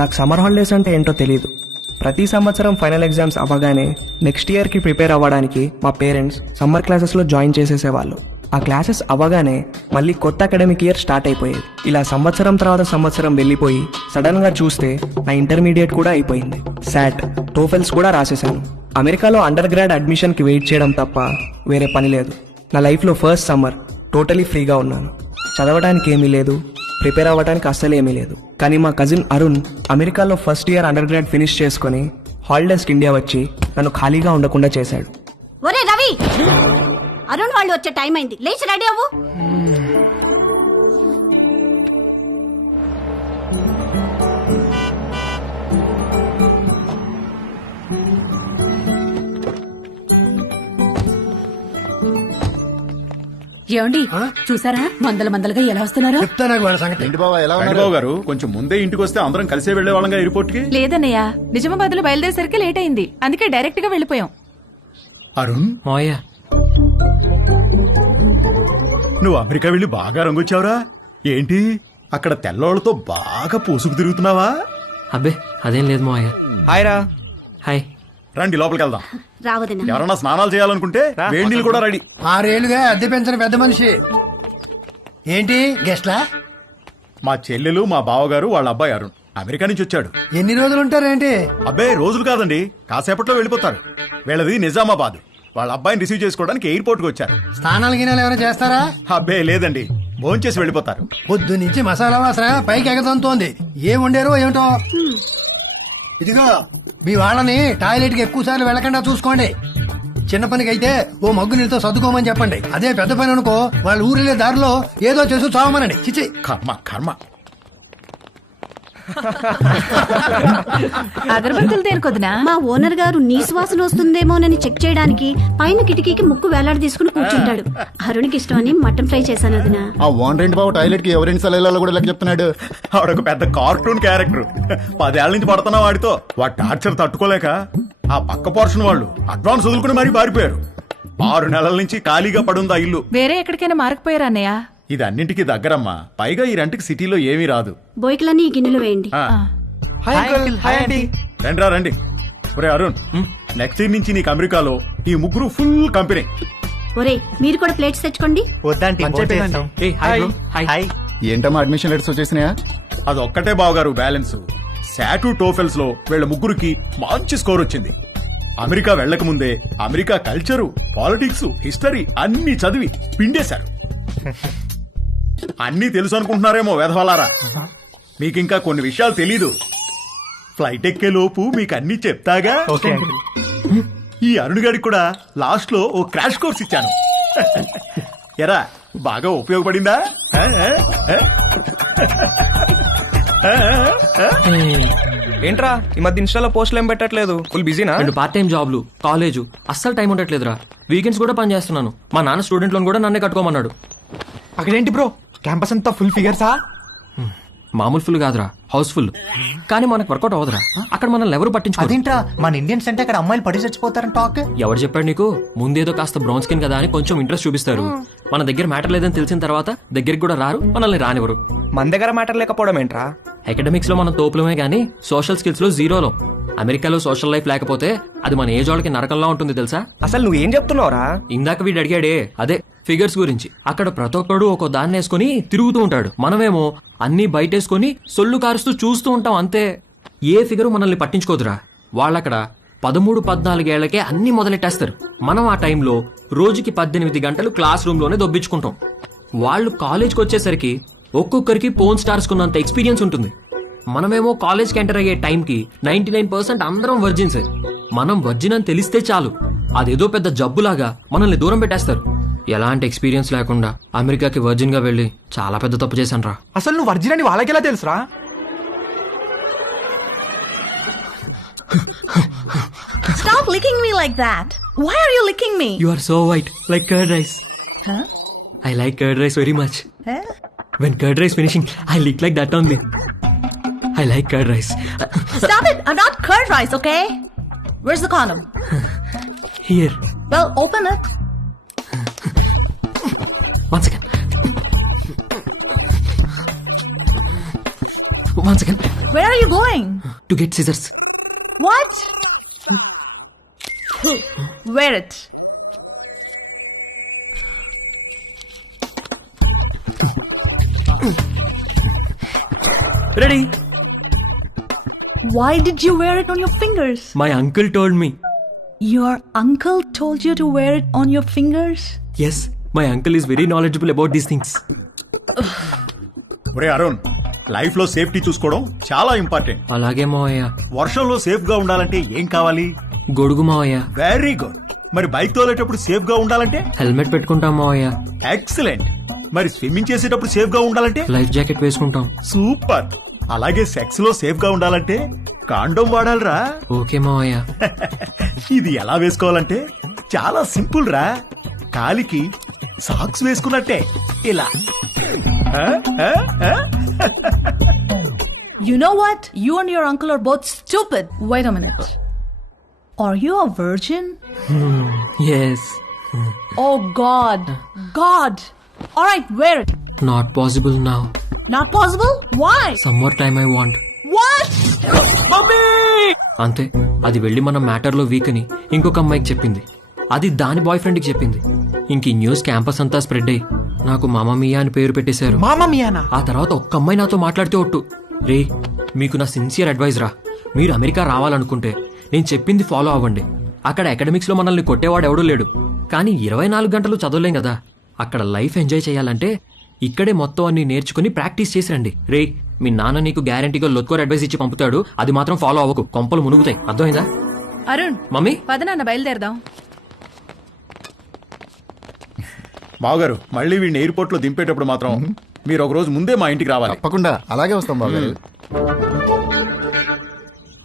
నాకు summer holidays అంటే ఏంటో తెలీదు. ప్రతి సంవత్సరం ఫైనల్ ఎగ్జామ్స్ అవ్వగానే నెక్స్ట్ ఇయర్కి ప్రిపేర్ అవ్వడానికి మా పేరెంట్స్ సమ్మర్ క్లాసెస్లో జాయిన్ చేసేసేవాళ్ళు. ఆ క్లాసెస్ అవ్వగానే మళ్ళీ కొత్త అకాడమిక్ ఇయర్ స్టార్ట్ అయిపోయేది. ఇలా సంవత్సరం తర్వాత సంవత్సరం వెళ్ళిపోయి సడన్గా చూస్తే నా ఇంటర్మీడియట్ కూడా అయిపోయింది. శాట్, టోఫెల్స్ కూడా రాసేసాను. అమెరికాలో అండర్ గ్రాడ్ అడ్మిషన్కి వెయిట్ చేయడం తప్ప వేరే పని లేదు. నా లైఫ్లో ఫస్ట్ సమ్మర్ టోటలీ ఫ్రీగా ఉన్నాను. చదవడానికి ఏమీ లేదు, ప్రిపేర్ అవ్వడానికి అస్సలు ఏమీ లేదు. కానీ మా కజిన్ అరుణ్ అమెరికాలో first year under grad finish చేసుకుని హాలిడేస్కి ఇండియా వచ్చి నన్ను ఖాళీగా ఉండకుండా చేశాడు. ఒరే రవి, అరుణ్ వాళ్ళు వచ్చే టైం అయింది, లేచి రెడీ అవ్వు. ఏమండి చూసారా మందలుగా ఎలా వస్తున్నారో? బాబు గారు కొంచెం ముందే ఇంటికి వస్తే అందరం కలిసే వెళ్లే వాళ్ళంగా ఎయిర్పోర్ట్ కి. లేదన్నయ్య, నిజామాబాద్ లో బయలుదేరేసరికి లేట్ అయింది, అందుకే డైరెక్ట్ గా వెళ్ళిపోయాం. అరుణ్, మావయ్య నువ్వు అమెరికా వెళ్లి బాగా రంగొచ్చావురా. ఏంటి అక్కడ తెల్లోళ్లతో బాగా పూసుకు తిరుగుతున్నావా? అబ్బే అదేం లేదు మావయ్య. హాయ్ రా. హాయ్. రండి లోపలికి వెళ్దాం. రావదనా ఎవరన్నా స్నానాలు చేయాలనుకుంటే వేడి నీళ్ళు కూడా రెడీ. 6 ఏళ్లుగా అద్దె పెంచిన పెద్ద మనిషి. ఏంటి గెస్ట్లా? మా చెల్లెలు, మా బావగారు, వాళ్ళ అబ్బాయి అరుణ్ అమెరికా నుంచి వచ్చాడు. ఎన్ని రోజులు ఉంటారేంటి? అబ్బాయి రోజులు కాదండి, కాసేపట్లో వెళ్ళిపోతారు. వీళ్ళది నిజామాబాద్. వాళ్ళ అబ్బాయిని రిసీవ్ చేసుకోవడానికి ఎయిర్పోర్ట్ కి వచ్చారు. స్నానాలు గినాలు ఏమైనా చేస్తారా? అబ్బాయి లేదండి, భోంచేసి వెళ్ళిపోతారు. పొద్దు నుంచి మసాలా వాసన పైకి ఎగతంతోంది. ఏం వండారో ఏమిటో. ఇదిగో మీ వాళ్ళని టాయిలెట్ కి ఎక్కువ సార్లు వెళ్ళకుండా చూసుకోండి. చిన్న పనికి అయితే ఓ మగ్గు నీళ్ళతో సర్దుకోమని చెప్పండి. అదే పెద్ద పని అనుకో, వాళ్ళ ఊరిలే దారిలో ఏదో చేసి చావమనండి. చిచి కర్మ కర్మ. అగరబత్తులు దేనికొద్దునా? మా ఓనర్ గారు నీ సువాసన వస్తుందేమోనని చెక్ చేయడానికి పైన కిటికీకి ముక్కు వేలాడి తీసుకుని కూర్చుంటాడు. అరుణ్కి ఇష్టమని మటన్ ఫ్రై చేశాను వదినా. ఆ ఓనర్ ఏంటి బాబు టాయిలెట్ కి ఎవరైనా సలహాలు కూడా లెక్క చెప్తున్నాడు. ఆవిడొక పెద్ద కార్టూన్ క్యారెక్టర్. 10 ఏళ్ల నుంచి పడుతున్నా వాడితో. వాడి టార్చర్ తట్టుకోలేక ఆ పక్క పోర్షన్ వాళ్ళు అడ్వాన్స్ వదులుకుని మరీ పారిపోయారు. 6 నెలల నుంచి ఖాళీగా పడుంది ఆ ఇల్లు. వేరే ఎక్కడికైనా మారకపోయారా అన్నయ్య? ఇది అన్నింటికి దగ్గరమ్మా. పైగా ఈ రెంట్కి సిటీలో ఏమీ రాదు. బోయికలన్నీ ఈ గిన్నెలు వేయండి. రండిరా రండి. ఒరే అరుణ్, నెక్స్ట్ ఇయర్ నుంచి నీకు అమెరికాలో ఈ ముగ్గురు ఫుల్ కంపెనీ. ఒరే మీరు కూడా ప్లేట్స్ తెచ్చుకోండి. ఏంటమ్మా అడ్మిషన్ లెటర్స్ వచ్చేసినాయా? అదొక్కటే బావగారు బ్యాలెన్స్. శాటు, టోఫెల్స్ లో వీళ్ళ ముగ్గురికి మంచి స్కోర్ వచ్చింది. అమెరికా వెళ్లక ముందే అమెరికా కల్చరు, పాలిటిక్స్, హిస్టరీ అన్ని చదివి పిండేశారు. అన్నీ తెలుసు అనుకుంటున్నారేమో వెధవలారా. మీకింకా కొన్ని విషయాలు తెలీదు. ఫ్లైట్ ఎక్కే లోపు మీకు అన్ని చెప్తాగా. ఈ అరుణ్ గారికి కూడా లాస్ట్ లో ఓ క్రాష్ కోర్స్ ఇచ్చాను. ఎరా బాగా ఉపయోగపడిందా? ఏంట్రా ఈ మధ్య ఇన్స్టాలో పోస్టులు ఏం పెట్టట్లేదు? ఫుల్ బిజీనా? 2 పార్ట్ టైం జాబ్లు, కాలేజ్, అస్సలు టైం ఉండట్లేదురా. వీకెండ్స్ కూడా పని చేస్తున్నాను. మా నాన్న స్టూడెంట్ లోన్ కూడా నన్నే కట్టుకోమన్నాడు. అక్కడేంటి బ్రో క్యాంపస్ అంతా ఫుల్ ఫిగర్సా? మామూలు ఫుల్ కాదురా, హౌస్ ఫుల్. కానీ మనకు వర్కౌట్ అవదురా. అక్కడ మనల్ని ఎవరు పట్టించుకోరు. అదేంట్రా మన ఇండియన్స్ అంటే అక్కడ అమ్మాయిలు పడి చచ్చిపోతారని టాక్. ఎవరు చెప్పాడు నీకు? ముందేదో కాస్త బ్రౌన్ స్కిన్ కదా అని కొంచెం ఇంట్రెస్ట్ చూపిస్తారు. మన దగ్గర మ్యాటర్ లేదని తెలిసిన తర్వాత దగ్గరికి కూడా రారు, మనల్ని రానివ్వరు. మన దగ్గర మ్యాటర్ లేకపోవడం ఏంట్రా? అకాడమిక్స్ లో మనం తోపులమే గానీ సోషల్ స్కిల్స్ లో జీరోలో. అమెరికాలో సోషల్ లైఫ్ లేకపోతే అది మన ఏజ్ వాళ్ళకి నరకంలా ఉంటుంది తెలుసా? అసలు నువ్వేం చెప్తున్నావురా? ఇందాక వీడు అడిగాడే అదే ఫిగర్స్ గురించి. అక్కడ ప్రతి ఒక్కడు ఒక దాన్ని వేసుకుని తిరుగుతూ ఉంటాడు. మనమేమో అన్ని బయటేసుకుని సొల్లు కారుస్తూ చూస్తూ ఉంటాం అంతే. ఏ ఫిగరు మనల్ని పట్టించుకోదురా. వాళ్ళక్కడ 13-14 ఏళ్లకే అన్ని మొదలెట్టేస్తారు. మనం ఆ టైంలో రోజుకి 18 గంటలు క్లాస్ రూమ్ లోనే దొబ్బించుకుంటాం. వాళ్ళు కాలేజ్కి వచ్చేసరికి ఒక్కొక్కరికి పోన్ స్టార్స్ కున్నంత ఎక్స్పీరియన్స్ ఉంటుంది. మనమేమో కాలేజ్కి ఎంటర్ అయ్యే టైంకి 99% అందరం వర్జిన్స్. మనం వర్జిన్ అని తెలిస్తే చాలు, అదేదో పెద్ద జబ్బులాగా మనల్ని దూరం పెట్టేస్తారు. ఎలాంటి ఎక్స్పీరియన్స్ లేకుండా అమెరికాకి వర్జిన్ గా వెళ్ళి చాలా పెద్ద తప్పు చేశాను రా. అసలు నువ్వు వర్జిన్ అని వాళ్ళకెలా తెలుసురా? Stop licking me like that. Why are you licking me? You are so white, like curd rice. Huh? I like curd rice very much. Huh? When curd rice finishing, I lick like that only. I like curd rice. Stop it! I'm not curd rice, okay? Where's the condom? Here. Well, open it. One second. One second Where are you going? To get scissors. What? Wear it. Ready. Why did you wear it on your fingers? My uncle told me. Your uncle told you to wear it on your fingers? Yes, my uncle is very knowledgeable about these things. ఒరే Arun, life లో safety చూసుకోవడం చాలా important. అలాగే మావయ్య. వర్షంలో safe గా ఉండాలంటే ఏం కావాలి? గొడుగు మావయ్య. Very good. మరి బైక్ తోలేటప్పుడు సేఫ్ గా ఉండాలంటే? హెల్మెట్ పెట్టుకుంటాం మావయ్య. ఎక్సలెంట్. మరి స్విమ్మింగ్ చేసేటప్పుడు సేఫ్ గా ఉండాలంటే? లైఫ్ జాకెట్ వేసుకుంటాం. సూపర్. అలాగే సెక్స్ లో సేఫ్ గా ఉండాలంటే కాండోమ్ వాడాలిరా. ఓకే మావయ్య. ఇది ఎలా వేసుకోవాలంటే చాలా సింపుల్ రా. కాలికి సాక్స్ వేసుకున్నట్టే ఇలా. You know what? You and your uncle are both stupid. Wait a minute. Are you a virgin? Yes. Oh God. God. Alright, wear it. Not possible now. Not possible? Why? Some more time I want. What? అంతే. అది వెళ్ళి మన matter లో week అని ఇంకొక అమ్మాయికి చెప్పింది. అది దాని బాయ్ ఫ్రెండ్ కి చెప్పింది. ఇంక ఈ న్యూస్ క్యాంపస్ అంతా స్ప్రెడ్ అయ్యి నాకు మామా మియా అని పేరు పెట్టేశారు. మామా మియానా? ఆ తర్వాత ఒక్క అమ్మాయి నాతో మాట్లాడితే ఒట్టు, రే మీకు నా సిన్సియర్ అడ్వైజ్ రా, మీరు అమెరికా రావాలనుకుంటే నేను చెప్పింది ఫాలో అవ్వండి. అక్కడ అకాడమిక్స్ లో మనల్ని కొట్టేవాడు ఎవడూ లేడు, కానీ 24 గంటలు చదవలేం కదా. అక్కడ లైఫ్ ఎంజాయ్ చేయాలంటే ఇక్కడే మొత్తం అన్ని నేర్చుకుని ప్రాక్టీస్ చేసి రండి. రే మీ నాన్న నీకు గ్యారంటీగా లొత్కోర్ అడ్వైస్ ఇచ్చి పంపుతాడు, అది మాత్రం ఫాలో అవ్వకు, కొంపలు మునుగుతాయి. అర్థమైందా? అరుణ్, మమ్మీ పద నాన్న బయలుదేరదాం. బావగారు, మళ్ళీ వీడిని ఎయిర్పోర్ట్ లో దింపేటప్పుడు మాత్రం మీరు ఒక రోజు ముందే మా ఇంటికి రావాలి. తప్పకుండా అలాగే వస్తాం బాబు.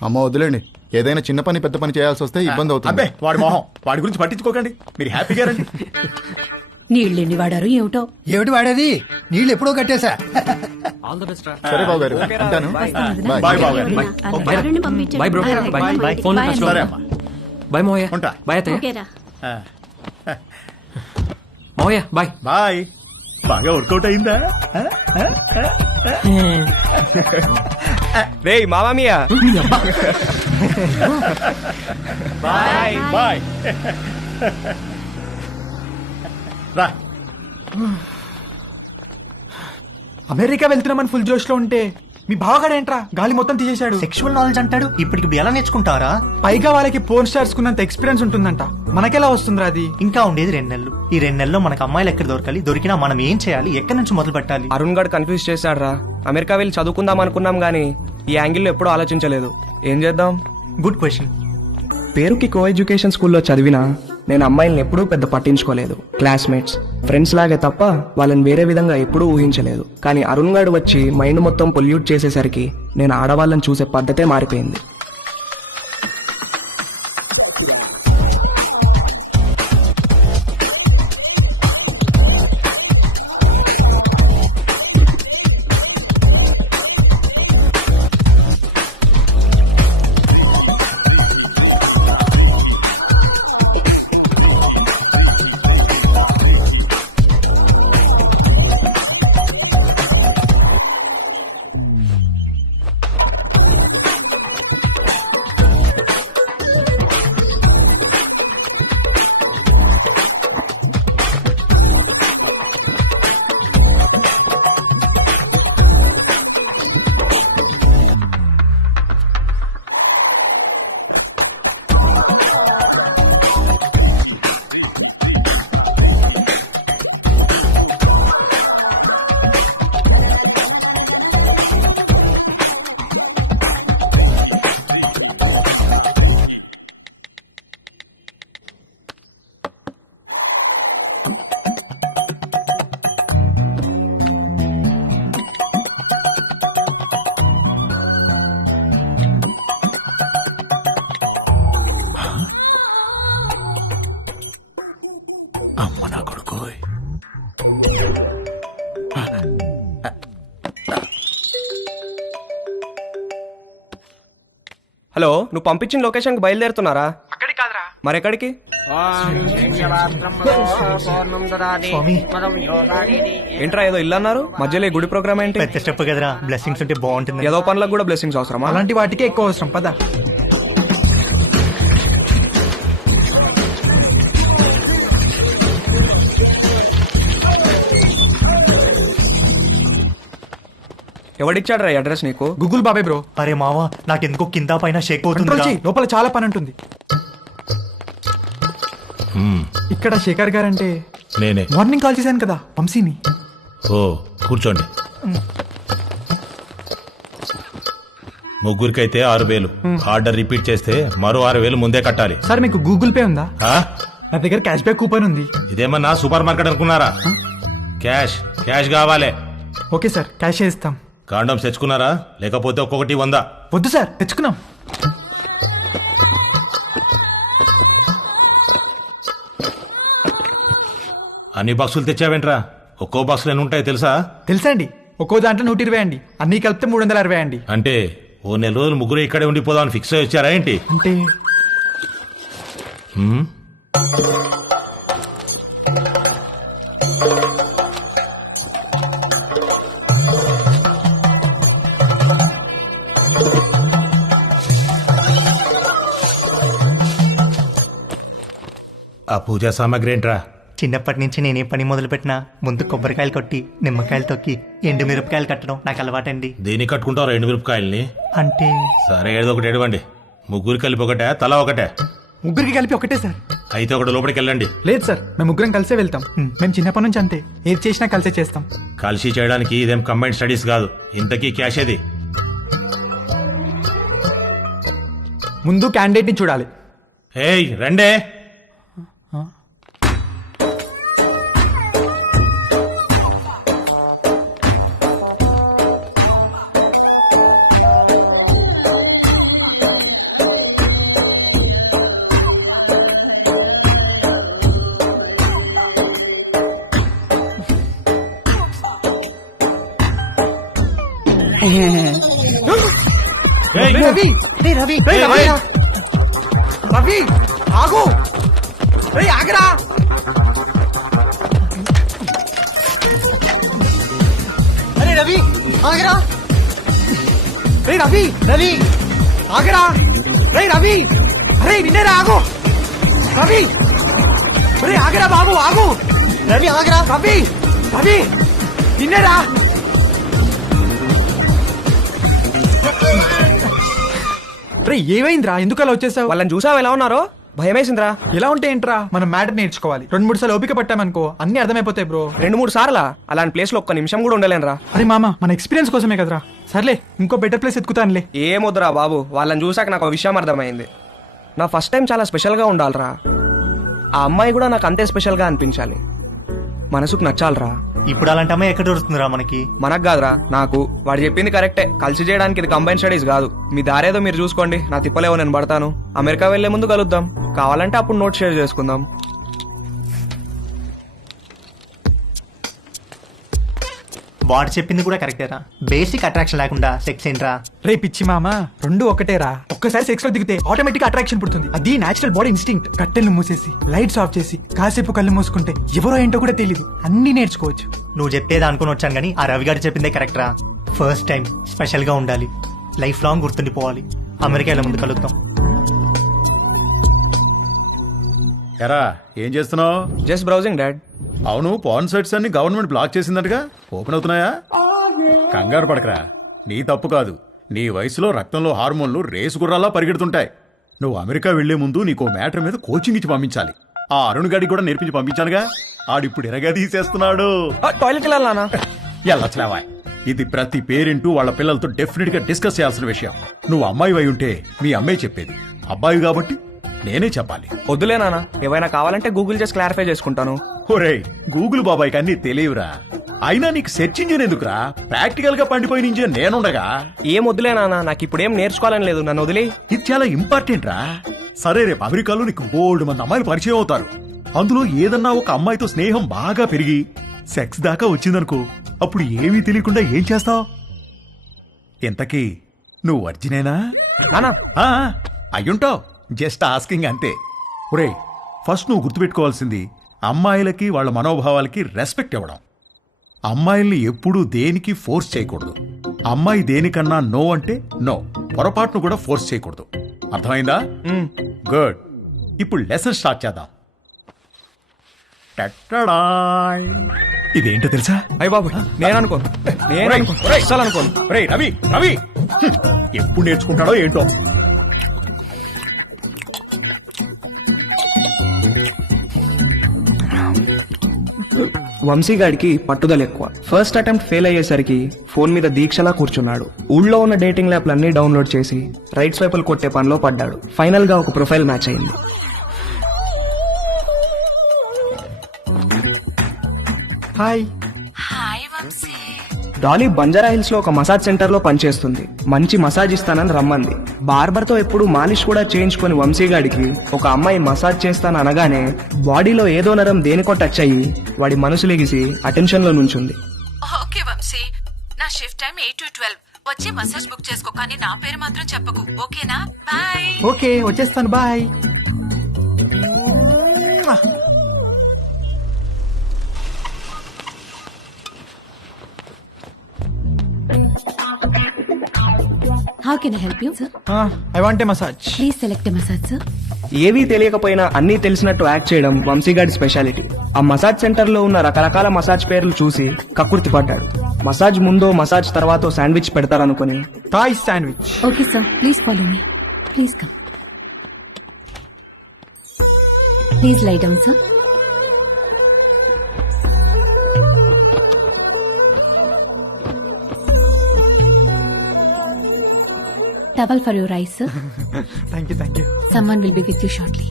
అమ్మ వదిలేండి, ఏదైనా చిన్న పని పెద్ద పని చేయాల్సి వస్తే ఇబ్బంది అవుతుంది. అబ్బే వాడి మొహం, వాడి గురించి పట్టించుకోకండి, మీరు హ్యాపీగా రండి. నీళ్ళెన్ని వాడారు ఏమిటో. ఏమిటి వాడేది? నీళ్ళు ఎప్పుడో కట్టేశా. ఆల్ ద బెస్ట్ రా. సరే బాబు గారు, ఉంటాను. బాయ్ బావగారు. ఎవరిని పంపించండి. Bye bro. బాయ్. ఫోన్ లో టచ్ లో. సరే అమ్మా. బాయ్ మావయ్య. ఉంటా. బాయ్ అత్తయ్య. ఓకేరా. మావయ్య బాయ్. బాయ్. బాగా వర్కౌట్ అయిందా? రే మామా మియా. Bye bye. రా. అమెరికా వెళ్తున్నామని ఫుల్ జోష్ లో ఉంటే మీ బావగాడేంట్రా గాలి మొత్తం తీసేశాడు. సెక్షువల్ నాలెడ్జ్ అంటాడు, ఇప్పటికి ఎలా నేర్చుకుంటారా? పైగా వాళ్ళకి పోర్న్ స్టార్స్ కున్నంత ఎక్స్పీరియన్స్ ఉంటుందంట, మనకెలా వస్తుందిరా అది? ఇంకా ఉండేది 2 నెలలు. ఈ 2 నెలల్లో మనకు అమ్మాయిలు ఎక్కడ దొరకాలి, దొరికినా మనం ఏం చేయాలి, ఎక్కడి నుంచి మొదలు పెట్టాలి? అరుణ్ గడ్ కన్ఫ్యూజ్ చేశాడు రా. అమెరికా వెళ్ళి చదువుకుందాం అనుకున్నాం గానీ ఈ యాంగిల్లో ఎప్పుడూ ఆలోచించలేదు. ఏం చేద్దాం? Good question. పేరుకి కో ఎడ్యుకేషన్ స్కూల్లో చదివినా నేను అమ్మాయిల్ని ఎప్పుడూ పెద్ద పట్టించుకోలేదు. క్లాస్మేట్స్, ఫ్రెండ్స్ లాగే తప్ప వాళ్ళని వేరే విధంగా ఎప్పుడూ ఊహించలేదు. కానీ అరుణ్ గారు వచ్చి మైండ్ మొత్తం పొల్యూట్ చేసేసరికి నేను ఆడవాళ్ళని చూసే పద్ధతే మారిపోయింది. అమ్మ నా కొడుకు. హలో, నువ్వు పంపించిన లొకేషన్కి బయలుదేరుతున్నారా? అక్కడికి కాదురా, మరెక్కడికి? స్వామి ఏంట్రా ఏదో ఇల్లు అన్నారు మధ్యలో ఈ గుడి ప్రోగ్రామ్ ఏంటి? పెద్ద స్టెప్ కదరా, బ్లెస్సింగ్స్ ఉంటే బాగుంటుంది. ఏదో పనులకు కూడా బ్లెస్సింగ్స్ అవసరమా? అలాంటి వాటికే ఎక్కువ అవసరం. పద. ఎవడిచ్చాడు రా అడ్రస్ నీకు? గూగుల్ బాబాయ్ బ్రో. అరే మావా, నాకెందుకో కింద పైన షేక్ కంట్రోల్ అవుతుంది. చెయ్యి, లోపల చాలా పని ఉంటుంది. ఇక్కడ శేఖర్ గారంటే నేనే. మార్నింగ్ కాల్ చేశాను కదా వంశీని. ఓ కూర్చోండి. ముగ్గురికైతే 6,000. ఆర్డర్ రిపీట్ చేస్తే మరో 6,000 ముందే కట్టాలి. సార్ మీకు గూగుల్ పే ఉందా? ఆ? నా దగ్గర క్యాష్ బ్యాక్ కూపన్ ఉంది. ఇదేమన్నా సూపర్ మార్కెట్ అనుకున్నారా? క్యాష్ క్యాష్ కావాలి. ఓకే సార్, క్యాష్ ఇస్తాం. కాండమ్స్ తెచ్చుకున్నారా? లేకపోతే ఒక్కొక్కటి 100. వద్దు సార్, తెచ్చుకున్నాం. అన్ని బాక్సులు తెచ్చావేంట్రా? ఒక్కో బాక్సులు ఎన్ని ఉంటాయి తెలుసా? తెలుసా అండి, ఒక్కో దాంట్లో 120 అండి, అన్ని కలిపితే 360 అండి. అంటే ఓ నెల రోజులు ముగ్గురు ఇక్కడే ఉండిపోదామని ఫిక్స్ అయ్యి వచ్చారా ఏంటి? అంటే హ్మ్? ఆ పూజా సామాగ్రి ఏంట్రా? చిన్నప్పటి నుంచి నేనే పని మొదలు పెట్టినా ముందు కొబ్బరికాయలు కొట్టి నిమ్మకాయలు తొక్కి ఎండు మిరపకాయలు కట్టడం నాకు అలవాటండి. దేనికి కట్టుకుంటారు 2 మిరపకాయల్ని? అంటే సరే ఏదో ఒకటి ఎడవండి. ముగ్గురు కలిపి ఒకటే, తలా ఒకటే? ముగ్గురికి కలిపి ఒకటే సార్. అయితే ఒకటి లోపలికి వెళ్ళండి. లేదు సార్, మేము ముగ్గురం కలిసే వెళ్తాం. మేము చిన్నప్పటి నుంచి అంతే, ఏది చేసినా కలిసే చేస్తాం. కలిసి చేయడానికి ఇదేం కంబైన్డ్ స్టడీస్ కాదు. ఇంతకీ క్యాష్ ఏది? ముందు క్యాండిడేట్ ని చూడాలి. ఏయ్ రండే. ఏయ్, రవి, రవి రవి ఆగు, ఆగరా. అరే రవి ఆగరా. రవి రవి ఆగరా. రవి, అరే నిన్నేరా, ఆగు. రవి, ఆగరా బాబు, ఆగు. రవి ఆగరా. రవి, రవి నిన్నేరా. ఏమైందిరా, ఎందుకు అలా వచ్చేసావు? వాళ్ళని చూసావు ఎలా ఉన్నారో? భయమేసిందిరా. ఎలా ఉంటే ఏంట్రా, మనం మ్యాటర్ నేర్చుకోవాలి. 2-3 సార్లు ఓపిక పట్టామనుకో అన్ని అర్థమైపోతాయి బ్రో. 2-3 సార్లా? అలాంటి ప్లేస్ లో ఒక్క నిమిషం కూడా ఉండలేనురా. అరే మామ, మన ఎక్స్పీరియన్స్ కోసమే కదరా. సర్లే, ఇంకో బెటర్ ప్లేస్ ఎత్తుకుతానులే. ఏమొద్దురా బాబు, వాళ్ళని చూసాక నాకు ఒక విషయం అర్థమైంది. నా ఫస్ట్ టైం చాలా స్పెషల్గా ఉండాలిరా. ఆ అమ్మాయి కూడా నాకు అంతే స్పెషల్గా అనిపించాలి. మనసుకు నచ్చాలిరా. ఇప్పుడు అలాంటి అమ్మాయి ఎక్కడ దొరుకుతుందిరా మనకి? మనకు కాదురా, నాకు. వాడు చెప్పింది కరెక్టే. కలిసి చేయడానికి ఇది కంబైన్ స్టడీస్ కాదు. మీ దారేదో మీరు చూసుకోండి, నా తిప్పలేవో నేను పడతాను. అమెరికా వెళ్లే ముందు కలుద్దాం, కావాలంటే అప్పుడు నోట్ షేర్ చేసుకుందాం. వాడు చెప్పింది కూడా కరెక్టేరా. బేసిక్ అట్రాక్షన్ లేకుండా సెక్స్ ఏంట్రా? రే పిచ్చి మామ, 2 ఒకటేరా. ఒక్కసారి సెక్స్ లో దిగితే ఆటోమేటిక్ అట్రాక్షన్ పుడుతుంది. అది నేచురల్ బాడీ ఇన్స్టింక్ట్. కట్టెలు మూసేసి లైట్స్ ఆఫ్ చేసి కాసేపు కళ్ళు మూసుకుంటే ఎవరో ఏంటో కూడా తెలియదు, అన్ని నేర్చుకోవచ్చు. నువ్వు చెప్పేది అనుకుని వచ్చాను కానీ ఆ రవి గారు చెప్పిందే కరెక్ట్ రా. ఫస్ట్ టైం స్పెషల్ గా ఉండాలి, లైఫ్ లాంగ్ గుర్తుండిపోవాలి. అమెరికాలో ముందు కలుద్దాం. ఎరా ఏం చేస్తున్నావు? Just browsing dad. అవును, పాన్ సైట్స్ అన్ని గవర్నమెంట్ బ్లాక్ చేసిందటగా, ఓపెన్ అవుతున్నాయా? కంగారు పడకరా, నీ తప్పు కాదు. నీ వయసులో రక్తంలో హార్మోన్లు రేసు గుర్రాలా పరిగెడుతుంటాయి. నువ్వు అమెరికా వెళ్లే ముందు నీకో మ్యాటర్ మీద కోచింగ్ ఇచ్చి పంపించాలి. ఆ అరుణ్ గాడికి కూడా నేర్పించి పంపించానుగా, ఆడిప్పుడు ఎరగా తీసేస్తున్నాడు. టాయిలెట్ వెళ్ళాలనా? ఎల్లట్లేవా, ఇది ప్రతి పేరెంట్ వాళ్ళ పిల్లలతో డెఫినెట్ గా డిస్కస్ చేయాల్సిన విషయం. నువ్వు అమ్మాయి అయి ఉంటే మీ అమ్మాయి చెప్పేది, అబ్బాయి కాబట్టి నేనే చెప్పాలి. వద్దులే నాన్న, ఏమైనా కావాలంటే గూగుల్ చేసి క్లారిఫై చేసుకుంటాను. ఒరేయ్, గూగుల్ బాబాయ్కి అన్ని తెలియవురా. అయినా నీకు సెర్చ్ ఇంజిన్ ఎందుకురా? ప్రాక్టికల్ గా పండిపోయిన ఇంజిన్ నేనుండగా. ఏం వద్దులే నాన్న, నాకు ఇప్పుడు ఏం నేర్చుకోవాలని లేదు, నన్ను వదిలే. ఇది చాలా ఇంపార్టెంట్ రా. సరే, రేపు అమెరికాలో నీకు బోల్డ్ మంది అమ్మాయిలు పరిచయం అవుతారు. అందులో ఏదన్నా ఒక అమ్మాయితో స్నేహం బాగా పెరిగి సెక్స్ దాకా వచ్చిందనుకో, అప్పుడు ఏమీ తెలియకుండా ఏం చేస్తావు? ఇంతకీ నువ్వు వర్జినేనా? నానా అయ్యుంటావు, జస్ట్ ఆస్కింగ్ అంతే. ఒరేయ్, ఫస్ట్ నువ్వు గుర్తుపెట్టుకోవాల్సింది అమ్మాయిలకి వాళ్ళ మనోభావాలకి రెస్పెక్ట్ ఇవ్వడం. అమ్మాయిల్ని ఎప్పుడూ దేనికి ఫోర్స్ చేయకూడదు. అమ్మాయి దేనికన్నా నో అంటే నో, పొరపాటును కూడా ఫోర్స్ చేయకూడదు. అర్థమైందా? గుడ్. ఇప్పుడు లెసన్ స్టార్ట్ చేద్దాం. టట్టడాయ్. ఇదేంటో తెలుసా? అయ్య బాబు నేను అనుకోను, అస్సలు అనుకోను. ఒరేయ్ రవి, రవి ఎప్పుడు నేర్చుకుంటాడో ఏంటో. వంశీగాడికి పట్టుదల ఎక్కువ. ఫస్ట్ అటెంప్ట్ ఫెయిల్ అయ్యేసరికి ఫోన్ మీద దీక్షలా కూర్చున్నాడు. ఊళ్ళో ఉన్న డేటింగ్ యాప్లన్నీ డౌన్లోడ్ చేసి రైట్ స్వైపులు కొట్టే పనిలో పడ్డాడు. ఫైనల్ గా ఒక ప్రొఫైల్ మ్యాచ్ అయింది. హాయ్. డాలీ బంజారా హిల్స్ లో ఒక మసాజ్ సెంటర్ లో పనిచేస్తుంది. మంచి మసాజ్ ఇస్తానని రమ్మంది. బార్బర్ తో ఎప్పుడు మాలిష్ కూడా చేయించుకొని వంశీగాడికి ఒక అమ్మాయి మసాజ్ చేస్తాను అనగానే బాడీలో ఏదో నరం దేనికో టచ్ అయ్యి వాడి మనసు లెగిసి అటెన్షన్ లో నుంచుంది. ఓకే వంశీ, నా షిఫ్ట్ టైం 8 to 12. వచ్చి మసాజ్ బుక్ చేసుకో, కానీ నా పేరు మాత్రం చెప్పకు, ఓకేనా? బాయ్. ఓకే వచ్చేస్తాను, bye. How can I help you sir? I want a massage. Please select a massage sir. ఏవీ తెలియకపోయినా అన్నీ తెలిసినట్టు యాక్ట్ చేయడం వంశీగాడి స్పెషాలిటీ. ఆ మసాజ్ సెంటర్ లో ఉన్న రకరకాల మసాజ్ పేర్లు చూసి కక్కుర్తి పడ్డాడు. మసాజ్ ముందో మసాజ్ తర్వాత శాండ్విచ్ పెడతారనుకుని Thai sandwich. Okay sir, please follow me. Please come. Please lie down sir. Towel for your eyes, sir. Thank you, thank you. Someone will be with you shortly.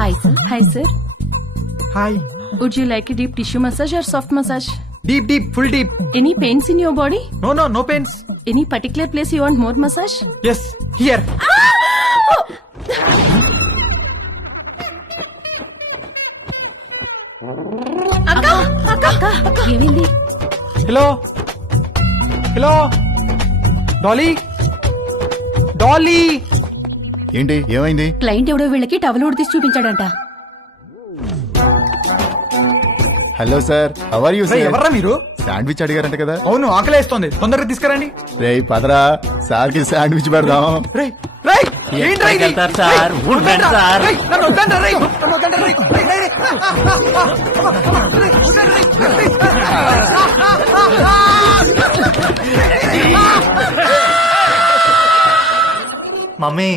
Hi, sir. Hi, sir. Hi. Would you like a deep tissue massage or soft massage? Deep deep, full deep. Any pains in your body? No pains. Any particular place you want more massage? Yes, here. అక్క ఏమైంది? Hello hello, Dolly Dolly. ఏంటి ఏమైంది? Client ఎవడో వీళ్ళకి towel ఉడితీసి చూపించాడంట. Hello sir, how are you sir? ఎవర్రా మీరు? శాండ్విచ్ అడిగారంట కదా? అవును, ఆకలేస్తోంది, తొందరగా తీసుకురండి. రేయ్ పదరా, సార్ కి శాండ్విచ్ పెడదాం. రేయ్ రేయ్, ఏంట్రా ఇది? సార్, ఉండండి సార్. రేయ్, నన్ను వద్దండ్రా, రేయ్, నన్ను వద్దండ్రా, రేయ్, రేయ్, రేయ్, రేయ్. మమ్మీ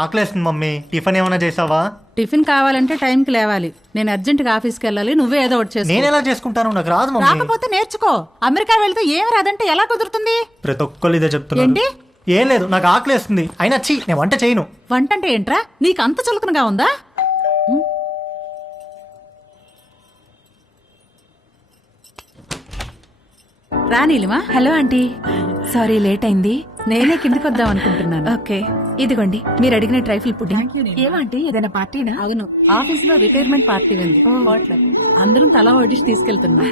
ఆకలేస్తుంది మమ్మీ, టిఫిన్ ఏమైనా చేసావా? టిఫిన్ కావాలంటే టైంకి లేవాలి. నేను అర్జెంట్గా ఆఫీస్కి వెళ్ళాలి, నువ్వే ఏదో ఒకటి చేసుకో. నేను ఎలా చేసుకుంటాను? నాకు రాదు మమ్మీ. రాకపోతే నేర్చుకో. అమెరికా వెళ్తే ఏం రాదంటే ఎలా కుదురుతుంది? ప్రతి ఒక్కళ్ళు ఇదే చెప్తున్నారు. ఏంటి? ఏం లేదు, నాకు ఆకలేస్తుంది. అయినా చీ, నేను వంట చేయను. వంట అంటే ఏంట్రా? నీకు అంత చులకనగా ఉందా? రా Neelima. Hello aunty, sorry late అయింది. నేనే కిందకి వద్దాం అనుకుంటున్నాను. ఓకే, ఇదిగోండి మీరు అడిగిన ట్రైఫుల్ పుడ్డింగ్. ఏమంటే ఏదైనా పార్టీనా? అవును, ఆఫీస్ లో రిటైర్మెంట్ పార్టీ ఉంది. అందరం తలా వడ్డిసి తీసుకెళ్తున్నా.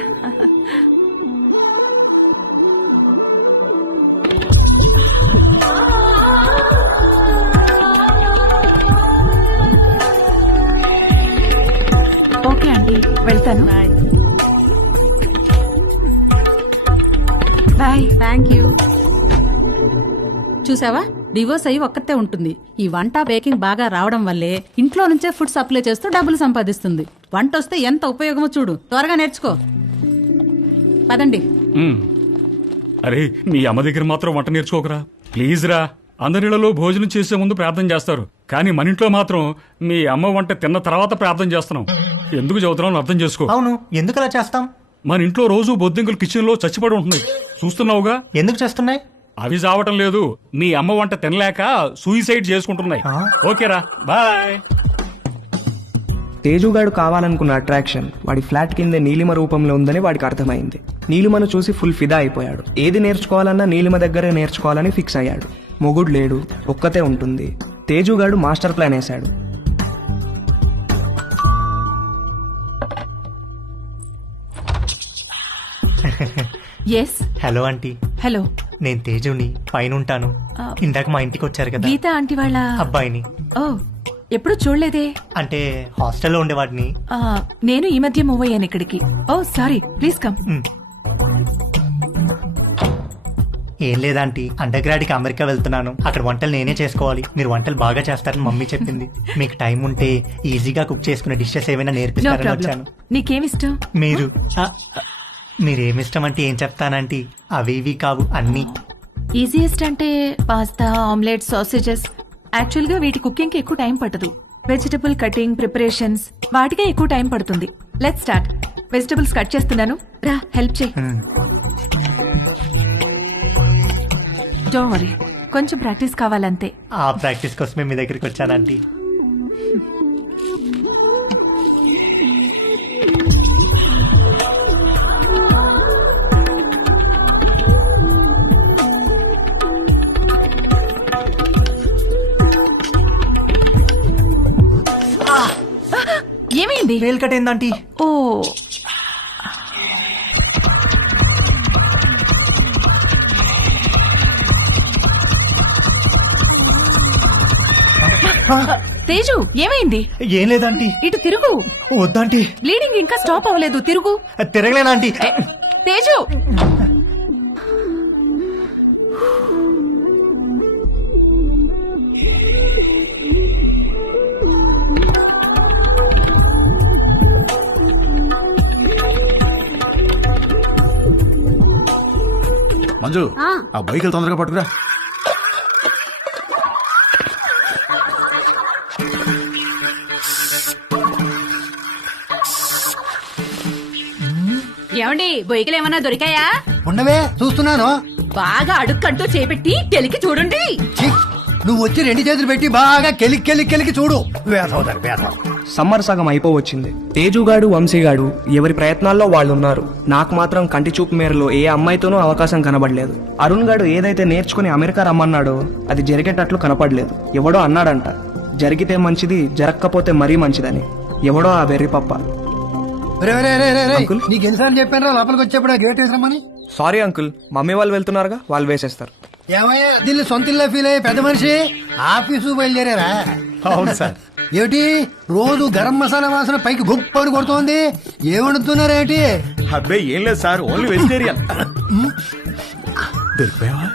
ఓకే ఆంటీ, వెళ్తాను. బాయ్. Thank you. చూసావా, డివోర్స్ అయ్యి ఒక్కతే ఉంటుంది. ఈ వంట బేకింగ్ బాగా రావడం వల్లే ఇంట్లో నుంచే ఫుడ్ సప్లై చేస్తూ డబ్బులు సంపాదిస్తుంది. వంట వస్తే ఎంత ఉపయోగమో చూడు. త్వరగా నేర్చుకో. పదండి. అరే, మీ అమ్మ దగ్గర మాత్రం వంట నేర్చుకోకరా ప్లీజ్ రా. అందరిలో భోజనం చేసే ముందు ప్రార్థన చేస్తారు, కానీ మన ఇంట్లో మాత్రం మీ అమ్మ వంట తిన్న తర్వాత ప్రార్థన చేస్తున్నాం. ఎందుకు చదువుతున్నాం అర్థం చేసుకో. అవును, ఎందుకు అలా చేస్తాం? మన ఇంట్లో రోజు బొద్దింకలు కిచెన్ లో చచ్చిపడి ఉంటున్నాయి, చూస్తున్నావుగా. ఎందుకు చేస్తున్నాయి? అవి చావటం లేదు, మీ అమ్మ వంట తినలేక సూయిసైడ్ చేసుకుంటున్నాయి. ఓకేరా, బాయ్. తేజుగాడు కావాలనుకున్న అట్రాక్షన్ వాడి ఫ్లాట్ కిందే నీలిమ రూపంలో ఉందని వాడికి అర్థమైంది. నీలిమను చూసి ఫుల్ ఫిదా అయిపోయాడు. ఏది నేర్చుకోవాలన్నా నీలిమ దగ్గరే నేర్చుకోవాలని ఫిక్స్ అయ్యాడు. మొగుడు లేడు, ఒక్కతే ఉంటుంది. తేజుగాడు మాస్టర్ ప్లాన్ వేశాడు. ఎస్ హలో ఆంటీ, హలో, నేను తేజుని, పైన ఉంటాను. ఇందాక మా ఇంటికి వచ్చారు కదా గీత ఆంటీ వాళ్ళ అబ్బాయిని. ఓ, ఎప్పుడు చూడలేదే. అంటే హాస్టల్లో ఉండేవాడిని. ఆ, నేను ఈ మధ్య మూవ్ అయ్యాను ఇక్కడికి. ఓ సారీ, ప్లీజ్ కమ్. ఏం లేదాంటీ, అండర్ గ్రాడ్కి అమెరికా వెళ్తున్నాను. అక్కడ వంటలు నేనే చేసుకోవాలి. మీరు వంటలు బాగా చేస్తారని మమ్మీ చెప్పింది. మీకు టైం ఉంటే ఈజీగా కుక్ చేసుకునే డిషెస్ ఏమైనా నో నేర్పిస్తారని ప్రాబ్లం. వచ్చాను. నీకేమిష్టం? మీరు మీరేమిష్టం అంటే ఏం చెప్తానంటీ, అవి ఇవి కావు అన్నీ. ఈజియెస్ట్ అంటే పాస్తా, ఆమ్లెట్, సాసేజెస్. యాక్చువల్ గా వీటి కుకింగ్ కి ఎక్కువ టైం పట్టదు. వెజిటబుల్ కటింగ్, ప్రిపరేషన్స్ వాటికే ఎక్కువ టైం పడుతుంది. Let's start. వెజిటబుల్స్ కట్ చేస్తున్నాను, రా హెల్ప్ చేయి. డోంట్ వరీ, కొంచెం ప్రాక్టీస్ కావాలంతే. ఆ ప్రాక్టీస్ కోసమే మీ దగ్గరికి వచ్చానంటీ. ఏమైంది? వేలు కట్టేందంటీ. ఓ, తేజు ఏమైంది? ఏం లేదంటీ. ఇటు తిరుగు. వద్దంటీ, బ్లీడింగ్ ఇంకా స్టాప్ అవ్వలేదు, తిరుగు. తిరగలేనంటీ. తేజు, మంజు, ఆ బైకులు తొందరగా పట్టుకురా. ఏమండి బొయ్యికలు ఏమన్నా దొరికాయా? ఉండవే చూస్తున్నాను. బాగా అడుక్కంటూ చేపెట్టి కెలికి చూడండి. ఛీ, నువ్వు వచ్చి 2 చేతులు పెట్టి బాగా కెలికి చూడు. వేసవుతారు వేసవ. సమ్మర్ సగం అయిపోవచ్చింది. తేజుగాడు, వంశీగాడు ఎవరి ప్రయత్నాల్లో వాళ్ళున్నారు. నాకు మాత్రం కంటి చూపు మేరలో ఏ అమ్మాయితోనూ అవకాశం కనబడలేదు. అరుణ్ గాడు ఏదైతే నేర్చుకుని అమెరికా రమ్మన్నాడో అది జరిగేటట్లు కనపడలేదు. ఎవడో అన్నాడంట, జరిగితే మంచిది, జరగకపోతే మరీ మంచిదని. ఎవడో ఆ వెర్రి పప్ప. నీకు ఎన్నిసార్లు చెప్పాను లోపలికి వచ్చేప్పుడు గేట్ వేసామని. సారీ అంకుల్, మమ్మీ వాళ్ళు వెళ్తున్నారుగా, వాళ్ళు వేసేస్తారు. ఏమయ్యా దీన్ని సొంత ఇల్లు ఫీల్ అయ్యే పెద్ద మనిషి ఆఫీసు బయలుదేరారా? అవును సార్. ఏమిటి రోజు గరం మసాలా వాసన పైకి గుప్పని కొడుతోంది? ఏమడుతున్నారేటి? అబ్బే ఏం లేదు సార్, ఓన్లీ వెజిటేరియన్. దొరికిపోయావా?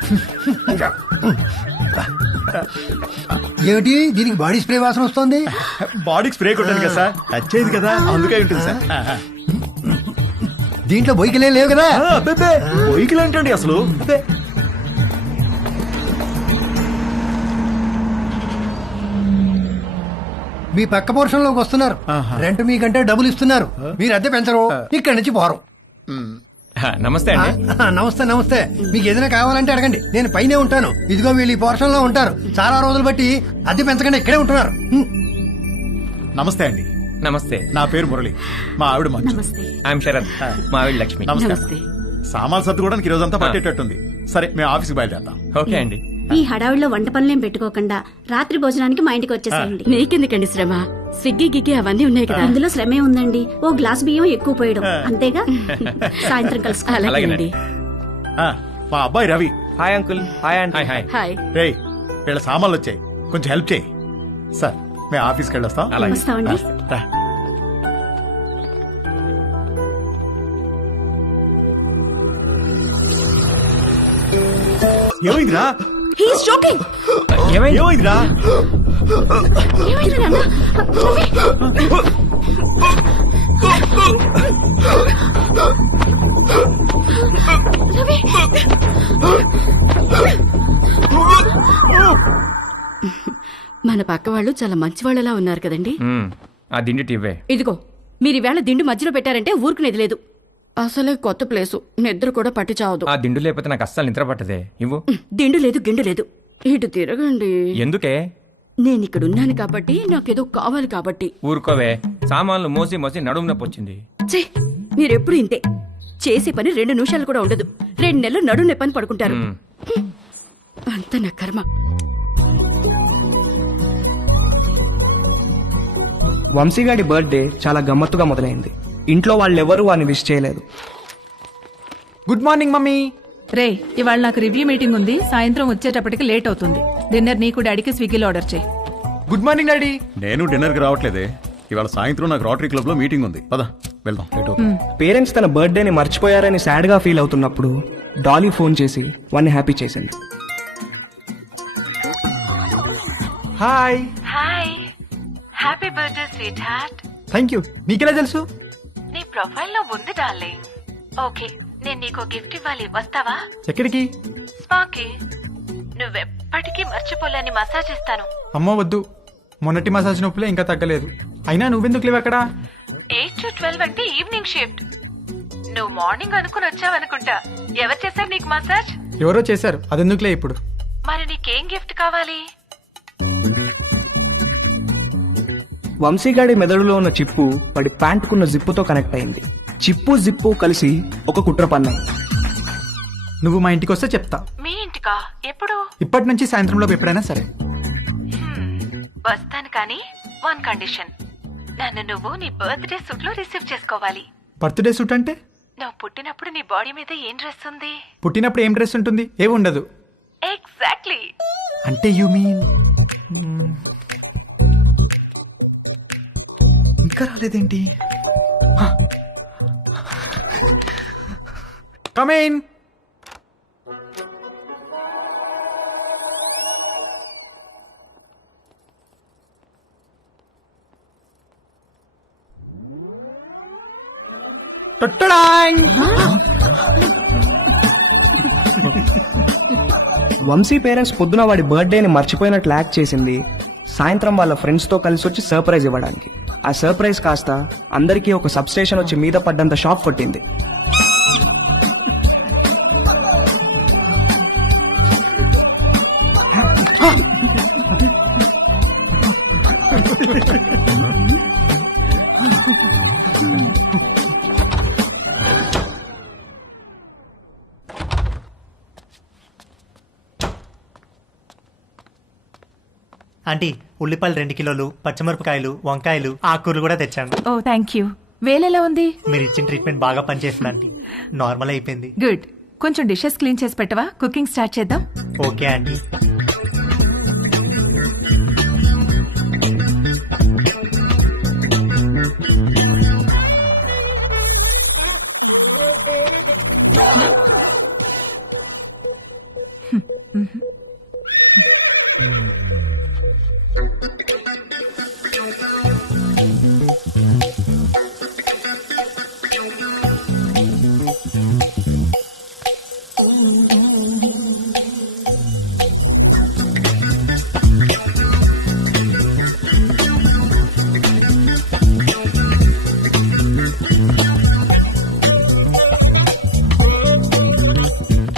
ఏమిటి దీనికి బాడీ స్ప్రే వాసన వస్తుంది? బాడీకి స్ప్రే కొట్టాను కదా సార్, వచ్చేది కదా, అందుకే ఉంటుంది సార్. దీంట్లో బొయ్యికలే లేవు కదా? బొయ్యికలు ఏంటండి అసలు? మీ పక్క పోర్షన్ లోకి వస్తున్నారు. రెంట్ మీకంటే డబ్బులు ఇస్తున్నారు. మీరు అద్దె పెంచరు, ఇక్కడి నుంచి పోరు. నమస్తే అండి. నమస్తే నమస్తే. మీకు ఏదైనా కావాలంటే అడగండి, నేను పైనే ఉంటాను. ఇదిగో వీళ్ళు ఈ పోర్షన్ లో ఉంటారు. చాలా రోజులు బట్టి అద్దె పెంచకుండా ఇక్కడే ఉంటున్నారు. నమస్తే అండి. నమస్తే. నా పేరు మురళి, మా ఆవిడ మంజు. ఐఎమ్ శరత్, మా ఆవిడ లక్ష్మి. నమస్తే. సామాన్లు సర్దుకోవడానికి ఈ రోజంతా పట్టేటట్టుంది. సరే, మేము ఆఫీస్కి బయలుదేరుతాం. ఓకే అండి. ఈ హడావిడిలో వంట పనులేం పెట్టుకోకుండా రాత్రి భోజనానికి మా ఇంటికి వచ్చేసేయండి. నీకెందుకండి శ్రమ? స్విగ్గీ గిగ్గి అవన్నీ ఉన్నాయి కదా. అందులో శ్రమే ఉందండి. ఓ గ్లాస్ బియ్యం ఎక్కువ పోయడం అంతేగా. సాయంత్రం కలుసుకోవాలి. అలాగేనండి. మా అబ్బాయి Ravi. Hi uncle. Hi aunty. Hi. Hi. రేయ్, వీళ్ళ సామాన్లు వచ్చాయి, కొంచెం హెల్ప్ చేయి. సార్, మేము ఆఫీస్కి వెళ్ళొస్తాం. వస్తామండి. రా. ఏమైందిరా? He's joking. ఏమైందిరా? ఏమైంది నాన్న? రవి. మన పక్క వాళ్ళు చాలా మంచి వాళ్ళలా ఉన్నారు కదండి. ఆ దిండి టివ్వే. ఇదిగో మీరు ఈవేళ దిండు మధ్యలో పెట్టారంటే ఊరుకునేది లేదు. అసలే కొత్త ప్లేసు, నిద్ర కూడా పట్టి చావదు. ఆ దిండు లేకపోతే నాకు అస్సలు నిద్ర పట్టదే. ఇవ్వు. దిండు లేదు గిండు లేదు. ఇటు తిరగండి. ఎందుకే? నేను ఇక్కడ ఉన్నాను కాబట్టి, నాకేదో కావాలి కాబట్టి. ఊరుకోవే, సామాన్లు మోసి మోసి నడుము నొప్పి వచ్చింది. ఛీ, మీరెప్పుడు ఇంతే. చేసే పని 2 నిమిషాలు కూడా ఉండదు. 2 నెలలు నడుము నొప్పని పడుకుంటారు. అంత నా కర్మ. వంశీగాడి బర్త్డే చాలా గమ్మత్తుగా మొదలైంది. ఇంట్లో వాళ్ళెవరూ వాడిని విష్ చేయలేదు. Good morning mummy. రే ఇవాళ నాకు రివ్యూ మీటింగ్ ఉంది, సాయంత్రం వచ్చేటప్పటికి లేట్ అవుతుంది. డిన్నర్ నీకు డాడీకి స్విగ్గీలో ఆర్డర్ చేయి. Good morning daddy. నేను డిన్నర్కి రావట్లేదే, ఇవాళ సాయంత్రం నాకు రోటరీ క్లబ్ లో మీటింగ్ ఉంది. పద వెళ్దాం, లేట్ అవుతుంది. పేరెంట్స్ తన బర్త్డేని మర్చిపోయారని సాడ్ గా ఫీల్ అవుతున్నప్పుడు డాలీ ఫోన్ చేసి వాడిని హ్యాపీ చేసింది. Hi. Hi, happy birthday sweet heart. Thank you. నీకెలా తెలుసు? నీ ప్రొఫైల్ లో ఉంది డార్లింగ్. ఓకే, నేను నీకు గిఫ్ట్ ఇవ్వాలి, వస్తావా? ఎక్కడికి? స్పాకి. నువ్వెప్పటికీ మర్చిపోలేని మసాజ్ ఇస్తాను. అమ్మో వద్దు, మొన్నటి మసాజ్ నొప్పులే ఇంకా తగ్గలేదు. అయినా నువ్వెందుకు లేవు అక్కడ? 8 to 12 అంటే ఈవినింగ్ షిఫ్ట్. నువ్వు మార్నింగ్ అనుకుని వచ్చావనుకుంటా. ఎవరు చేశారు నీకు మసాజ్? ఎవరో చేశారు, అదెందుకులే ఇప్పుడు. మరి నీకేం గిఫ్ట్ కావాలి? వంశీగాడి మెదడులో ఉన్న చిప్పు వాడి ప్యాంటుకున్న జిప్పుతో కనెక్ట్ అయింది. చిప్పు జిప్పు కలిసి ఒక కుట్ర పన్నాయి. నువ్వు మా ఇంటికి వస్తే చెప్తా. మీ ఇంటికా? ఎప్పుడు? ఇప్పటి నుంచి సాయంత్రంలోపు ఎప్పుడైనా సరే. వస్తాను, కానీ వన్ కండిషన్. నన్ను నువ్వు నీ బర్త్డే సూట్ లో రిసీవ్ చేసుకోవాలి. బర్త్డే సూట్ అంటే? నువ్వు పుట్టినప్పుడు నీ బాడీ మీద ఏం డ్రెస్ ఉంది? పుట్టినప్పుడు ఏం డ్రెస్ ఉంటుంది? ఏమి ఉండదు. ఎగ్జాక్ట్లీ. అంటే యు మీన్ ఇంకా రాలేదేంటి? Come in. వంశీ పేరెంట్స్ పొద్దున వాడి బర్త్డేని మర్చిపోయినట్లు యాక్ట్ చేసింది సాయంత్రం వాళ్ళ ఫ్రెండ్స్తో కలిసి వచ్చి సర్ప్రైజ్ ఇవ్వడానికి. ఆ సర్ప్రైజ్ కాస్త అందరికీ ఒక సబ్ స్టేషన్ వచ్చి మీద పడ్డంత షాక్ కొట్టింది. ఆంటీ, ఉల్లిపాయలు 2 కిలోలు, పచ్చిమిరపకాయలు, వంకాయలు, ఆకుకూరలు కూడా తెచ్చాను. ఓ థ్యాంక్ యూ. వేలెలా ఉంది? మీరు ఇచ్చిన ట్రీట్మెంట్ బాగా పనిచేసింది ఆంటీ. నార్మల్ అయిపోయింది. గుడ్. కొంచెం డిషెస్ క్లీన్ చేసి పెట్టవా? కుకింగ్ స్టార్ట్ చేద్దాం. Okay aunty.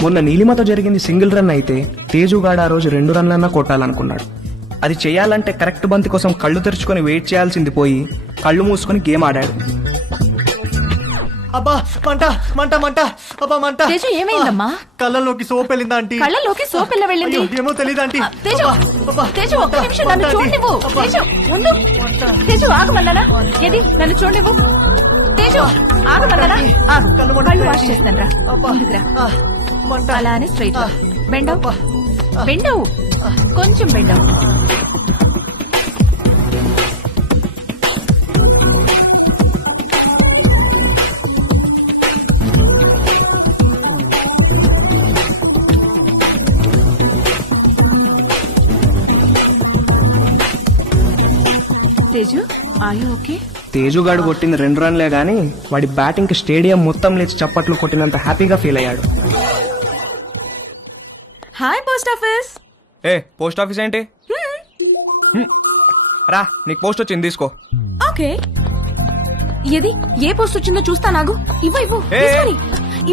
మొన్న నీలిమతో జరిగింది సింగిల్ రన్ అయితే తేజుగాడు ఆ రోజు 2 రన్లన్నా కొట్టాలనుకున్నాడు. అది చేయాలంటే కరెక్ట్ బంతి కోసం కళ్ళు తెరుచుకొని వెయిట్ చేయాల్సింది పోయి కళ్ళు మూసుకొని గేమ్ ఆడాడు. అబ్బా మంట మంట మంట, అబ్బా మంట. తేజు ఏమైందమ్మా? కళ్ళలోకి సోప్ వెళ్ళిందా ఆంటీ? కళ్ళలోకి సోప్ ఎలా వెళ్ళింది? అయ్యో, ఏమో తెలియదు ఆంటీ. తేజు, తేజు ఒక్క నిమిషం నన్ను చూడనివ్వు. తేజు ఉండు. తేజు ఆగమన్నానా? ఏది నన్ను చూడనివ్వు. తేజు ఆగమన్నానా? ఆగు. కళ్ళు వాష్ చేస్తాను రా. అలానే స్ట్రైట్ బెండవు, బెండవు, కొంచెం బెండవు. Teju are you okay? తేజుగాడు కొట్టింది 2 రన్లే గానీ వాడి బ్యాటింగ్ కి స్టేడియం మొత్తం లేచి చప్పట్లు కొట్టినంత హ్యాపీగా ఫీల్ అయ్యాడు. Hi post office. ఏ పోస్ట్ ఆఫీస్ ఏంటి? రా, నీకు పోస్ట్ వచ్చింది, తీసుకో. ఓకే, ఏది ఏ పోస్ట్ వచ్చిందో చూస్తా. నాగు ఇవ్వు ఇవ్వు ఏ, తీసుకొని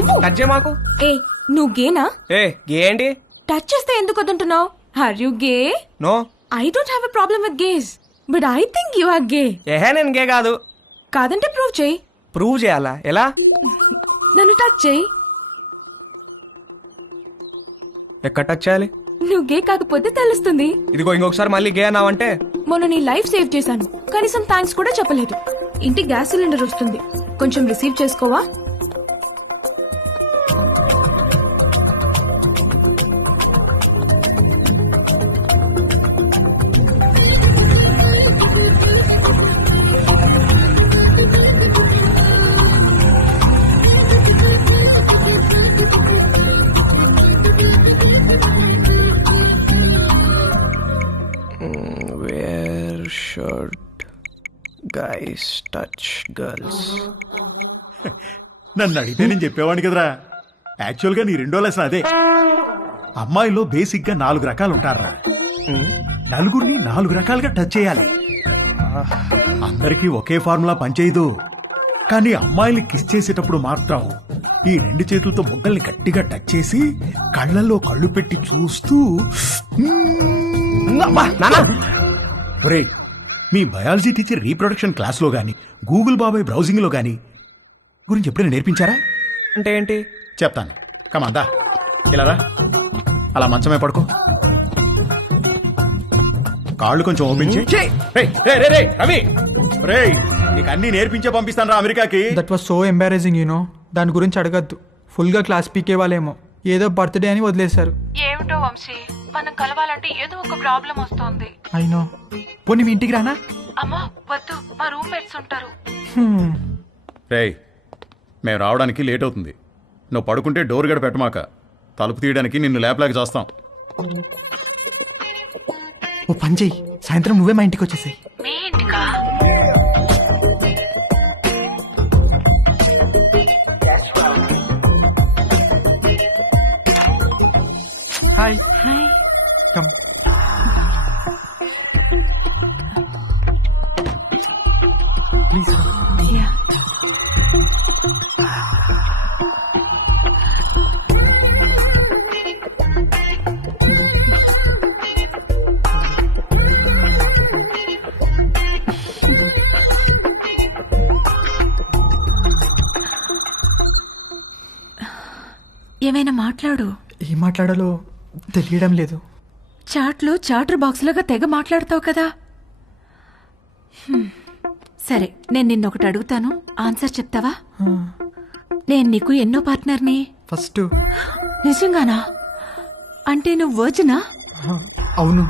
ఇవ్వు. టచ్ చేయ మాకు. ఏ నువ్వు గేనా? ఏ గే ఏంటి? టచ్ చేస్తే ఎందుకు వద్దంటున్నావు? Are you gay? No, I don't have a problem with gays, but I think you are gay. ఏహే నేను గే కాదు. కాదంటే ప్రూవ్ చేయి. ప్రూవ్ చేయాలా? ఎలా? నన్ను టచ్ చేయి. ఎక్కడ టచ్ చేయాలి? నువ్వు గే కాకపోతే తెలుస్తుంది. ఇదిగో ఇంకొకసారి మళ్ళీ గే అన్నావంటే. మొన్న నీ లైఫ్ సేవ్ చేశాను, కనీసం థ్యాంక్స్ కూడా చెప్పలేదు. ఇంటికి గ్యాస్ సిలిండర్ వస్తుంది, కొంచెం రిసీవ్ చేసుకోవా? Where should guys touch girls? నన్ను అడిగితే నేను చెప్పేవాడిని కదరా. యాక్చువల్గా నీ రెండో లెసన్ అదే. అమ్మాయిలో బేసిక్ గా 4 రకాలు ఉంటారా. నలుగురిని 4 రకాలుగా టచ్ చేయాలి. అందరికీ ఒకే ఫార్ములా పనిచేయదు. కానీ అమ్మాయిని కిస్ చేసేటప్పుడు మాత్రం ఈ 2 చేతులతో బొగ్గల్ని గట్టిగా టచ్ చేసి కళ్ళల్లో కళ్ళు పెట్టి చూస్తూ ఒరేయ్, మీ బయాలజీ టీచర్ రీప్రొడక్షన్ క్లాస్లో గాని గూగుల్ బాబాయ్ బ్రౌజింగ్ లో గాని గురించి ఎప్పుడైనా నేర్పించారా? అంటే ఏంటి? చెప్తాను. కమాందా ఇలా రా. అలా మంచమే పడుకో. కాళ్ళు కొంచెం ఓపెన్ చేయి. రవి, రేయ్, నీకు అన్ని నేర్పించే పంపిస్తాను రా అమెరికాకి. That was so embracing you know. దాని గురించి అడగద్దు. ఫుల్ గా క్లాస్ పీకే వాళ్ళేమో ఏదో బర్త్డే అని వదిలేశారు. ఏమిటో వంశీ, మనం కలవాలంటే ఏదో ఒక ప్రాబ్లం వస్తోంది. అయినో. పోనీ మీ ఇంటికి రానా? అమ్మో వద్దు, మా రూమ్మేట్స్ ఉంటారు. రేయ్, మేము రావడానికి లేట్ అవుతుంది. నువ్వు పడుకుంటే డోర్ గడ పెట్టమాక. తలుపు తీయడానికి నిన్ను లేపలేక చేస్తాం. ఓ పని చెయ్యి, సాయంత్రం నువ్వే మా ఇంటికి వచ్చేసాయి. మీ ఇంటికా? Hi hi. Come. Please. Yeah. ఏమైనా మాట్లాడు. ఏం మాట్లాడాలో తెలియడం లేదు. చాట్లో చాటర్ బాక్స్ లాగా తెగ మాట్లాడతావు కదా. సరే, నేను నిన్నొకటి అడుగుతాను, ఆన్సర్ చెప్తావా? నేను నీకు ఎన్నో పార్ట్నర్ని? ఫస్ట్. నిజంగానా? అంటే నువ్వు వర్జినా? అవును.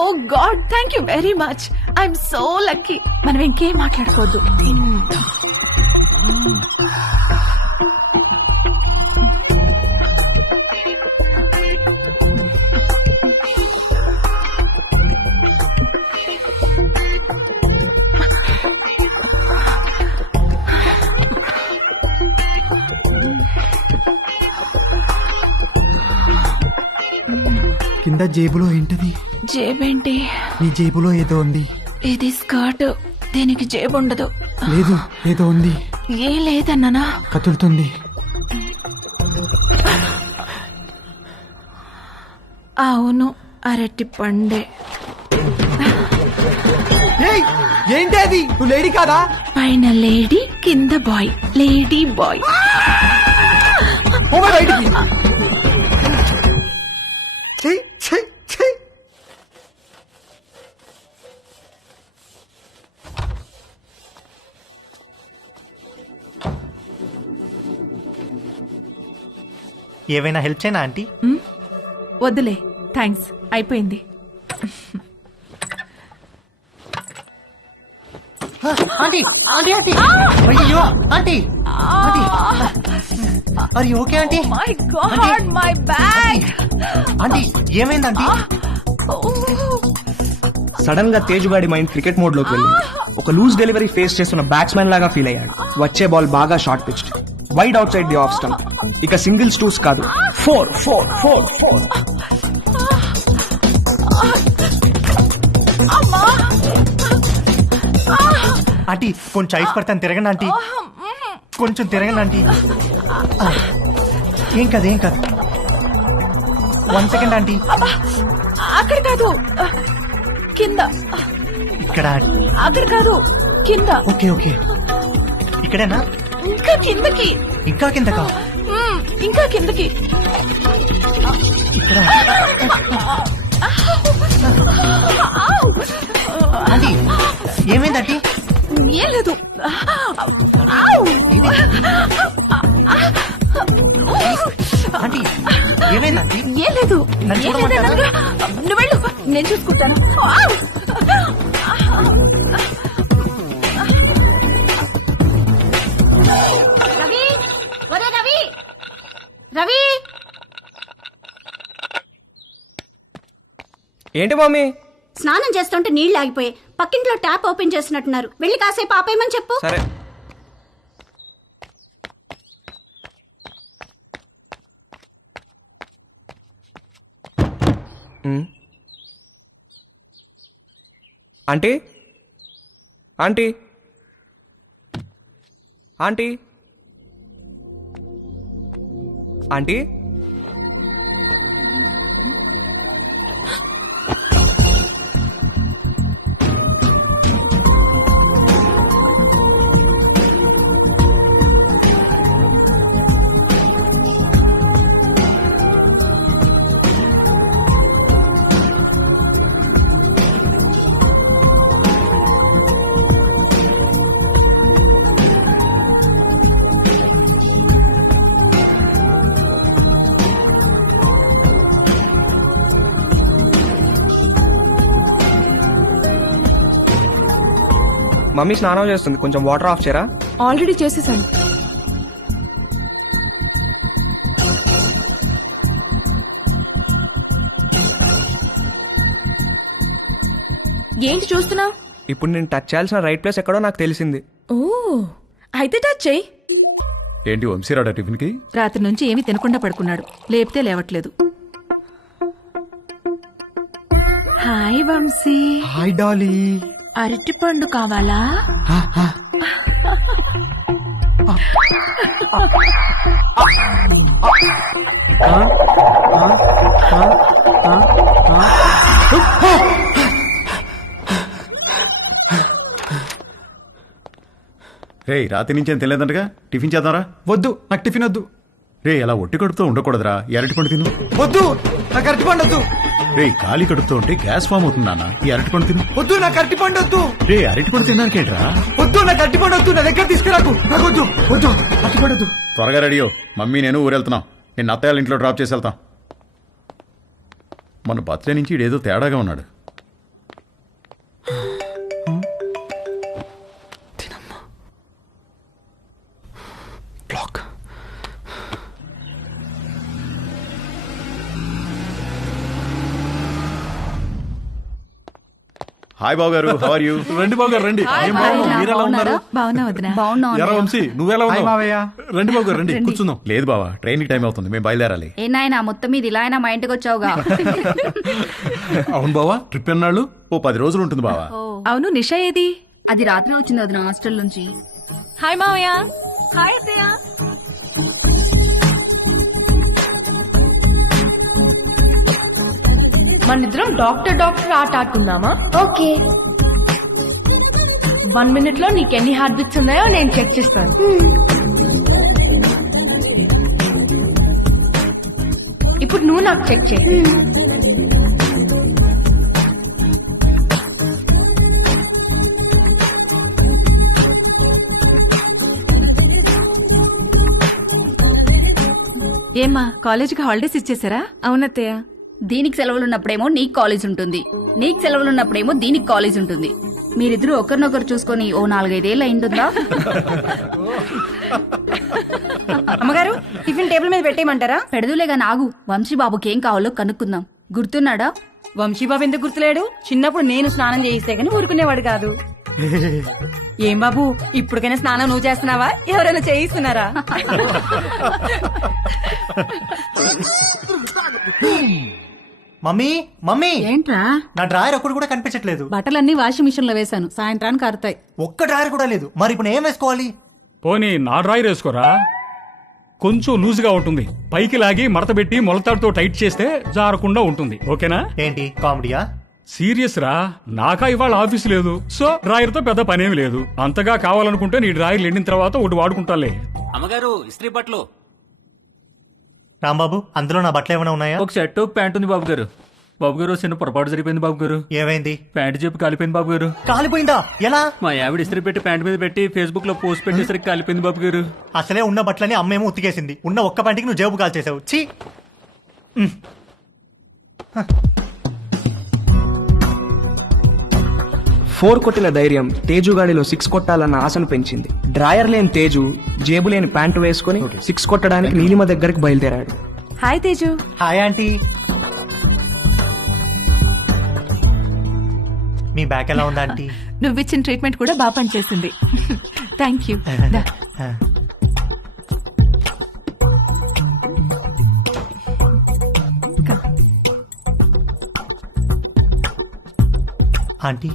Oh god, thank you very much. I'm so lucky. మనం ఇంకేం మాట్లాడుకోవద్దు. కింద జేబులో ఏంటిది? జేబేంటి? నీ జేబులో ఏదో ఉంది. ఇది స్కర్ట్, దీనికి జేబు ఉండదు. లేదు, ఏదో ఉంది. ఏ లేదన్నానా? కదులుతుంది. అవును, అరటి పండే. ఏంటి అది? నువ్వు లేడీ కాదా? పైన లేడీ, కింద బాయ్. Lady bye. బయటికి. ఏవైనా హెల్ప్ చేయనా ఆంటీ? వద్దులే, థ్యాంక్స్, అయిపోయింది. ఆంటీ, ఆంటీ, ఆంటీ, అయ్యో ఆంటీ, ఆంటీ, అరే okay aunty? My God, my bag. Aunty ఏమైంది ఆంటీ? సడన్ గా తేజుగాడి మైండ్ క్రికెట్ మోడ్ లోకి వెళ్ళింది. ఒక లూజ్ డెలివరీ ఫేస్ చేస్తున్న బ్యాట్స్మెన్ లాగా ఫీల్ అయ్యాడు. వచ్చే బాల్ బాగా short pitched, wide out side the off stump. ఇక సింగిల్స్ టూస్ కాదు, 4 4 4 4. ఆంటీ కొంచెం ఐస్ పడతాను, తిరగండి ఆంటీ, కొంచెం తిరగండి ఆంటీ. ఏం కాదు, ఏం కాదు. 1 సెకండ్ ఆంటీ. అక్కడ కాదు, కింద. ఇక్కడ. అక్కడ కాదు, కింద. ఓకే ఓకే, ఇక్కడేనా? ఇంకా కిందకి. ఇంకా కిందకా? ఇంకా కిందకి. ఇక్కడ. ఆంటీ ఏమైంది ఆంటీ? ఏం లేదు. ఆంటీ ఏమైంది ఆంటీ? ఏం లేదు. నన్ను చూడమంటారా? నువ్వు వెళ్ళు, నేను చూసుకుంటాను. ఏంటి మమ్మీ? స్నానం చేస్తుంటే నీళ్లు ఆగిపోయి పక్కింట్లో ట్యాప్ ఓపెన్ చేస్తున్నట్టున్నారు. వెళ్ళి కాసేపు ఆపేయమని చెప్పు. సరే. Aunty, aunty, aunty, aunty. Mummy స్నానం చేస్తుంది, కొంచెం వాటర్ ఆఫ్ చేయరా? ఆల్రెడీ చేసేసాను. ఏంటి చూస్తున్నావు? ఇప్పుడు నేను టచ్ చేయాల్సిన రైట్ ప్లేస్ ఎక్కడో నాకు తెలిసింది. ఓ, అయితే టచ్ చెయ్యి. ఏంటి వంశీరాడా టిఫిన్ కి? రాత్రి నుంచి ఏమీ తినకుండా పడుకున్నాడు, లేపితే లేవట్లేదు. హాయ్ వంశీ. Hi Dolly. అరటి పండు కావాలా? రే రాత్రి నుంచి ఏం తెలియదంటగా, టిఫిన్ చేద్దాంరా. వద్దు, నాకు టిఫిన్ వద్దు. రే అలా ఒట్టి కడుపుతో ఉండకూడదురా, ఈ అరటిపండు తిను. వద్దు, నాకు అరటిపండు వద్దు. రే ఖాళీ కడుపుతో ఉంటే గ్యాస్ ఫామ్ అవుతుంది నాన్న, ఈ అరటిపండు తిను. వద్దు, నాకు అరటిపండు వద్దు. రే అరటిపండు తిన్నాకేంట్రా? వద్దు, నాకు అరటిపండు వద్దు. నా దగ్గర తీసుకురాకు, నాకు వద్దు. వద్దు, అరటిపండు వద్దు. త్వరగా రెడీ అయ్యో, మమ్మీ నేను ఊరెళ్తున్నాం. నేను అత్తయ్య ఇంట్లో డ్రాప్ చేసి వెళ్తాం. మన బర్త్డే నుంచి ఇడేదో తేడాగా ఉన్నాడు. హాయ్ బాబు గారు, హౌ ఆర్ యు? రండి బాబు గారు రండి. ఏం బాబు మీరు ఎలా ఉన్నారు? బాగున్నా వదినా. ఎరా వంశీ నువ్వెలా హాయ్ ఉన్నావు? మావయ్య. రండి బాబు గారు రండి, కూర్చుందాం. లేదు బావా, ట్రైన్ కి టైం అవుతుంది, మేము బయలుదేరాలి. ఏ నాయనా మొత్తం మీద ఇలా అయినా మా ఇంటికి వచ్చావుగా. అవును బావా, ట్రిప్ ఎన్నాళ్ళు? ఓ 10 రోజులు ఉంటుంది బావా. అవును, నిషా ఏది? అది రాత్రి వచ్చింది వదిన హాస్టల్ నుంచి. హాయ్ మావయ్య. హాయ్ అత్తయ్య. మనిద్దరం డాక్టర్ ఆట ఆడుకుందామా? ఓకే. 1 minute లో నీకు ఎన్ని హార్ట్ బీట్స్ ఉన్నాయో నేను చెక్ చేస్తాను. ఇప్పుడు నువ్వు నాకు చెక్ చేయి. ఏమ్మా, కాలేజీకి హాలిడేస్ ఇచ్చేసారా? అవునత్తయ్య. దీనికి సెలవులు ఉన్నప్పుడేమో నీకు కాలేజ్ ఉంటుంది, నీకు సెలవులు ఉన్నప్పుడేమో దీనికి కాలేజ్ ఉంటుంది. మీరిద్దరూ ఒకరినొకరు చూసుకొని ఓ 4-5 ఏళ్ళు అయింటుందా? అమ్మగారు, టిఫిన్ టేబుల్ మీద పెట్టేయమంటారా? పెడదులేగా నాగు. వంశీబాబుకి ఏం కావాలో కనుక్కుందాం. గుర్తున్నాడా? వంశీబాబు ఎందుకు గుర్తులేడు? చిన్నప్పుడు నేను స్నానం చేయిస్తే గానీ ఊరుకునేవాడు కాదు. ఏం బాబు, ఇప్పటికైనా స్నానం నువ్వు చేస్తున్నావా, ఎవరైనా చేయిస్తున్నారా? మమ్మీ మమ్మీ, ఏంట్రా? నా డ్రాయర్ ఒక్కడు కూడా కనిపించట్లేదు. బట్టలన్నీ వాషింగ్ మిషన్ లో వేశాను, సాయంత్రానికి ఆరుతాయి. ఒక్క డ్రాయర్ కూడా లేదు. మరి ఇప్పుడు ఏం వేసుకోవాలి? పోనీ నా డ్రాయర్ వేసుకోరా, కొంచెం లూజ్గా ఉంటుంది. పైకి లాగి మడత పెట్టి మొలతాడుతో టైట్ చేస్తే జారకుండా ఉంటుంది. ఓకేనా? ఏంటి కామెడీయా? సీరియస్ రా, నాకా ఇవాళ ఆఫీస్ లేదు, సో డ్రాయర్ తో పెద్ద పనేమి లేదు. అంతగా కావాలనుకుంటే నీ డ్రాయర్ ఎండిన తర్వాత ఒకటి వాడుకుంటాలే. అమ్మగారు, ఇస్త్రీ బట్టలు. రాంబాబు, అందులో నా బట్టలు ఏమైనా ఉన్నాయా? ఒక షర్ట్ ప్యాంట్ ఉంది బాబు గారు. బాబు గారు, చిన్న పొరపాటు జరిగిపోయింది బాబు గారు. ఏమైంది? ప్యాంట్ చెప్పి కాలిపోయింది బాబు గారు. కాలిపోయిందా? ఎలా? మా ఆవిడ ఇస్త్రీ పెట్టి ప్యాంట్ మీద పెట్టి ఫేస్బుక్ లో పోస్ట్ పెట్టేసరికి కాలిపోయింది బాబు గారు. అసలే ఉన్న బట్టలని అమ్మేమో ఉతికేసింది. ఉన్న ఒక్క పంటికి నువ్వు జేబు కాల్చేసావు. ఛీ! 4 కొట్టిన ధైర్యం తేజుగాడిలో 6 కొట్టాలన్న ఆశను పెంచింది. డ్రాయర్ లేని తేజు జేబు లేని ప్యాంటు వేసుకుని 6 కొట్టడానికి నీలిమ దగ్గరికి బయలుదేరాడు. హాయ్ తేజు. Hi aunty. మీ బ్యాక్ ఎలా ఉందా ఆంటీ? నువ్వు ఇచ్చిన ట్రీట్మెంట్ కూడా బాగా పనిచేసింది. Thank you. ఆంటీ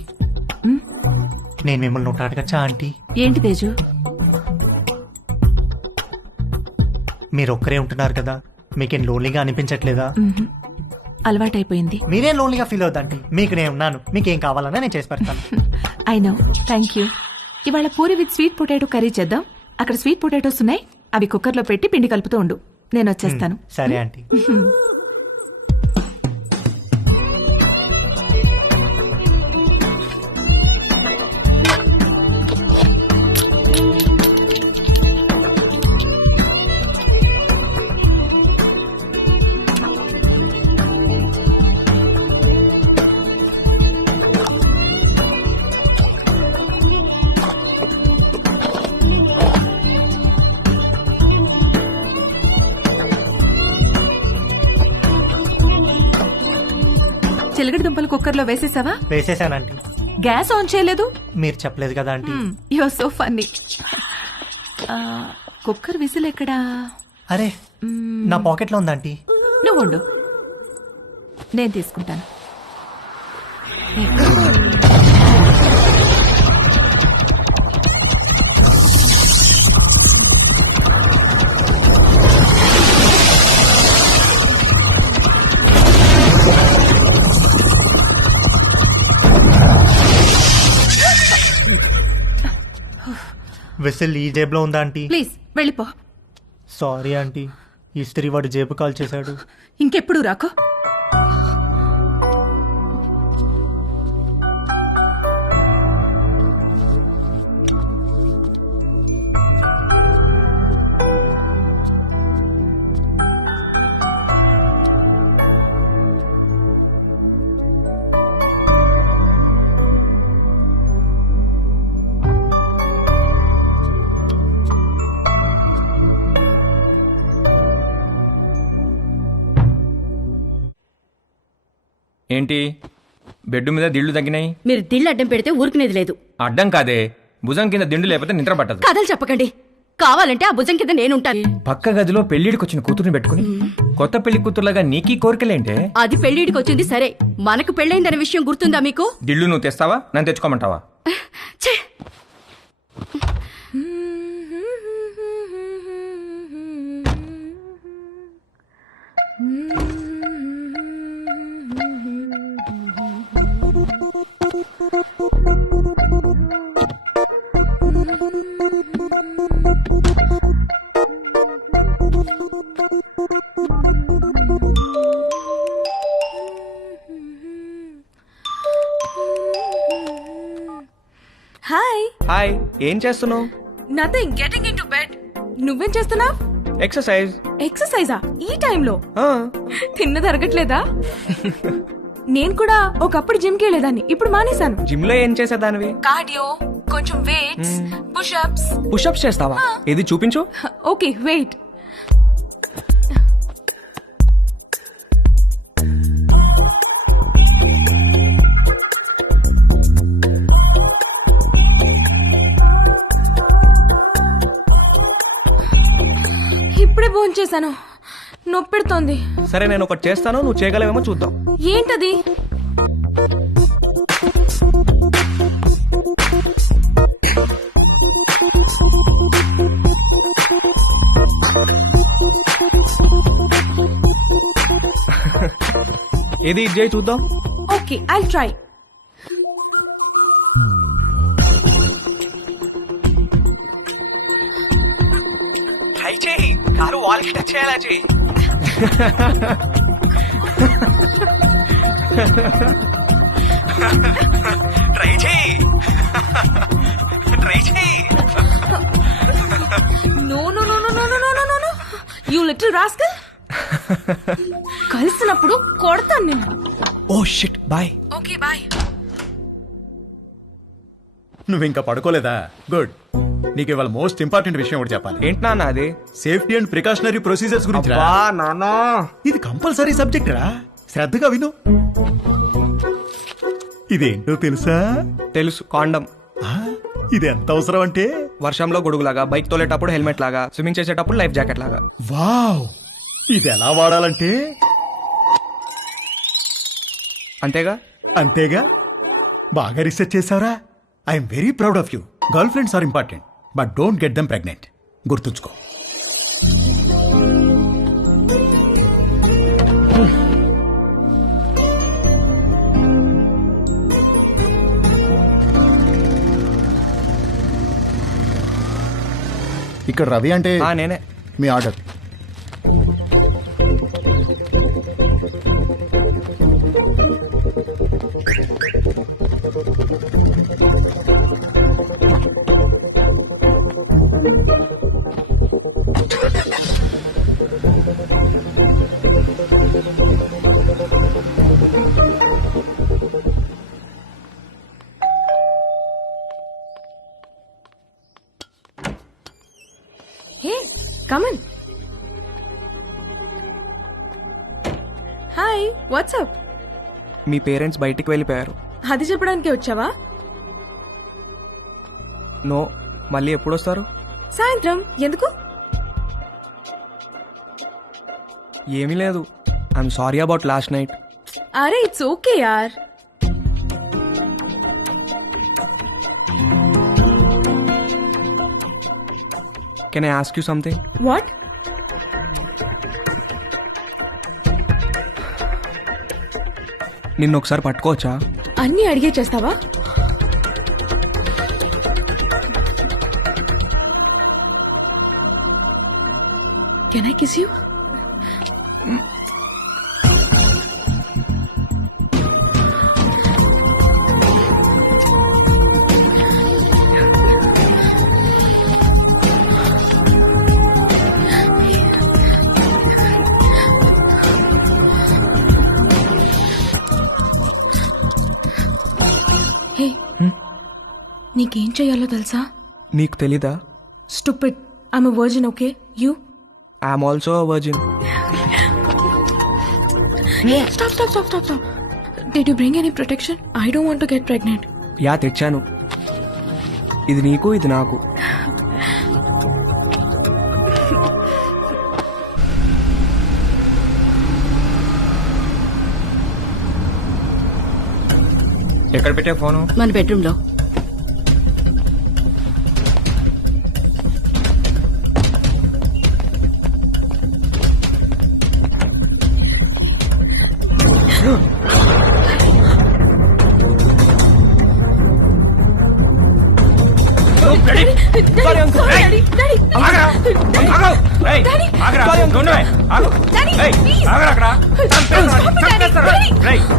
నేను మిమ్మల్ని ఒకటి అడగచ్చా ఆంటీ? ఏంటి తేజు? మీరు ఒక్కరే ఉంటున్నారు కదా, మీకేం లోన్లీగా అనిపించట్లేదా? అలవాటైపోయింది. మీరేం లోన్లీగా ఫీల్ అవుతాంటీ, మీకు నేను ఉన్నాను. మీకేం కావాలన్నా నేను చేసి పెడతాను. I know. Thank you. ఇవాళ puri with sweet potato curry చేద్దాం. అక్కడ స్వీట్ పొటాటోస్ ఉన్నాయి, అవి కుక్కర్లో పెట్టి పిండి కలుపుతూ ఉండు, నేను వచ్చేస్తాను. సరే ఆంటీ. చిలకడ దుంపలు కుక్కర్లో వేసేసావా? వేసేసానంటీ. గ్యాస్ ఆన్ చేయలేదు? మీరు చెప్పలేదు కదా aunty. You are so funny. Cooker whistle ఎక్కడా? అరే నా పాకెట్లో ఉందంటీ. నువ్వు ఉండు, నేను తీసుకుంటాను. విసిల్ ఈ జేబులో ఉందా ఆంటీ? ప్లీజ్ వెళ్ళిపో. సారీ ఆంటీ, ఇస్త్రీ వాడు జేబు కాల్ చేశాడు. ఇంకెప్పుడు రాకో. ఏంటి బెడ్ మీద దిళ్ళు తగ్గినాయి? మీరు దిళ్ళు అడ్డం పెడితే ఊరుకునేది లేదు. అడ్డం కాదే, భుజం కింద దిండు లేకపోతే నిద్ర పట్టదు. కథలు చెప్పకండి, కావాలంటే ఆ భుజం కింద నేనుంటాను. పక్క గదిలో పెళ్లిడికి వచ్చిన కూతురుని పెట్టుకుని కొత్త పెళ్లి కూతురులాగా నీకీ కోరికలేంటే? అది పెళ్లిడికి వచ్చింది సరే, మనకు పెళ్ళైందనే విషయం గుర్తుందా మీకు? దిళ్ళు నువ్వు తెస్తావా, నన్ను తెచ్చుకోమంటావా? హాయ్. హాయ్, ఏం చేస్తున్నావు? Nothing, getting into bed. నువ్వేం చేస్తున్నావ్? ఎక్సర్సైజ్. ఎక్సర్సైజా ఈ టైంలో? తిన్నది అరగట్లేదా? నేను కూడా ఒకప్పుడు జిమ్ కి వెళ్ళేదాన్ని, ఇప్పుడు మానేశాను. జిమ్ లో ఏం చేసేదానివి? కార్డియో, కొంచెం వెయిట్స్, పుషప్స్. పుషప్స్ చేస్తావా? ఏది చూపించు. Okay wait. ఇప్పుడే భోంచేశాను, నొప్పెడుతోంది. సరే నేను ఒకటి చేస్తాను, నువ్వు చేయగలవేమో చూద్దాం. ఏంటది? ఏది ఇది చేయి చూద్దాం. Okay I'll try. ట్రై చేయి, కారు వాల్కి టచ్ చేయాలా చేయి. ట్రై చేయి, ట్రై చేయి. No no no no no no no no no, you little rascal. కలిసినప్పుడు కొడతాను నేను. Oh shit, bye. Okay bye. నువ్వు ఇంకా పడుకోలేదా? గుడ్. నీకు ఇవాళ మోస్ట్ ఇంపార్టెంట్ విషయం ఒకటి చెప్పాలి. ఏంటి నాన్న అది? సేఫ్టీ అండ్ ప్రికాషనరీ ప్రొసీజర్స్ గురించి రా. నానా, ఇది కంపల్సరీ సబ్జెక్ట్ రా, శ్రద్ధగా విను. ఇదేంటో తెలుసా? తెలుసు, కాండం. ఇది ఎంత అవసరం అంటే వర్షంలో గొడుగులాగా, బైక్ తోలేటప్పుడు హెల్మెట్ లాగా, స్విమ్మింగ్ చేసేటప్పుడు లైఫ్ జాకెట్ లాగా. వావ్, ఇది ఎలా వాడాలంటే అంతేగా. అంతేగా. బాగా రీసెర్చ్ చేసావురా. I'm very proud of you. Girl friends are important, but don't get them pregnant. గుర్తుంచుకో. ఇక్కడ రవి అంటే నేనే. మీ order. Hey, come in. Hi, what's up? మీ పేరెంట్స్ బయటికి వెళ్ళిపోయారు. అది చెప్పడానికి వచ్చావా? నో, మళ్ళీ ఎప్పుడు వస్తారు? సాయంత్రం. ఎందుకు? ఏమీ లేదు. I'm sorry about last night. అరే ఇట్స్ ఓకే యార్. Can I ask you something? What? నిన్ను ఒకసారి పట్టుకోవచ్చా? అన్నీ అడిగే చేస్తావా? Can I kiss you? Hey, నీకేం చెయ్యాలో తెలుసా? నీకు తెలీదా? Stupid. I'm a virgin, okay? You? I'm also a virgin. Stop. Did you bring any protection? I don't want to get pregnant. Yeah, తెచ్చాను. ఇది నీకు, ఇది నాకు. ఎక్కడ పెట్టే ఫోను? మన బెడ్రూమ్ లో.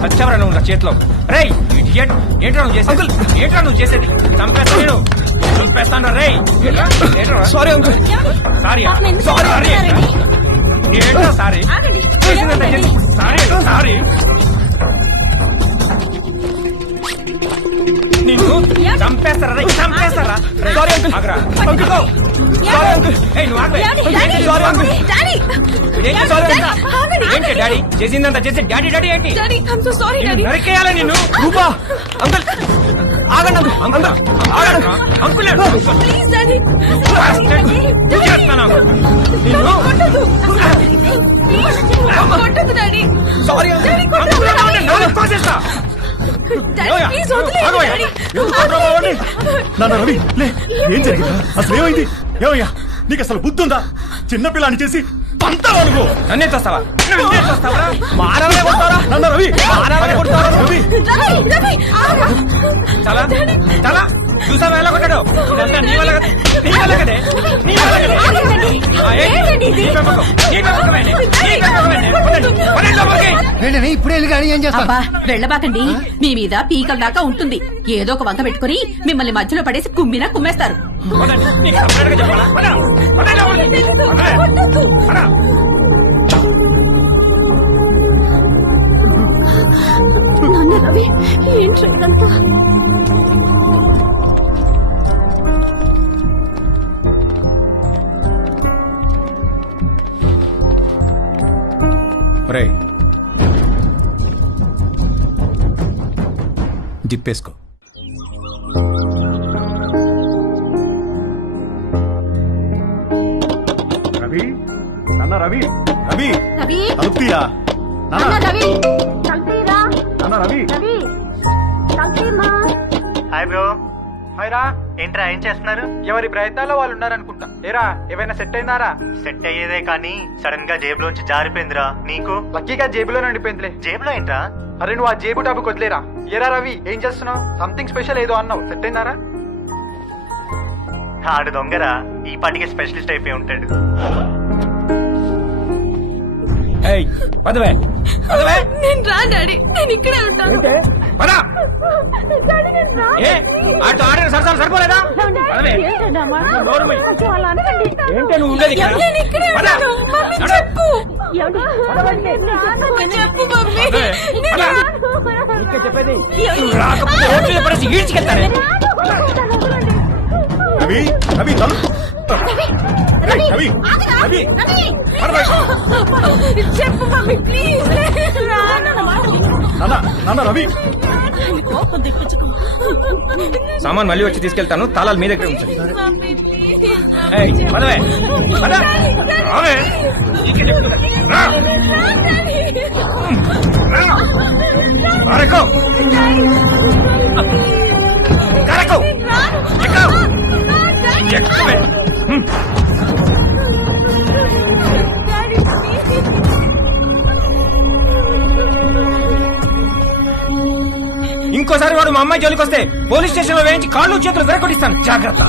వచ్చావరా నువ్వు నా చేతిలో? రేయ్ ఏంట్రా నువ్వు చేసేది? ఏంట్రా నువ్వు చేసేది? చంపేస్తా నేను, చంపేస్తాను. రేయ్ సారీ అంకుల్. సారీ ఏంట్రా సారీ? సారీ నిన్ను చంపేస్తారా? చంపేస్తారా? Sorry uncle. ఆగరా అంకుల్. Sorry uncle. ఏయ్ నువ్వు ఆగవే. Sorry uncle. ఏంటి డాడీ చేసిందంతా చేసి డాడీ డాడీ ఏంటి? సారీ నరికేయాలా నిన్ను? రూపా అంకుల్ ఆగండి అంకుల్. Uncle please daddy. చేస్తాను కొట్టదు డాడీ. సారీ కోసేస్తా. ప్లీజ్ వదిలేయండి. నాన్న రవి, లే, ఏం జరిగిందా? అసలు ఏమైంది? ఏమయ్యా, నీకు అసలు బుద్ధి ఉందా? చిన్నపిల్లని చేసి పంతావా నువ్వు? నన్నే చూస్తావా? మానవే కొడతారా? నాన్న రవి, మానవే కొడతారా? రవి, చాలా చాలా చూసావా ఎలా కొట్టాడు? ఇదంతా నీ వల్ల కదా, నీ వల్ల కదే, నీ వల్ల కదే. నీ పెంపకం, నీ పెంపకమేనే, నీ పెంపకమేనే. పడండి లోపలికి. ఏంటని ఇప్పుడే వెళ్ళి కానీ ఏం చేస్తా? అబ్బా వెళ్ళబాకండి. మీ మీద పీకల దాకా ఉంటుంది. ఏదో ఒక వంక పెట్టుకుని మిమ్మల్ని మధ్యలో పడేసి కుమ్మినా కుమ్మేస్తారు. పదండి, నీకు సపరేట్గా చెప్పాలా? పద, పదండి లోపలికి. పద. నాన్న రవి, ఏంట్రా ఇదంతా? జిప్పేసుకో. రవి నాన్న రవి రవి రవి తలుపు తీరా నాన్న అన్న రవి తలుపుతీరా. నాన్న రవి రవి తలుపుతీమా. Hi bro. హాయ్ రా. ఏంట్రా ఏం చేస్తున్నారు? ఎవరి ప్రయత్నాల్లో వాళ్ళు ఉన్నారనుకుంటా. ఏరా ఏమైనా సెట్ అయిందారా? సెట్ అయ్యేదే కానీ సడన్ గా జేబులోంచి జారిపోయిందిరా. నీకు? లక్కీగా జేబులో నడిపోయిందిలే. జేబులో ఏంట్రా? అరే నువ్వు ఆ జేబు టాపిక్ వదిలేరా. ఏరా రవి ఏం చేస్తున్నావు? సంథింగ్ స్పెషల్ ఏదో అన్నావు, సెట్ అయిందారా? ఆడు దొంగరా, ఈ పాటికి స్పెషలిస్ట్ అయిపోయి ఉంటాడు. ఏయ్ పదవే పదవే. నేను రా డాడీ, నేను ఇక్కడే ఉంటాను. పద. డాడీ నేను రా. ఏ ఆటో ఆడిన సరసాలు సరిపోలేదా? పదవే. నోరు మూయి. ఏంటే నువ్వు ఉండేది ఇక్కడ? నేను ఇక్కడే పద. ఉంటాను. మమ్మీ నడు. చెప్పు. చెప్పు మమ్మీ. పద. ఇంకా చెప్పేది నువ్వు రాకపోతే రోడ్డు మీద పడేసి ఈడ్చుకెళ్తానే. రవి రవి తలుపు రవి రవి రవి చెప్పు మమ్మీ ప్లీజ్. నాన్న నాన్న రవి సామాన్ మళ్ళీ వచ్చి తీసుకెళ్తాను, తాళాలు మీ దగ్గర ఉంచండి. ఏయ్ పదవే పద. రావే. ఇక్కడ చెప్తున్నా. రా. రా. ఎక్కు. కరెక్కు. ఎక్కు. ఎక్కువే. ఇంకోసారి వాడు మా అమ్మాయి జోలికి వస్తే పోలీస్ స్టేషన్ లో వేయించి కాళ్ళు చేతులు విరగొట్టిస్తాను, జాగ్రత్త.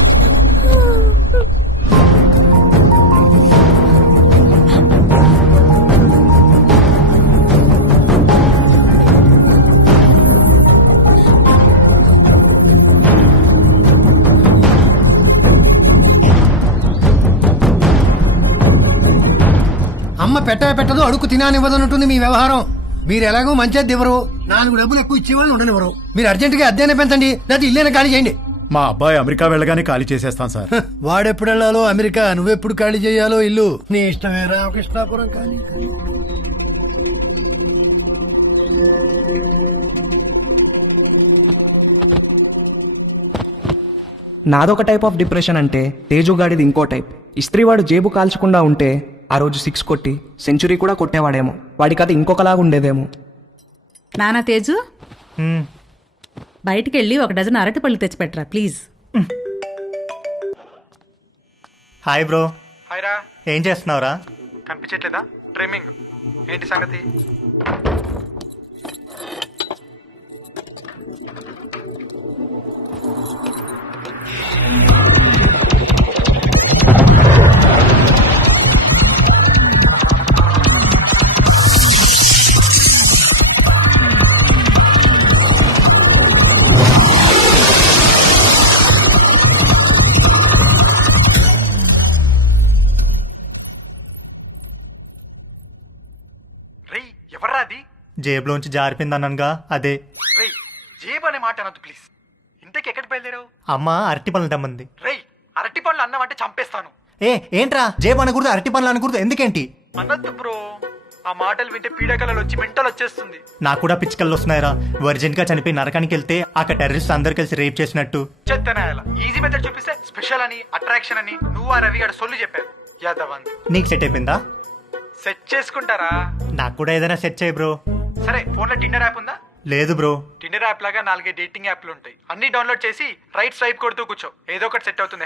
అమ్మ పెట్టదు అడుగు తినానివ్వదన్నట్టుంది మీ వ్యవహారం. మీరు ఎలాగో మంచిది ఇవ్వరు, 4 డబ్బులు ఎక్కువ ఇచ్చేవాళ్ళు ఉండనివ్వరు. మీరు అర్జెంట్ గా అద్దెనే పెంచండి, లేదా ఇల్లేనే ఖాళీ చేయండి. మా అబ్బాయి అమెరికా వెళ్ళగానే ఖాళీ చేసేస్తాం సార్. వాడెప్పుడు వెళ్ళాలో అమెరికా, నువ్వెప్పుడు ఖాళీ చేయాలో ఇల్లు నీ ఇష్టమే. రామకృష్ణాపురం ఖాళీ. నాదొక టైప్ ఆఫ్ డిప్రెషన్ అంటే తేజుగాడిది ఇంకో టైప్. ఇస్త్రీవాడు జేబు కాల్చకుండా ఉంటే ఆ రోజు 6 కొట్టి సెంచురీ కూడా కొట్టేవాడేమో. వాడి కథ ఇంకొకలాగా ఉండేదేమో. నానా తేజు, బయటికి వెళ్ళి 1 డజన్ అరటిపళ్ళు తెచ్చిపెట్టరా ప్లీజ్. Hi bro. హాయ్ రా. ఏం చేస్తున్నావురా? కనిపించట్లేదా? ట్రిమ్మింగ్. ఏంటి సంగతి? ఎవర్రా అది? జేబులోంచి జారిపోయిందనగా అదే. రేయ్ జేబు అనే మాట అనొద్దు ప్లీజ్. ఇంతకి ఎక్కడికి బయలుదేరావు? అమ్మ అరటి పనులు తెమ్మంది. రేయ్ అరటి పళ్ళు అన్నావంటే చంపేస్తాను. ఏంట్రా జేబు అనకూడదు, అరటి పనులు అనకూడదు, ఎందుకేంటి? అనొద్దు బ్రో, ఆ మాటలు వింటే పీడకలలు వచ్చి మెంటల్ వచ్చేస్తుంది. నాకు కూడా పిచ్చికల్లు వస్తున్నాయిరా. వర్జిన్ గా చనిపోయి నరకానికి వెళ్తే అక్కడ టెర్రరిస్ట్ అందరు కలిసి రేప్ చేసినట్టు. చెత్తనాయాల ఈజీ మెథడ్ చూపిస్తే స్పెషల్ అని, అట్రాక్షన్ అని నువ్వు ఆ రవి గారు సొల్లు చెప్పారు. యాదవంత్ నీకు సెట్ అయిపోయిందా? సెట్ చేసుకుంటారా? నాకు కూడా ఏదైనా సెట్ చేయి బ్రో. సరే ఫోన్ లో టిండర్ యాప్ ఉందా? లేదు బ్రో. టిండర్ యాప్ లాగా 4 డేటింగ్ యాప్లు ఉంటాయి. అన్ని డౌన్లోడ్ చేసి రైట్ స్వైప్ కొడుతూ కూర్చో, ఏదో ఒకటి సెట్ అవుతుంది.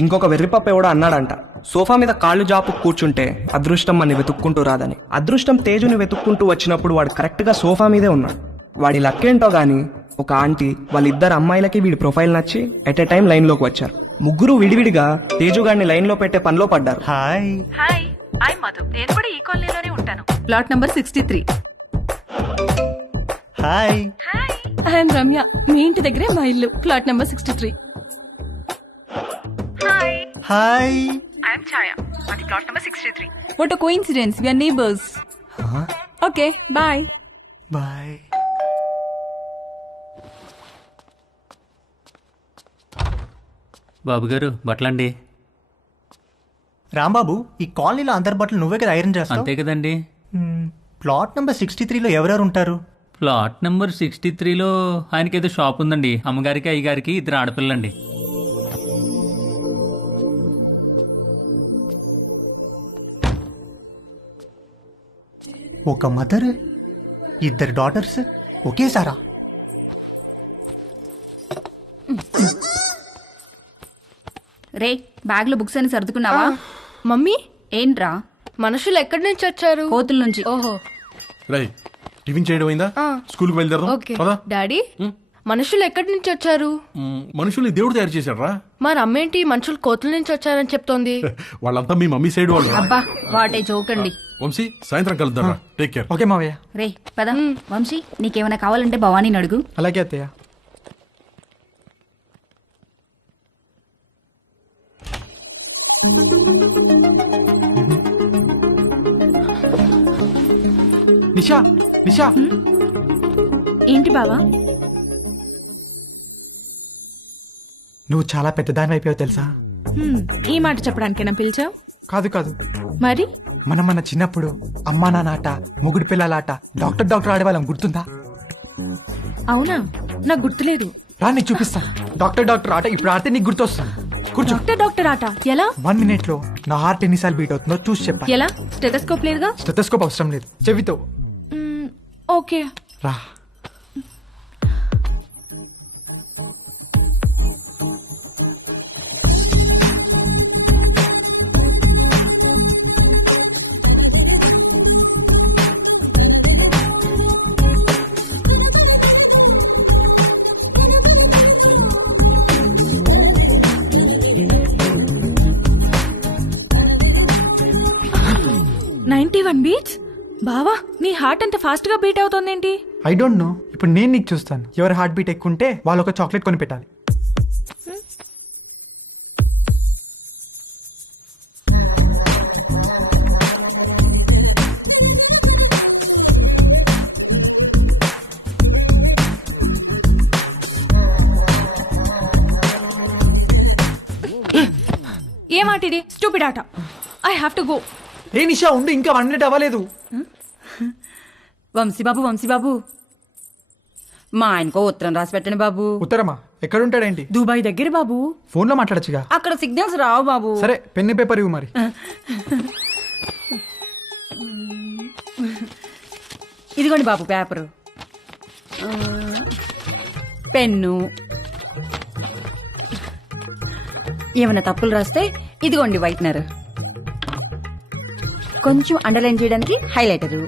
ఇంకొక వెర్రిపప్ప ఎవడో అన్నాడంట, సోఫా మీద కాళ్ళు జాపు కూర్చుంటే అదృష్టం అని వెతుక్కుంటూ రాదని. అదృష్టం తేజుని వెతుక్కుంటూ వచ్చినప్పుడు వాడు కరెక్ట్ గా సోఫా మీదే ఉన్నాడు. వాడి లక్కేంటో గాని ఒక ఆంటీ వాళ్ళిద్దరు అమ్మాయిలకి వీడి ప్రొఫైల్ నచ్చి ఎట్ ఎ టైం లైన్ లోకి వచ్చారు. ముగ్గురు విడివిడిగా తేజుగాడిని లైన్ లో పెట్టే పనిలో పడ్డారు. హాయ్. Hi, I Madhu. నేను కూడా ఈ కాలనీలోనే ఉంటాను. Plot number 63. Hi. I'm Ramya. మీ ఇంటి దగ్గరే మా ఇల్లు, flat number 63. Hi. I'm Chaya. మాది plot number 63. What a coincidence, we are neighbours. Okay bye. Bye. బాబు గారు బట్టలండి. రాంబాబు, ఈ కాలనీలో అందరి బట్టలు నువ్వే కదా ఐరన్ చేస్తావు? అంతే కదండి. ప్లాట్ నెంబర్ 63లో ఎవరెవరు ఉంటారు? ప్లాట్ నెంబర్ 63లో ఆయనకేదో షాప్ ఉందండి. అమ్మగారికి అయ్యగారికి 2 ఆడపిల్లండి. ఒక మదర్ 2 డాటర్స్ ఒకేసారా? రే బ్యాగ్ లో బుక్స్ అని సర్దుకున్నావా? మమ్మీ ఏంట్రా? మనుషులు ఎక్కడి నుంచి వచ్చారు? కోతుల నుంచి. ఓహో రై టిఫిన్ చేయడం అయిందా? స్కూల్కి బయలుదేరదాం. ఓకే పదా. డాడీ మనుషులు ఎక్కడి నుంచి వచ్చారు? మనుషుల్ని దేవుడు తయారు చేశాడు రా. మరి అమ్మేంటి మనుషులు కోతుల నుంచి వచ్చారని చెప్తోంది? వాళ్ళంతా మీ మమ్మీ సైడ్ వాళ్ళు. అబ్బా వాటే చోకండి. వంశీ సాయంత్రం కలుద్దాం రా. Take care. ఓకే మావయ్య. రే పద. వంశీ నీకేమైనా కావాలంటే భవానీని అడుగు. అలాగే అత్తయ్య. నిషా నిషా ఏంటి బావా? నువ్వు చాలా పెద్దదాని అయిపోయావు తెలుసా? ఈ మాట చెప్పడానికేనా పిలిచావు? కాదు కాదు, మరి మన చిన్నప్పుడు అమ్మా నాన్న ఆట, మొగుడు పిల్లలాట, డాక్టర్ ఆడేవాళ్ళం, గుర్తుందా? అవునా, నాకు గుర్తులేదు. రా నీకు చూపిస్తా. డాక్టర్ ఆట ఇప్పుడు ఆడితే నీకు గుర్తొస్తుంది. కూర్చో. డాక్టర్ ఆట ఎలా? 1 minute లో నా హార్ట్ ఎన్నిసార్లు బీట్ అవుతుందో చూసి చెప్పాలి. ఎలా? స్టెథోస్కోప్ లేదుగా? స్టెథోస్కోప్ అవసరం లేదు, చెవితో. ఓకే రా. బీట్స్. బావా నీ హార్ట్ అంత ఫాస్ట్ గా బీట్ అవుతోందేంటి? I don't know. ఇప్పుడు నేను నీకు చూస్తాను. ఎవరి హార్ట్ బీట్ ఎక్కువ ఉంటే వాళ్ళు ఒక చాక్లెట్ కొని పెట్టాలి. ఏ మాట ఇది? స్టూపిడ్ ఆట. I have to go. ఏ నిషా ఉండు, ఇంకా 1 minute అవ్వలేదు. వంశీబాబు మా ఆయనకో ఉత్తరం రాసి పెట్టండి బాబు. ఉత్తరమా? ఎక్కడుంటాడేంటి? దుబాయ్ దగ్గర బాబు. ఫోన్ లో మాట్లాడచ్చుగా. అక్కడ సిగ్నల్స్ రావు బాబు. సరే పెన్ను పేపర్ ఇవ్వు మరి. ఇదిగోండి బాబు పేపరు, పెన్ను. ఏమైనా తప్పులు రాస్తే ఇదిగోండి వైట్నర్, కొంచెం అండర్లైన్ చేయడానికి హైలైటరు,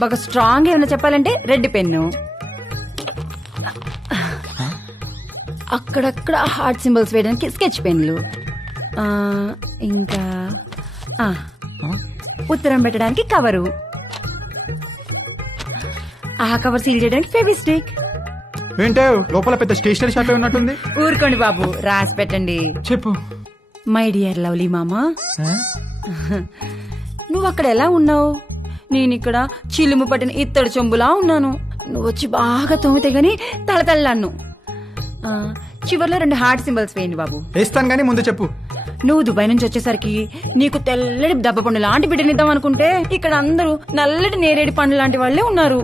బాగా స్ట్రాంగ్ ఏమైనా చెప్పాలంటే రెడ్ పెన్ను, అక్కడక్కడ హార్ట్ సింబల్స్ వేయడానికి స్కెచ్ పెన్లు, ఇంకా ఉత్తరం పెట్టడానికి కవరు, ఆ కవర్ సీల్ చేయడానికి ఫెవిస్టిక్. ఏంటో లోపల పెద్ద స్టేషనరీ షాప్ ఉన్నట్టుంది. ఊరుకోండి బాబు, రాసి పెట్టండి. చెప్పు. మై డియర్ లవ్లీ మామా, నువ్వు అక్కడ ఎలా ఉన్నావు? నేను ఇక్కడ చిలుము పట్టిన ఇత్తడి చెంబులా ఉన్నాను. నువ్వు వచ్చి బాగా తోమితే గాని తలతల్లాను. చివర్లో 2 హార్ట్ సింబల్స్ వేయండి బాబు. వేస్తాను గానీ ముందు చెప్పు. నువ్వు దుబాయ్ నుంచి వచ్చేసరికి నీకు తెల్లటి దెబ్బ పండు లాంటి బిడ్డనిద్దాం అనుకుంటే ఇక్కడ అందరూ నల్లటి నేరేడి పండు లాంటి వాళ్ళే ఉన్నారు.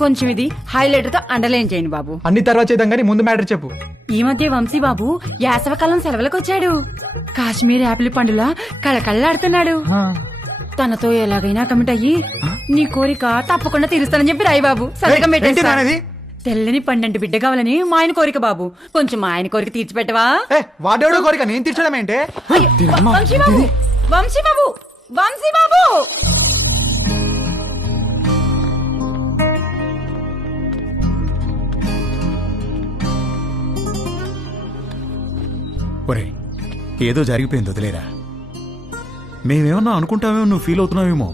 కొంచెం ఇది హైలైటర్ తో అండర్లైన్ చేయండి బాబు. అన్ని తర్వాత చేద్దాం కానీ ముందు మ్యాటర్ చెప్పు. ఈ మధ్య వంశీ బాబు యాసవకాలం సెలవులకు వచ్చాడు. కాశ్మీర్ యాపిల్ పండులా కళకళ్ళాడుతున్నాడు. తనతో ఎలాగైనా కమిట్ అయ్యి నీ కోరిక తప్పకుండా తీరుస్తానని చెప్పి రాయి బాబు. సంతకం పెట్టేస్తా. తెల్లని పండంటి బిడ్డ కావాలని మా ఆయన కోరిక బాబు. కొంచెం మా ఆయన కోరిక తీర్చిపెట్టవా? వాడేవాడో కోరిక నేను తీర్చడం ఏంటే? వంశీ బాబు ఒరే, ఏదో జరిగిపోయింది, వదిలేరా. మేమేమన్నా అనుకుంటామేమో, నువ్వు ఫీల్ అవుతున్నావేమో.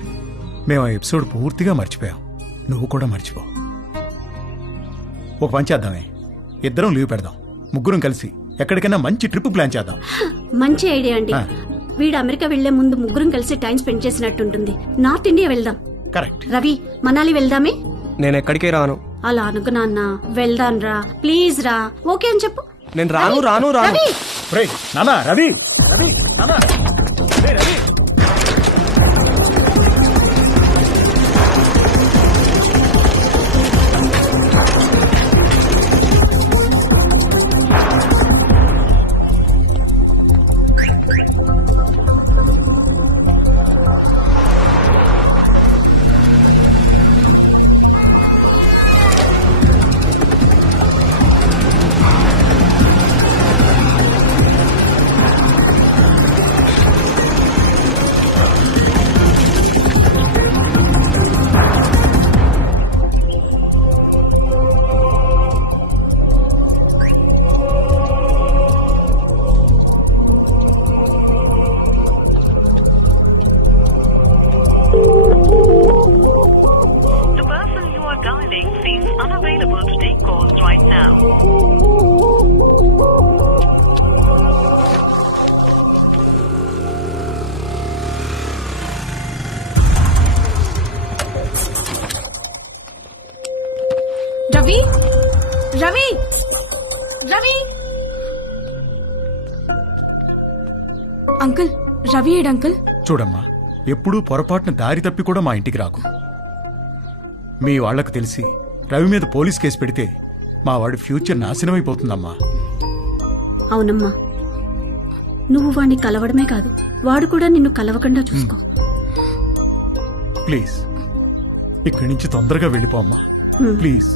మేము ఆ ఎపిసోడ్ పూర్తిగా మర్చిపోయాం. నువ్వు కూడా మర్చిపో. ఒక పని చేద్దామే, ఇద్దరం లీవ్ పెడదాం, ముగ్గురం కలిసి ఎక్కడికైనా మంచి ట్రిప్ ప్లాన్ చేద్దాం. మంచి ఐడియా అండి. వీడు అమెరికా వెళ్లే ముందు ముగ్గురం కలిసి టైం స్పెండ్ చేసినట్టుంటుంది. నార్త్ ఇండియా వెళ్దాం. కరెక్ట్. రవి, మనాలి వెళ్దామే. నేను ఎక్కడికి రాను. అలా అనుకు నాన్న. వెళ్దాం రా, ప్లీజ్ రా. ఓకే అని చెప్పు. నేను రాను. నానా రవి, రవి రవి అంకుల్ రవి ఏడు అంకుల్. చూడమ్మా, ఎప్పుడూ పొరపాటున దారి తప్పి కూడా మా ఇంటికి రాకు. మీ వాళ్లకు తెలిసి రవి మీద పోలీస్ కేసు పెడితే మా వాడి ఫ్యూచర్ నాశనమైపోతుందమ్మా. అవునమ్మా, నువ్వు వాణ్ణి కలవడమే కాదు, వాడు కూడా నిన్ను కలవకుండా చూసుకో. ప్లీజ్ ఇక్కడి నుంచి తొందరగా వెళ్ళిపోమ్మా, ప్లీజ్.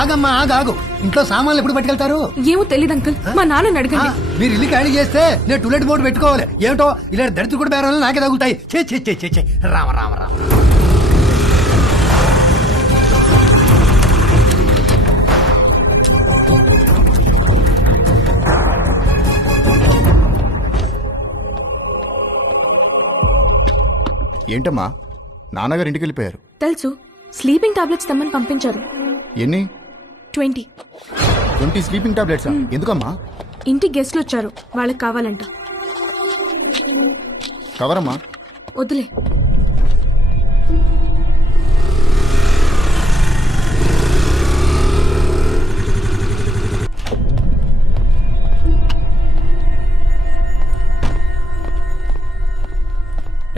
ఆగమ్మా, ఆగు. ఇంట్లో సామాన్లు ఎప్పుడు పట్టుకెళ్తారు? ఏమో తెలియదు అంకుల్, మా నాన్నని అడగండి. మీరు ఇల్లు ఖాళీ చేస్తే నేను టూలెట్ బోర్డు పెట్టుకోవాలి. ఏమిటో ఇలా దళితులు కూడా బేరాలు నాకే తగులుతాయి. చే రామ రామ రామ. ఏంటమ్మా, నాన్నగారు ఇంటికి వెళ్ళిపోయారు. తెలుసు, స్లీపింగ్ టాబ్లెట్స్ తెమ్మని పంపించారు. ఎన్ని? 20. 20 స్లీపింగ్ టాబ్లెట్సా? ఎందుకమ్మా? ఇంటికి గెస్ట్లు వచ్చారు, వాళ్ళకి కావాలంట. కవరమ్మా. వద్దులే.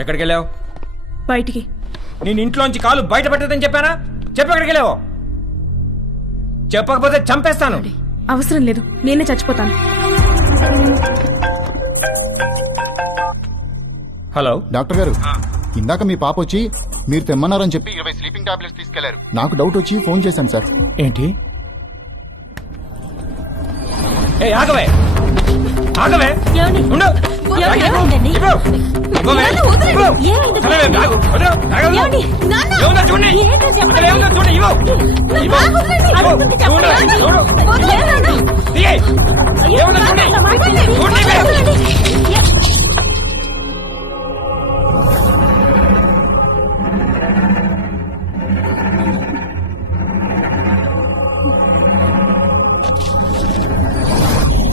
ఎక్కడికి వెళ్ళావు? బయటికి. నేను ఇంట్లోంచి కాలు బయట పెట్టదని చెప్పానా? చెప్పు, ఎక్కడికి వెళ్ళావు? చెప్పకపోతే చంపేస్తాను. అవసరం లేదు, నేనే చచ్చిపోతాను. హలో డాక్టర్ గారు, ఇందాక మీ పాప వచ్చి మీరు తెమ్మన్నారని చెప్పి 20 స్లీపింగ్ టాబ్లెట్స్ తీసుకెళ్లారు. నాకు డౌట్ వచ్చి ఫోన్ చేశాను సార్. ఏంటి? ఆగవే ఆగవే, ఉండు.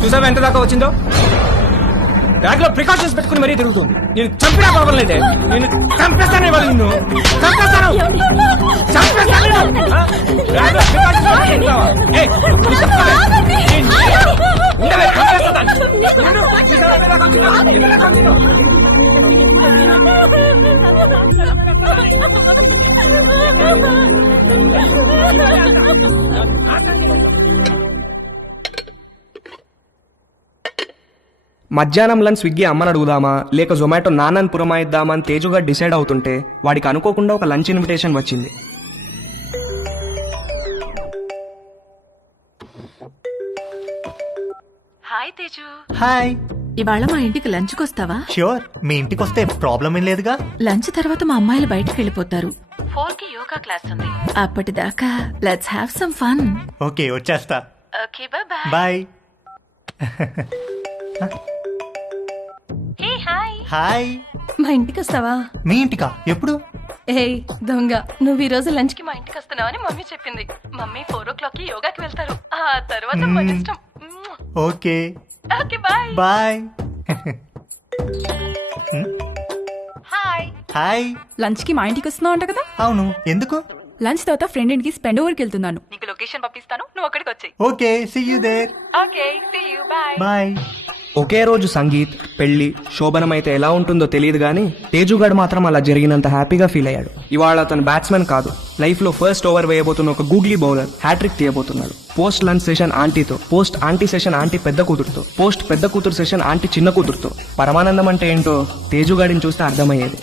చూసావా ఎంత దాకా వచ్చిందో? బ్యాగ్ లో ప్రికాషన్స్ పెట్టుకుని మరీ తిరుగుతుంది. నేను చంపినా పర్వాలేదే, నేను చంపేస్తాను. ఇవాళ నిన్ను చంపేస్తాను. బ్యాగ్ లో ప్రికాషన్స్ పెట్టుకుంటావా? మధ్యాహ్నం లంచ్ స్విగ్గీ అమ్మని అడుగుదామా లేక జొమాటో నాన్నని పురమాయిద్దామా అని తేజుగా డిసైడ్ అవుతుంటే వాడికి అనుకోకుండా ఒక లంచ్ ఇన్విటేషన్ వచ్చింది. హాయ్ తేజు. హాయ్. ఇవాళ మా ఇంటికి లంచ్కి వస్తావా? ష్యూర్, మీ ఇంటికి వస్తే ప్రాబ్లం ఏం లేదుగా. లంచ్ తర్వాత మా అమ్మాయిలు బయటకు వెళ్ళిపోతారు. 4కి యోగా క్లాస్ ఉంది. అప్పటిదాకా let's have some fun. Okay, వచ్చేస్తా. Okay, bye bye. Hey hi. Hi. మా ఇంటికి వస్తావా? మీ ఇంటికా? ఎప్పుడు? ఏయ్ దొంగ, నువ్వు ఈ రోజు లంచ్ కి మా ఇంటికి వస్తున్నావని మమ్మీ చెప్పింది. మమ్మీ 4 o'clockకి యోగాకి వెళ్తారు. ఆ తర్వాత మన ఇష్టం. Okay okay, bye bye. Hi. Hi. Lunch కి మా ఇంటికి వస్తున్నావు అంట కదా? అవును, ఎందుకు? లంచ్ తర్వాత ఫ్రెండ్ ఇంటికి స్పెండ్ ఓవర్కి వెళ్తున్నాను. నీకు లొకేషన్ పంపిస్తాను, నువ్వు అక్కడికి వచ్చేయ్. Okay, see you there. Okay, see you, bye bye. ఒకే రోజు సంగీత్, పెళ్లి, శోభనం అయితే ఎలా ఉంటుందో తెలియదు కానీ తేజుగాడు మాత్రం అలా జరిగినంత హ్యాపీగా ఫీల్ అయ్యాడు. ఇవాళ అతను బ్యాట్స్మెన్ కాదు, లైఫ్ లో ఫస్ట్ ఓవర్ వేయబోతున్న ఒక గూగ్లీ బౌలర్ హ్యాట్రిక్ తీయబోతున్నాడు. పోస్ట్ లంచ్ సెషన్ ఆంటీతో, పోస్ట్ ఆంటీ సెషన్ ఆంటీ పెద్ద కూతురుతో, పోస్ట్ పెద్ద కూతురు సెషన్ ఆంటీ చిన్న కూతురుతో. పరమానందం అంటే ఏంటో తేజుగాడిని చూస్తే అర్థమయ్యేది.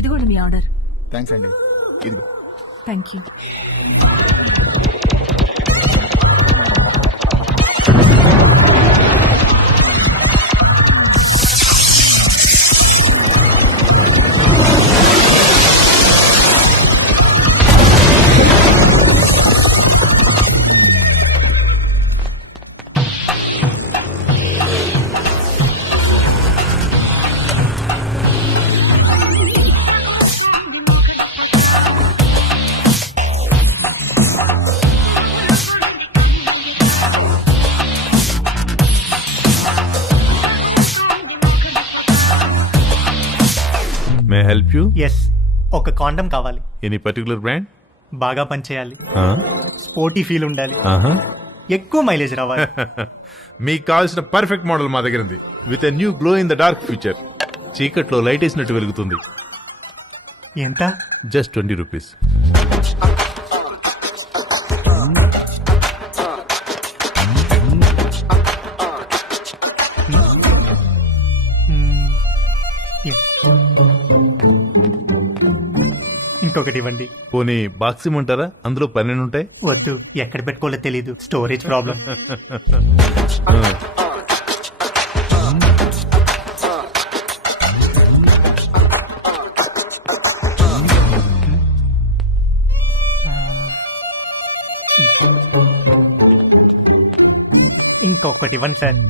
ఇదిగోండి మీ ఆర్డర్. థ్యాంక్స్ అండి. ఇదిగో. Thank you. Help you? Yes, ఒక కాండం కావాలి. Any particular brand? బాగా పనిచేయాలి, స్పోర్టీ ఫీల్ ఉండాలి, ఎక్కువ మైలేజ్ రావాలి. మీకు కావాల్సిన పర్ఫెక్ట్ మోడల్ మా దగ్గర ఉంది. With a new glow in the dark feature. చీకట్లో లైట్ వేసినట్టు వెలుగుతుంది. ఎంత? Just 20 rupees. ఇంకొకటి ఇవ్వండి. పోనీ బాక్స్ ఇమ్మంటారా? అందులో 12 ఉంటాయి. వద్దు, ఎక్కడ పెట్టుకోవాలో తెలీదు, స్టోరేజ్ ప్రాబ్లం. ఇంకొకటి ఇవ్వండి sir.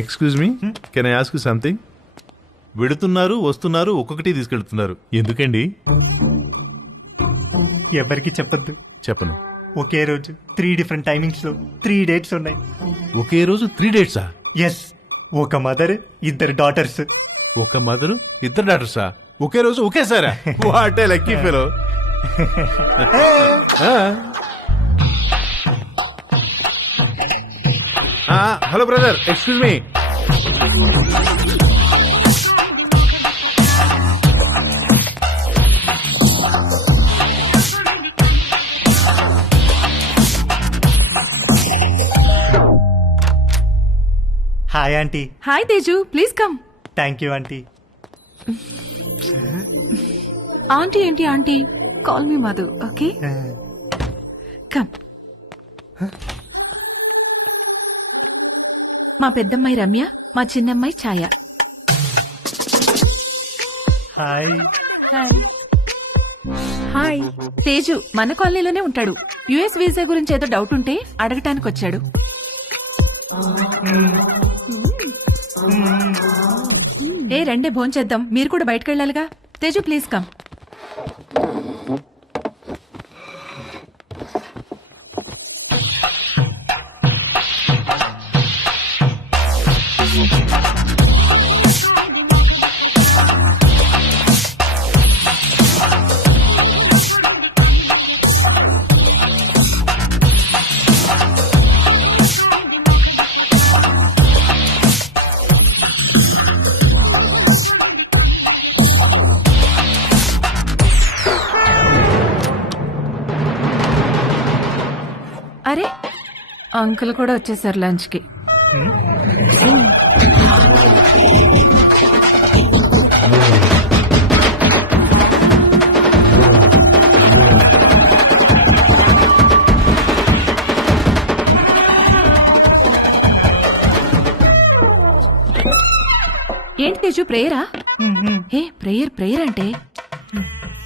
Excuse me, can I ask you something? వెడుతున్నారు, వస్తున్నారు, ఒక్కొక్కటి తీసుకెళ్తున్నారు, ఎందుకండి? ఎవరికి చెప్పొద్దు. చెప్పను. ఒకే రోజు 3 డిఫరెంట్ టైమింగ్స్ లో 3 డేట్స్ ఉన్నాయి. ఒకే రోజు 3 డేట్సా? ఎస్, ఒక మదర్, 2 డాటర్స్. ఒక మదరు, 2 డాటర్సా? ఒకే రోజు ఒకేసారా? What a lucky fellow. Hello brother, excuse me. Hi aunty. Hi Teju, please come. Thank you aunty. Aunty ఏంటి aunty? Call me Madhu, okay? Come. మా పెద్దమ్మాయి రమ్య, మా చిన్నమ్మాయి Chaya. Hi. Hi. Hi. Teju మన కాలనీలోనే ఉంటాడు. యుఎస్ వీసా గురించి ఏదో డౌట్ ఉంటే అడగటానికి వచ్చాడు. ఏ రండే భోంచేద్దాం, మీరు కూడా బయటకు వెళ్ళాలిగా. Teju please come. అరే, అంకుల్ కూడా వచ్చేసారు లంచ్ కి. ఏంటి తేజు, ప్రేయరా? ఏ ప్రేయర్ అంటే?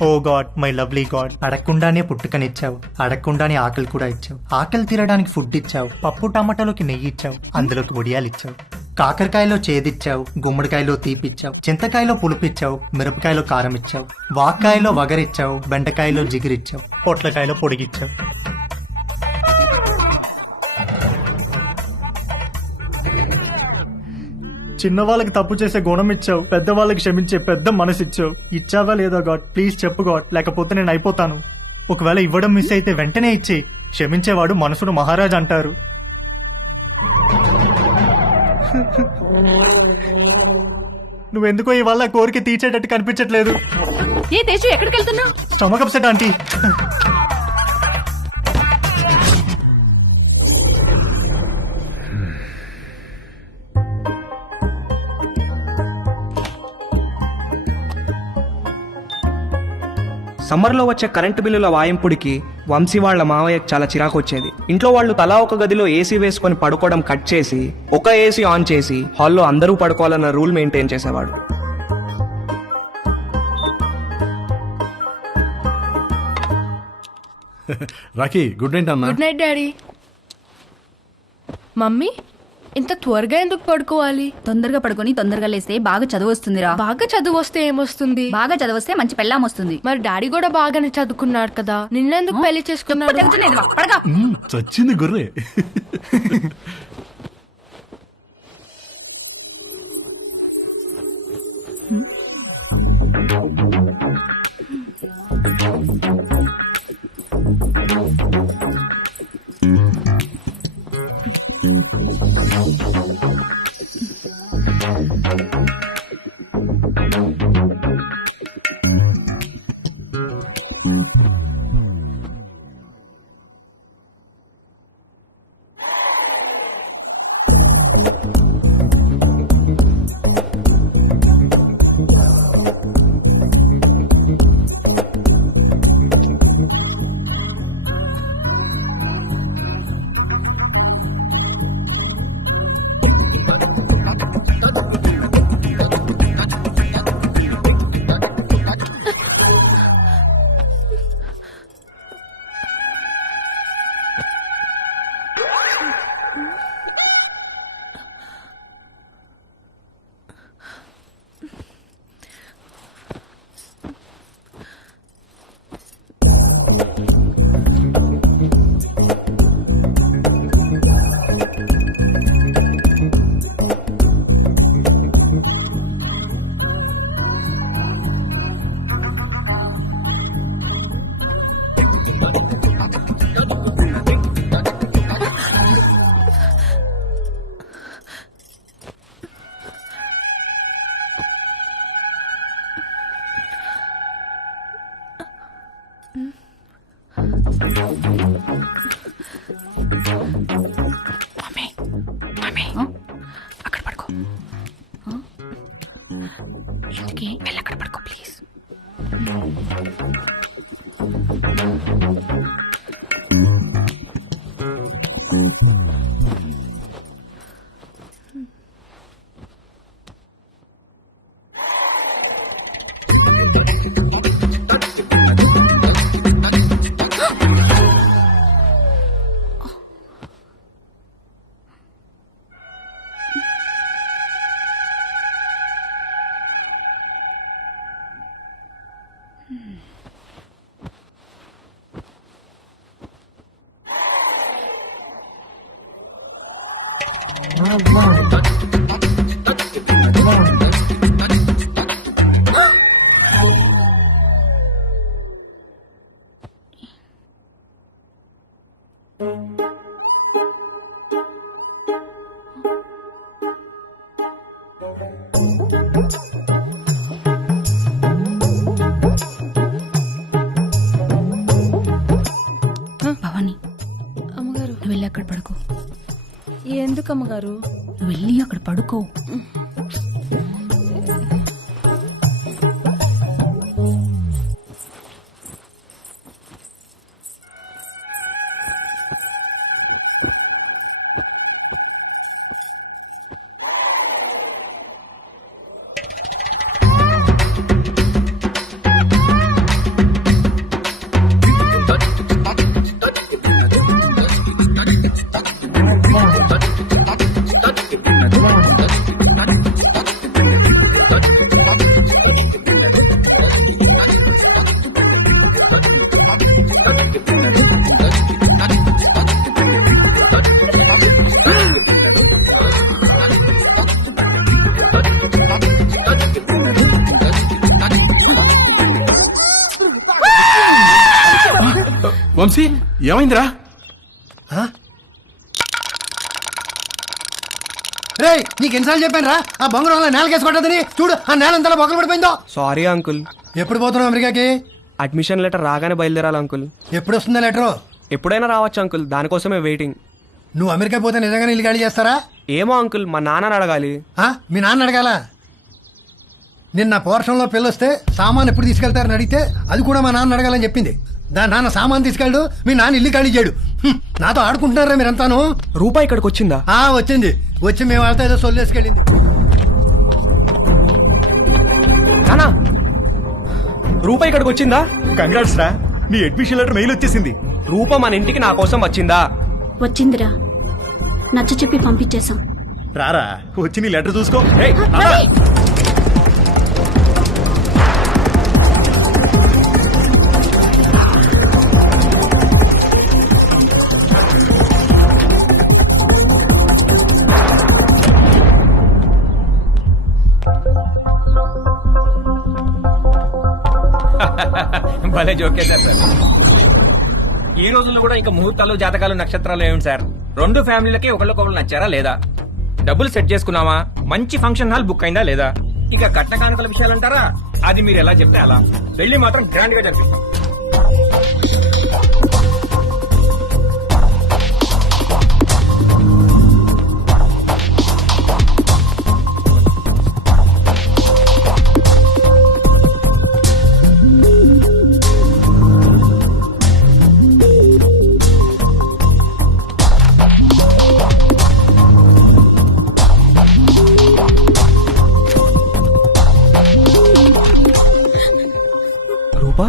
ఓ గాడ్, మై లవ్లీ గాడ్, అడగకుండానే పుట్టుకనిచ్చావు, అడగకుండానే ఆకలి కూడా ఇచ్చావు, ఆకలి తీరడానికి ఫుడ్ ఇచ్చావు, పప్పు టమాటాలోకి నెయ్యి ఇచ్చావు, అందులోకి వడియాలు ఇచ్చావు, కాకరకాయలో చేదిచ్చావు, గుమ్మడికాయలో తీపిచ్చావు, చింతకాయలో పులుపిచ్చావు, మిరపకాయలో కారం ఇచ్చావు, వాక్కాయలో వగరిచ్చావు, బెండకాయలో జిగిరిచ్చావు, పొట్లకాయలో పొడిగిచ్చావు. చిన్నవాళ్ళకి తప్పు చేసే గుణం ఇచ్చావు, పెద్దవాళ్ళకి క్షమించే పెద్ద మనసు ఇచ్చావు. ఇచ్చావా లేదా గాడ్? ప్లీజ్ చెప్పు గాడ్, లేకపోతే నేను అయిపోతాను. ఒకవేళ ఇవ్వడం మిస్ అయితే వెంటనే ఇచ్చి, క్షమించేవాడు మనసును మహారాజ్ అంటారు. నువ్వెందుకో ఇవాళ కోరిక తీర్చేటట్టు కనిపించట్లేదు. ఏ తేజు, ఎక్కడికి వెళ్తున్నావు? Stomach upset aunty. సమ్మర్లో వచ్చే కరెంటు బిల్లుల వాయింపుడికి వంశీ వాళ్ళ మావయ్యకు చాలా చిరాకు వచ్చేది. ఇంట్లో వాళ్ళు తలా ఒక గదిలో ఏసీ వేసుకొని పడుకోవడం కట్ చేసి ఒక ఏసీ ఆన్ చేసి హాల్లో అందరూ పడుకోవాలన్న రూల్ మెయింటైన్ చేసేవాడు. రాకీ, గుడ్ నైట్ అమ్మా. Good night daddy. మమ్మీ, ఇంత త్వరగా ఎందుకు పడుకోవాలి? తొందరగా పడుకొని తొందరగా లేస్తే బాగా చదువు వస్తుందిరా. బాగా చదువు వస్తే ఏమొస్తుంది? బాగా చదివస్తే మంచి పెళ్ళాం వస్తుంది. మరి డాడీ కూడా బాగానే చదువుకున్నాడు కదా, నిన్నెందుకు పెళ్లి చేసుకున్నాడు? చచ్చింది గుర్రే. అక్కడ పడుకో. ఇంటికి వెళ్ళి అక్కడ పడుకో ప్లీజ్. భవాని, అమ్మగారు నువ్వు వెళ్ళి అక్కడ పడుకో. ఎందుకు అమ్మగారు? నువ్వు వెళ్ళి అక్కడ పడుకో. వంశీ ఏమైందిరా? రే నీకు ఎన్నిసార్లు చెప్పాను రా ఆ బొంగరంలో నేలకేసి కొట్టదని. చూడు ఆ నేల ఎంతలా బొక్కలు పడిపోయిందో. Sorry uncle. ఎప్పుడు పోతున్నావు అమెరికాకి? అడ్మిషన్ లెటర్ రాగానే బయలుదేరాలి అంకుల్. ఎప్పుడు వస్తుందా లెటరు? ఎప్పుడైనా రావచ్చు అంకుల్, దానికోసమే వెయిటింగ్. నువ్వు అమెరికా పోతే నిజంగానే ఇల్లు ఖాళీ చేస్తారా? ఏమో అంకుల్, మా నాన్నని అడగాలి. మీ నాన్న అడగాల? నిన్న పోర్షంలో పిల్లొస్తే సామాన్ ఎప్పుడు తీసుకెళ్తారని అడిగితే అది కూడా మా నాన్న అడగాలని చెప్పింది. దాని నాన్న సామాన్ తీసుకెళ్ళడు, మీ నాన్న ఇల్లు ఖాళీ చేయడు. నాతో ఆడుకుంటున్నారా మీరంతాను? రూపాయి ఇక్కడికి వచ్చిందా? వచ్చింది. వచ్చి మేము వాళ్ళతో ఏదో సొల్లేసుకెళ్ళింది. నానా, రూపాయి ఇక్కడికి వచ్చిందా? కంగ్రాట్స్ రా, నీ అడ్మిషన్ లెటర్ మెయిల్ వచ్చేసింది. రూప మన ఇంటికి నా కోసం వచ్చిందా? వచ్చిందిరా, నచ్చ చెప్పి పంపించేశాం. రారా వచ్చి నీ లెటర్ చూసుకో. భలే జోకేశారు సార్. ఈ రోజుల్లో కూడా ఇంకా ముహూర్తాలు జాతకాలు నక్షత్రాలు ఏమిటి సార్? రెండు ఫ్యామిలీలకి ఒకళ్ళకొకళ్ళు నచ్చారా లేదా? డబ్బులు సెట్ చేసుకున్నావా? మంచి ఫంక్షన్ హాల్ బుక్ అయిందా లేదా? ఇక కట్న కానుకల విషయాలు అంటారా? అది మీరు ఎలా చెప్తే అలా. పెళ్లి మాత్రం గ్రాండ్ గా జరిపిస్తాం. రూపా,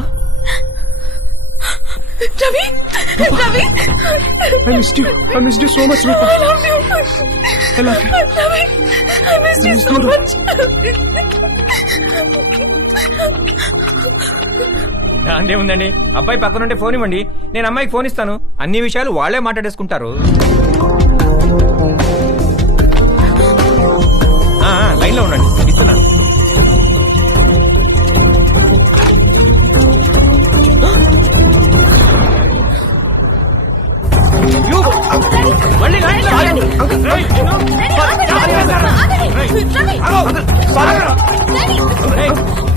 Ravi Ravi I missed you so much, Rupa. I love you. I love you. Ravi, I missed you so much. దాందే ఉందండి. అబ్బాయి పక్కనుంటే ఫోన్ ఇవ్వండి, నేను అమ్మాయికి ఫోన్ ఇస్తాను. అన్ని విషయాలు వాళ్లే మాట్లాడేసుకుంటారు. లైన్ లో ఉండండి, ఇస్తున్నాను. మళ్ళీ లైన్ లో ఆగండి. రేయ్, నిన్ను. రేయ్, ఆగు. రేయ్,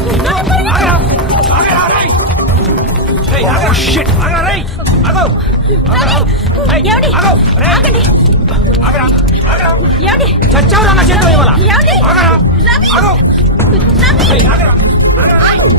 నిన్ను. ఆగరా. ఆగరా, రేయ్. రేయ్, ఆగరా. ఆగరా, రేయ్. ఆగు. ఆగరా. రేయ్, ఆగు. రేయ్. ఆగరా. ఆగరా. చచ్చావురా నా చేతిలో ఇవాళ. ఆగరా. ఆగు. రేయ్, ఆగరా. ఆగరా, రేయ్. ఆగు.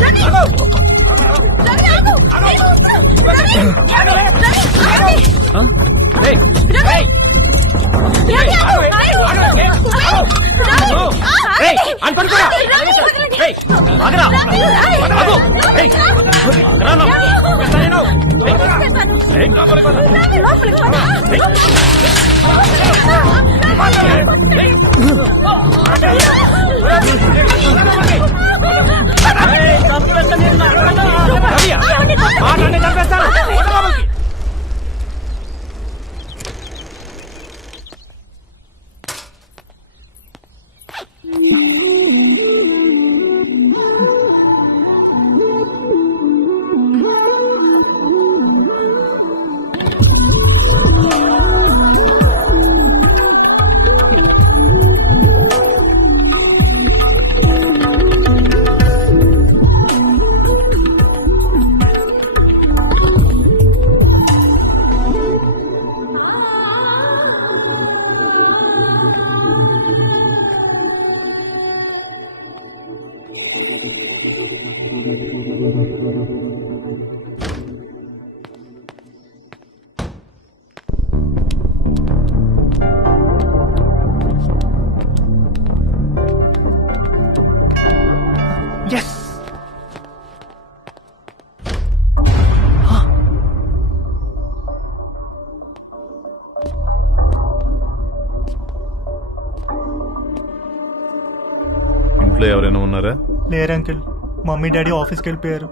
ఇంట్లో ఎవరైనా ఉన్నారా? లేరు అంకుల్, మమ్మీ డాడీ ఆఫీస్కి వెళ్ళిపోయారు.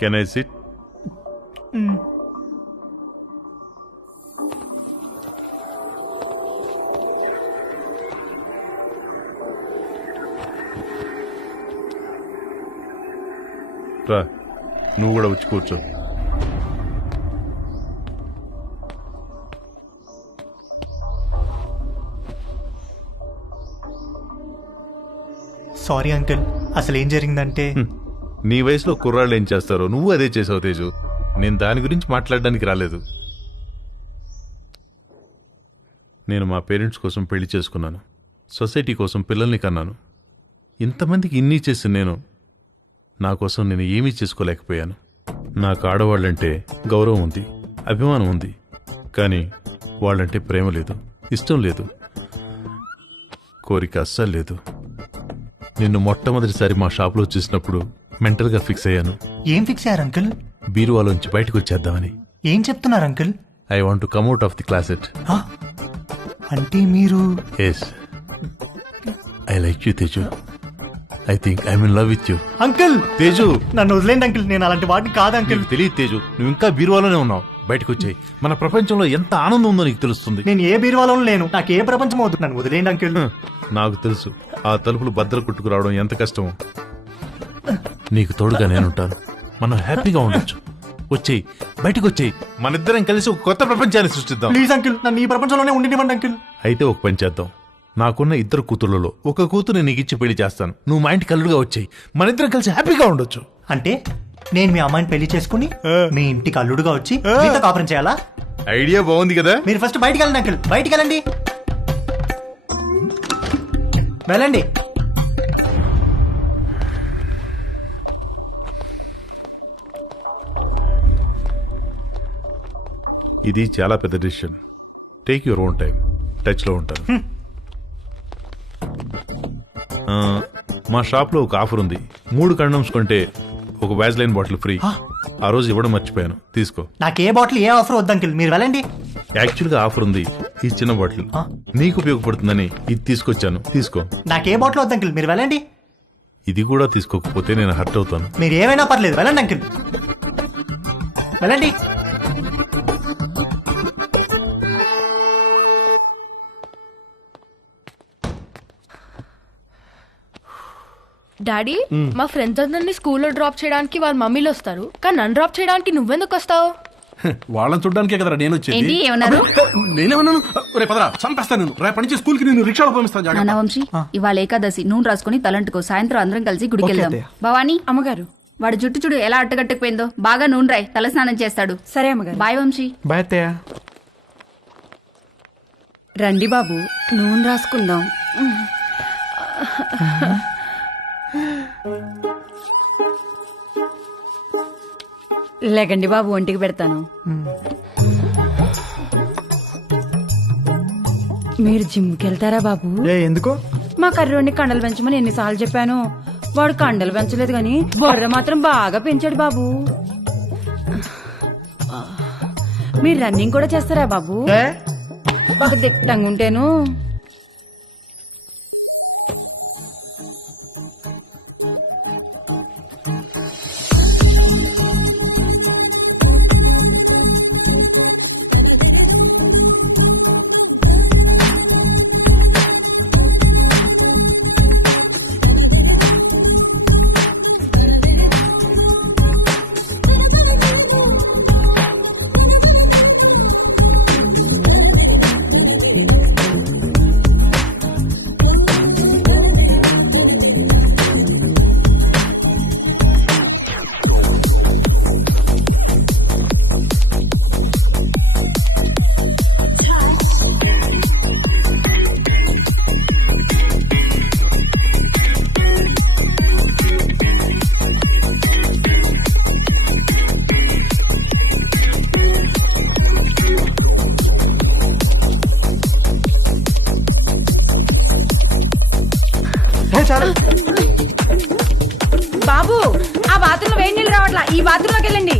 Can I SIT? రా, నువ్వు కూడా వచ్చి కూర్చో. సారీ అంకుల్, అసలు ఏం జరిగిందంటే నీ వయసులో కుర్రాళ్ళు ఏం చేస్తారో నువ్వు అదే చేసావు తేజు. నేను దాని గురించి మాట్లాడడానికి రాలేదు. నేను మా పేరెంట్స్ కోసం పెళ్లి చేసుకున్నాను, సొసైటీ కోసం పిల్లల్ని కన్నాను. ఇంతమందికి ఇన్ని చేసి నేను నా కోసం నేను ఏమీ చేసుకోలేకపోయాను. నాకు ఆడవాళ్ళంటే గౌరవం ఉంది, అభిమానం ఉంది, కానీ వాళ్ళంటే ప్రేమ లేదు, ఇష్టం లేదు, కోరిక అస్సలు లేదు. నిన్ను మొట్టమొదటిసారి మా షాప్లో చూసినప్పుడు మెంటల్గా ఫిక్స్ అయ్యాను. ఏం ఫిక్స్ అయ్యారు అంకుల్? బీరువాలోంచి బయటకు వచ్చేద్దామని. ఏం చెప్తున్నారు uncle? I want to come out of the closet. అంటే మీరు? Yes, I like you Teju. I think I in love with you. Uncle Teju నన్ను వదిలేండి అంకుల్, నేను అలాంటి వాడిని కాదు అంకుల్. నీకు తెలియదు తేజు, నువ్వు ఇంకా బీరువాలోనే ఉన్నావు. బయటకు వచ్చాయి, మన ప్రపంచంలో ఎంత ఆనందం ఉందో నీకు తెలుస్తుంది. నేను ఏ బీరువాలో లేను, నాకు ఏ ప్రపంచం అవుతుంది, నన్ను వదిలేండి అంకుల్. నాకు తెలుసు ఆ తలుపులు బద్దలు కుట్టుకు రావడం ఎంత కష్టమో. నీకు తోడుగా నేనుంటాను, మనం హ్యాపీగా ఉండొచ్చు. వచ్చేయి, బయటకు వచ్చేయి, మనిద్దరం కలిసి ఒక కొత్త ప్రపంచాన్ని సృష్టిద్దాం. ప్లీజ్ అంకుల్, నన్ను ఈ ప్రపంచంలోనే ఉండినివ్వండి అంకుల్. అయితే ఒక పని చేద్దాం, నాకున్న 2 కూతుర్లలో ఒక కూతురు నీకు ఇచ్చి పెళ్లి చేస్తాను. నువ్వు మా ఇంటికి అల్లుడుగా వచ్చేయి, మనిద్దరం కలిసి హ్యాపీగా ఉండొచ్చు. అంటే నేను మీ అమ్మాయిని పెళ్లి చేసుకుని మీ ఇంటికి అల్లుడుగా వచ్చి మీతో కాపురం చేయాలా? ఐడియా బాగుంది కదా. మీరు ఫస్ట్ బయటికి వెళ్ళండి అంకుల్, బయటికి వెళ్ళండి. వెళ్ళండి. ఇది చాలా పెద్ద decision. Take your own time. Touch లో ఉంటాను. మా షాప్ లో ఒక ఆఫర్ ఉంది. 3 కండమ్స్ కొంటే ఒక వ్యాజ్లైన్ బాటిల్ ఫ్రీ. ఆ రోజు ఇవ్వడం మర్చిపోయాను, తీసుకో. నాకే బాటిల్ ఏ ఆఫర్ వద్దు అంకుల్, మీరు వెళ్ళండి. యాక్చువల్ గా ఆఫర్ ఉంది, ఈ చిన్న బాటిల్ నీకు ఉపయోగపడుతుందని ఇది తీసుకొచ్చాను, తీసుకో. నాకే బాటిల్ వద్దు అంకుల్, మీరు వెళ్ళండి. ఇది కూడా తీసుకోకపోతే నేను హర్ట్ అవుతాను. మీరు ఏమైనా పర్లేదు, వెళ్ళండి అంకుల్, వెళ్ళండి. డాడీ, మా ఫ్రెండ్స్ అందరినీ స్కూల్లో డ్రాప్ చేయడానికి వాళ్ళ మమ్మీలు వస్తారు, కానీ నన్ను డ్రాప్ చేయడానికి నువ్వెందుకు వస్తావు? వాళ్ళని చూడడానికే కదా నేను వచ్చేది. ఏంటి ఏమన్నారు? నేనేమన్నాను? రేపు పదరా, చంపేస్తాను నేను. రేపటి నుంచి స్కూల్ కి నేను రిక్షాలో పంపిస్తాను. జాగ్రత్త. నాన్న వంశీ, ఇవాళ ఏకాదశి, నూనె రాసుకుని తలంటుకో. సాయంత్రం అందరం కలిసి గుడికి వెళ్దాం. భవానీ అమ్మగారు, వాడు జుట్టు చూడు ఎలా అట్టగట్టుకుపోయిందో. బాగా నూనె రాయి, తల స్నానం చేస్తాడు. సరే అమ్మగారు. బాయ్ వంశీ. బాయ్ అత్తయ్య. రండి బాబు, నూనె రాసుకుందాం. లేకండి బాబు, ఒంటికి పెడతాను. మీరు జిమ్కి వెళ్తారా బాబు? ఎందుకు? మా కర్రోడిని కండలు పెంచమని ఎన్నిసార్లు చెప్పాను. వాడు కండలు పెంచలేదు గాని బొర్ర మాత్రం బాగా పెంచాడు బాబు. మీరు రన్నింగ్ కూడా చేస్తారా బాబు? ఒక దిట్టంగా ఉంటేను. బాబు, ఆ బాత్రూంలో వేడి నీళ్ళు రావట్లా, ఈ బాత్రూంలోకి వెళ్ళండి.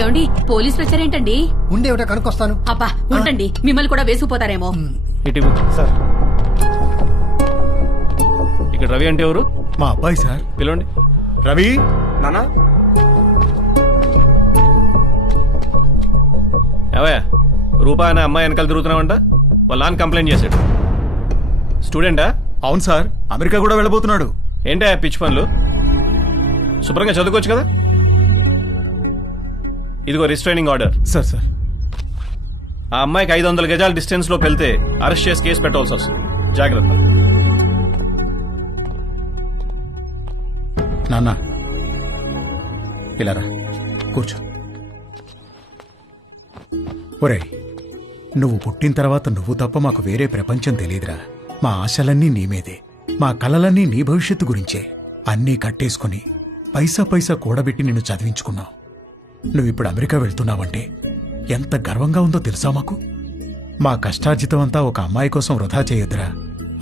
ఏమండి, పోలీసులు వచ్చారేంటండి? ఉండే ఒకటి కనుక్కొస్తాను. అబ్బా ఉండండి, మిమ్మల్ని కూడా వేసుకుపోతారేమో. సార్, ఇక్కడ రవి అంటే ఎవరు? మా అబ్బాయి సార్. పిలవండి. రవి నానా, ఏవయ్యా రూపా అనే అమ్మాయి వెనకాల తిరుగుతున్నావంట, వాళ్ళ నాన్న కంప్లైంట్ చేశాడు. స్టూడెంటా? అవును సార్, అమెరికా కూడా వెళ్ళబోతున్నాడు. ఏంటా పిచ్చి పనులు? శుభ్రంగా చదువుకోవచ్చు కదా. ఇదిగో రిస్ట్రైనింగ్ ఆర్డర్. సార్ ఆ అమ్మాయికి 500 గజాల డిస్టెన్స్ లోకి వెళ్తే అరెస్ట్ చేసి కేసు పెట్టాల్సి వస్తుంది. జాగ్రత్త. నాన్న ఇలా రా, కూర్చో. ఒరేయ్, నువ్వు పుట్టిన తర్వాత నువ్వు తప్ప మాకు వేరే ప్రపంచం తెలియదురా. మా ఆశలన్నీ నీ మీదే, మా కలలన్నీ నీ భవిష్యత్తు గురించే. అన్నీ కట్టేసుకుని పైసా పైసా కూడబెట్టి నిన్ను చదివించుకున్నావు. నువ్విప్పుడు అమెరికా వెళ్తున్నావంటే ఎంత గర్వంగా ఉందో తెలుసా మాకు. మా కష్టార్జితం అంతా ఒక అమ్మాయి కోసం వృధా చేయొద్దురా.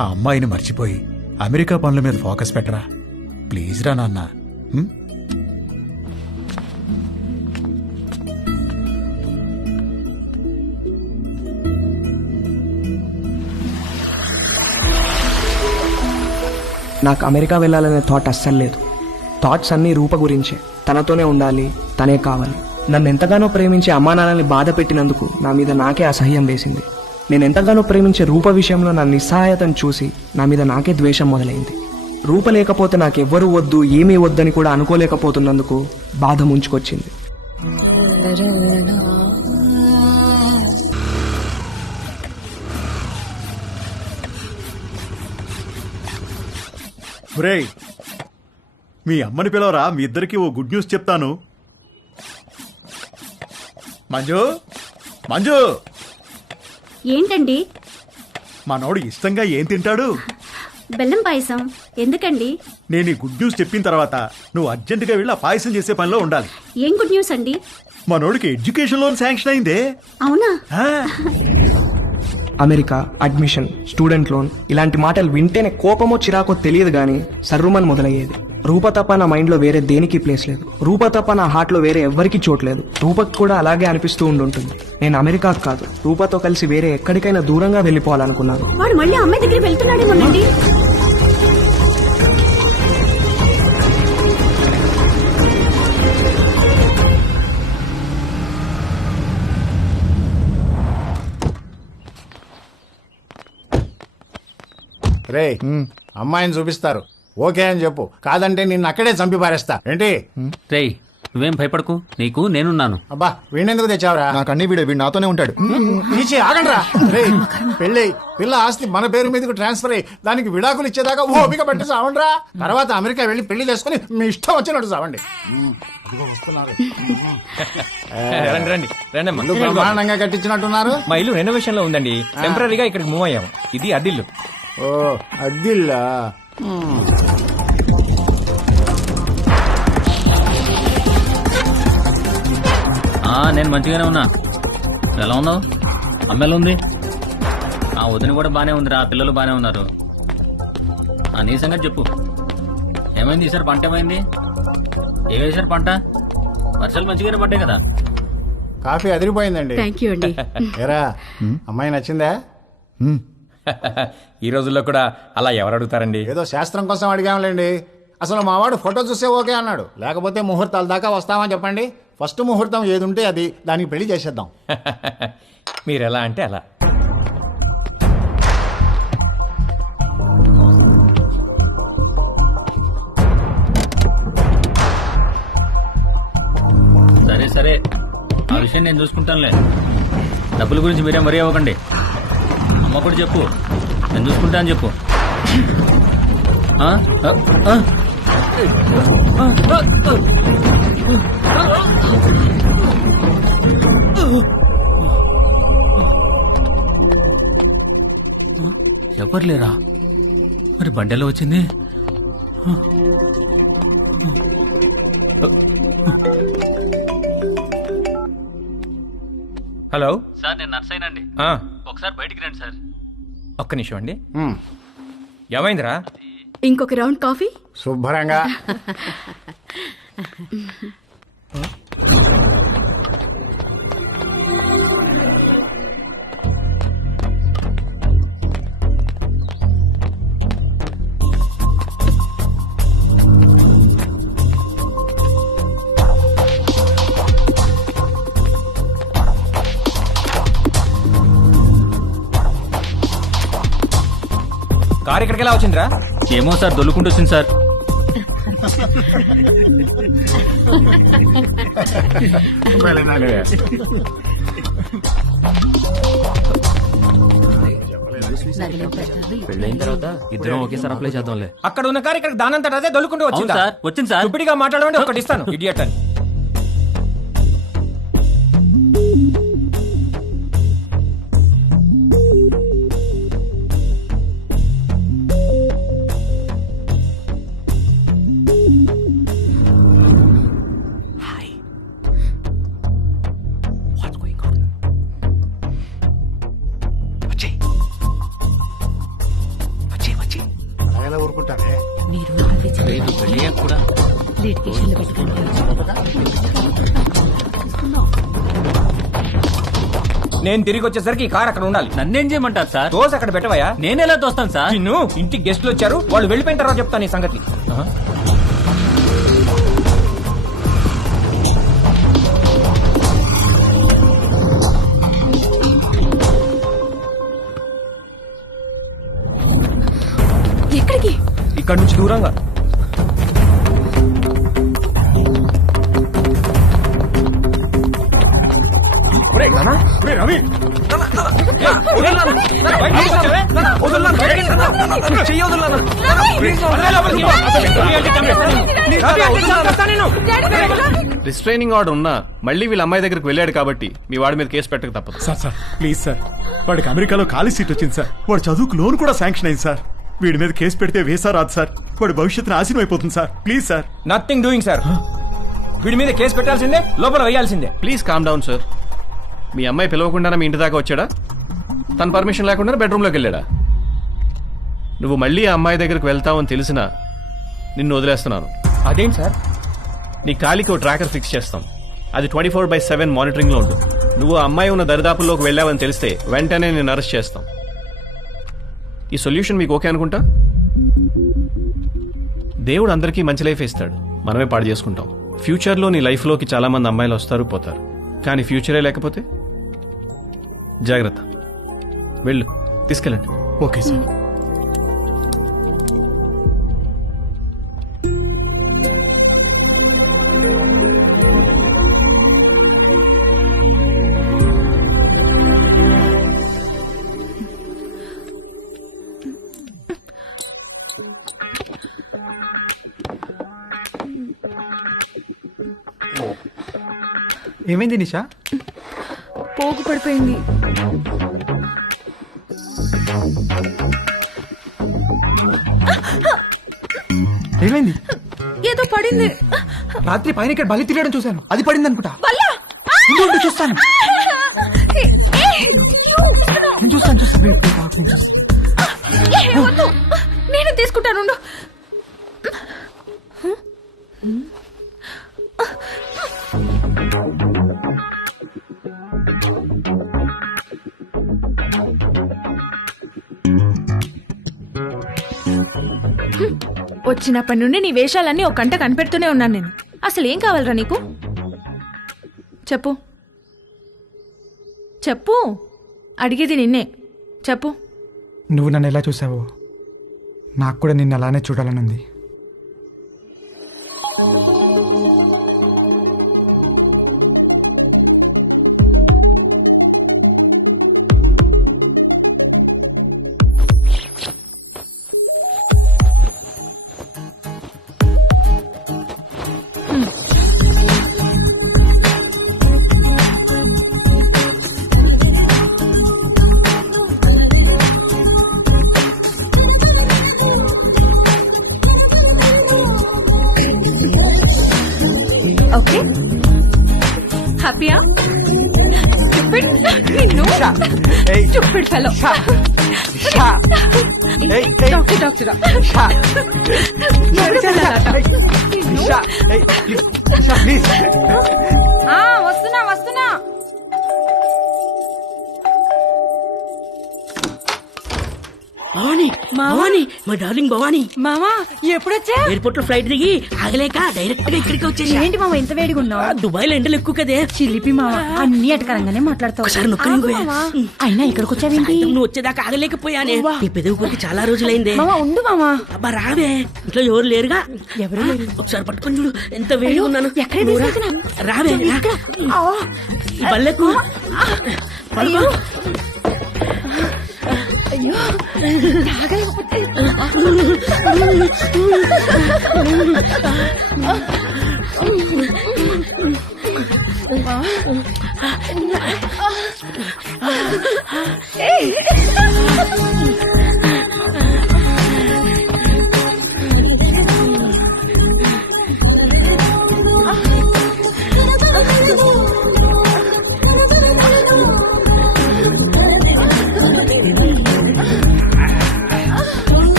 ఆ అమ్మాయిని మర్చిపోయి అమెరికా పనుల మీద ఫోకస్ పెట్టరా. ప్లీజ్ రా నాన్న. నాకు అమెరికా వెళ్ళాలనే థాట్ అస్సలు లేదు. థాట్స్ అన్నీ రూప గురించే. తనతోనే ఉండాలి, తనే కావాలి. నన్ను ఎంతగానో ప్రేమించే అమ్మా నాన్నల్ని బాధ పెట్టినందుకు నా మీద నాకే అసహ్యం వేసింది. నేను ఎంతగానో ప్రేమించే రూప విషయంలో నా నిస్సహాయతను చూసి నా మీద నాకే ద్వేషం మొదలైంది. రూప లేకపోతే నాకెవ్వరూ వద్దు, ఏమీ వద్దని కూడా అనుకోలేకపోతున్నందుకు బాధ ముంచుకొచ్చింది. ఒరేయ్, మీ అమ్మని పిలవరా, మీ ఇద్దరికి ఓ గుడ్ న్యూస్ చెప్తాను. మంజు, మంజు, ఏంటండి? మనోడు ఇష్టంగా ఏం తింటాడు? బెల్లం పాయసం. ఎందుకండి? నేను ఈ గుడ్ న్యూస్ చెప్పిన తర్వాత నువ్వు అర్జెంటుగా వెళ్ళి ఆ పాయసం చేసే పనిలో ఉండాలి. ఏం గుడ్ న్యూస్ అండి? మనోడికి ఎడ్యుకేషన్ లోన్ శాంక్షన్ అయిందే. అవునా? అమెరికా, అడ్మిషన్, స్టూడెంట్ లోన్ ఇలాంటి మాటలు వింటేనే కోపమో చిరాకో తెలియదు కానీ సర్రుమని మొదలయ్యేది. రూప తప్ప నా మైండ్లో వేరే దేనికి ప్లేస్ లేదు. రూప తప్ప నా హార్ట్లో వేరే ఎవ్వరికి చోట్లేదు. రూపకు కూడా అలాగే అనిపిస్తూ ఉండుంటుంది. నేను అమెరికాకు కాదు, రూపతో కలిసి వేరే ఎక్కడికైనా దూరంగా వెళ్ళిపోవాలనుకున్నాను. వాడు మళ్ళీ అమ్మాయి దగ్గర వెళ్తున్నాడేమోనండి. రే, అమ్మాయిని చూపిస్తారు, ఓకే అని చెప్పు. కాదంటే నిన్ను అక్కడే చంపి పారేస్తా. ఏంటి? రేయ్, నువ్వేం భయపడకు, నీకు నేనున్నాను. అబ్బా, వీణెందుకు తెచ్చావురా? నాకు అన్ని వీడు నాతోనే ఉంటాడు. తీసి ఆగండ్రా. రే, పెళ్ళై పిల్ల ఆస్తి మన పేరు మీదకి ట్రాన్స్ఫర్ అయ్యి దానికి విడాకులు ఇచ్చేదాకా ఓపిక పట్టి సావండ్రా. తర్వాత అమెరికా వెళ్ళి పెళ్లి చేసుకుని మీ ఇష్టం వచ్చినట్టు సావండి. బ్రహ్మాండంగా కట్టించినట్టున్నారు. మా ఇల్లు రెనోవేషన్ లో ఉందండి. టెంపరీగా ఇక్కడికి మూవ్ అయ్యాము. ఇది అద్దిల్లు. ఓ, అద్దిల్లా? నేను మంచిగానే ఉన్నా. ఎలా ఉన్నావు? అమ్మ ఎలా ఉంది? ఆ వదిన కూడా బానే ఉందిరా, పిల్లలు బానే ఉన్నారు. నీ సంగతి చెప్పు. ఏమైంది ఈసారి? పంట ఏమైంది? ఏ వేసారు పంట? వర్షాలు మంచిగానే పడ్డాయి కదా. కాఫీ అదిరిపోయిందండి. థ్యాంక్ యూ అండి. ఏరా, అమ్మాయి నచ్చిందా? ఈ రోజుల్లో కూడా అలా ఎవరు అడుగుతారండి? ఏదో శాస్త్రం కోసం అడిగాంలేండి. అసలు మావాడు ఫోటో చూసే ఓకే అన్నాడు. లేకపోతే ముహూర్తాల దాకా వస్తామని చెప్పండి. ఫస్ట్ ముహూర్తం ఏది ఉంటే అది, దానికి పెళ్లి చేసేద్దాం. మీరు ఎలా అంటే అలా. సరే సరే, ఆ విషయం నేను చూసుకుంటానులే. డబ్బుల గురించి మీరేం వరి అవ్వకండి. అమ్మ కూడా చెప్పు, నేను చూసుకుంటా అని చెప్పు. ఎవరు లేరా? మరి బండి ఎలా వచ్చింది? హలో సార్, నేను నర్సైనండి. ఒకసారి బయటికి రండి సార్. ఒక్క నిమిషం అండి. ఏమైందిరా? ఇంకొక రౌండ్ కాఫీ. శుభ్రంగా. కారు ఇక్కడికి ఎలా వచ్చిందిరా? ఏమో సార్, దొల్లుకుంటూ వచ్చింది సార్. పెళ్ళైన తర్వాత ఇద్దరం ఒకేసారి అప్లై చేద్దాంలే. అక్కడ ఉన్న కారు ఇక్కడ దానంతట అదే దొల్లుకుంటూ వచ్చిందా? అవును సార్, వచ్చింది సార్. ఇప్పటిగా మాట్లాడమంటే ఒకటి ఇస్తాను, ఇడియట్ అని. ఎలా ఊరుకుంటారే? కూడా నేను తిరిగి వచ్చేసరికి ఈ కార్ అక్కడ ఉండాలి. నన్నేం చేయమంటారు సార్? దోశ అక్కడ పెట్టవయ్యా. నేనెలా తోస్తాను సార్? నిన్ను ఇంటికి గెస్ట్లు వచ్చారు, వాళ్ళు వెళ్ళిపోయిన తర్వాత చెప్తాను ఈ సంగతి. ఎక్కడికి? ఇక్కడ నుంచి దూరంగా. రవి రిస్ట్రైనింగ్ ఆర్డర్ ఉన్నా మళ్ళీ వీళ్ళ అమ్మాయి దగ్గరికి వెళ్ళాడు కాబట్టి మీ వాడి మీద కేసు పెట్టక తప్పదు. సార్ ప్లీజ్ సార్, వాడికి అమెరికాలో ఖాళీ సీట్ వచ్చింది సార్. వాడు చదువుకు లోన్ కూడా శాంక్షన్ అయింది సార్. వీడి మీద కేసు పెడితే వేసా రాదు సార్. వాడి భవిష్యత్తు నాశనం అయిపోతుంది sir. Please sir. Nothing doing sir. వీడి మీద కేసు పెట్టాల్సిందే, లోపల వేయాల్సిందే. Please calm down sir. మీ అమ్మాయి పిలవకుండా మీ ఇంటి దాకా వచ్చాడా? తన పర్మిషన్ లేకుండా బెడ్రూమ్లోకి వెళ్ళాడా? నువ్వు మళ్ళీ ఆ అమ్మాయి దగ్గరికి వెళ్తావని తెలిసినా నిన్ను వదిలేస్తున్నాను. అదేంటి సార్? నీ కాలికి ఓ ట్రాకర్ ఫిక్స్ చేస్తాం. అది 24/7 మానిటరింగ్ లో ఉంటుంది. నువ్వు ఆ అమ్మాయి ఉన్న దరిదాపుల్లోకి వెళ్ళావని తెలిస్తే వెంటనే నేను అరెస్ట్ చేస్తాం. ఈ సొల్యూషన్ మీకు ఓకే అనుకుంటా? దేవుడు అందరికీ మంచి లైఫ్ ఇస్తాడు, మనమే పాడు చేసుకుంటాం. ఫ్యూచర్లో నీ లైఫ్లోకి చాలా మంది అమ్మాయిలు వస్తారు పోతారు, కానీ ఫ్యూచరే లేకపోతే జాగ్రత్త. వెళ్ళు, తీసుకెళ్ళండి. Okay sir. ఏమైంది నిషా? పోగు పడిపోయింది. ఏమైంది? ఏదో పడింది. రాత్రి పైన ఇక్కడ బలి తిరగడం చూశాను, అది పడింది అనుకుంటా. చూస్తాను నేను చూస్తాను. నేను తీసుకుంటాను. వచ్చినప్పటి నుండి నీ వేషాలన్నీ ఒక కంట కనిపెడుతూనే ఉన్నాను నేను. అసలు ఏం కావాలరా నీకు? చెప్పు చెప్పు, అడిగేది నిన్నే. చెప్పు. నువ్వు నన్ను ఎలా చూసావో నాకు కూడా నిన్ను అలానే చూడాలనుంది. ఓకే, హ్యాపీయా? Stupid. నిన్ను Stupid fellow. డాక్టర్. వస్తున్నా. మావని మా డార్లింగ్ భవానీ. మామా ఎప్పుడొచ్చా? ఎయిర్పోర్ట్ లో ఫ్లైట్ దిగి ఆగలేక డైరెక్ట్ గా ఇక్కడికి వచ్చేసి. ఏంటి మామ ఇంత వేడిగా ఉన్నావు? దుబాయ్ లో ఎండలు ఎక్కువ కదే. చిలిపి మామ అన్ని అటకరంగానే మాట్లాడతావు. ఒకసారి నొక్కని అయినా ఇక్కడికి వచ్చావేంటి? నువ్వు వచ్చేదాకా ఆగలేకపోయానే. నీ పెదవి కొరికి చాలా రోజులైందే. మామ ఉండు మామ. అబ్బా రావే, ఇంట్లో ఎవరు లేరుగా. ఎవరు లేరు. ఒకసారి పట్టుకొని చూడు ఎంత వేడిగా ఉన్నాను. ఎక్కడ తీసుకెళ్తున్నా? రావే ఈ బల్లెకు పడుకో. అయ్యో తాగలేకపోతే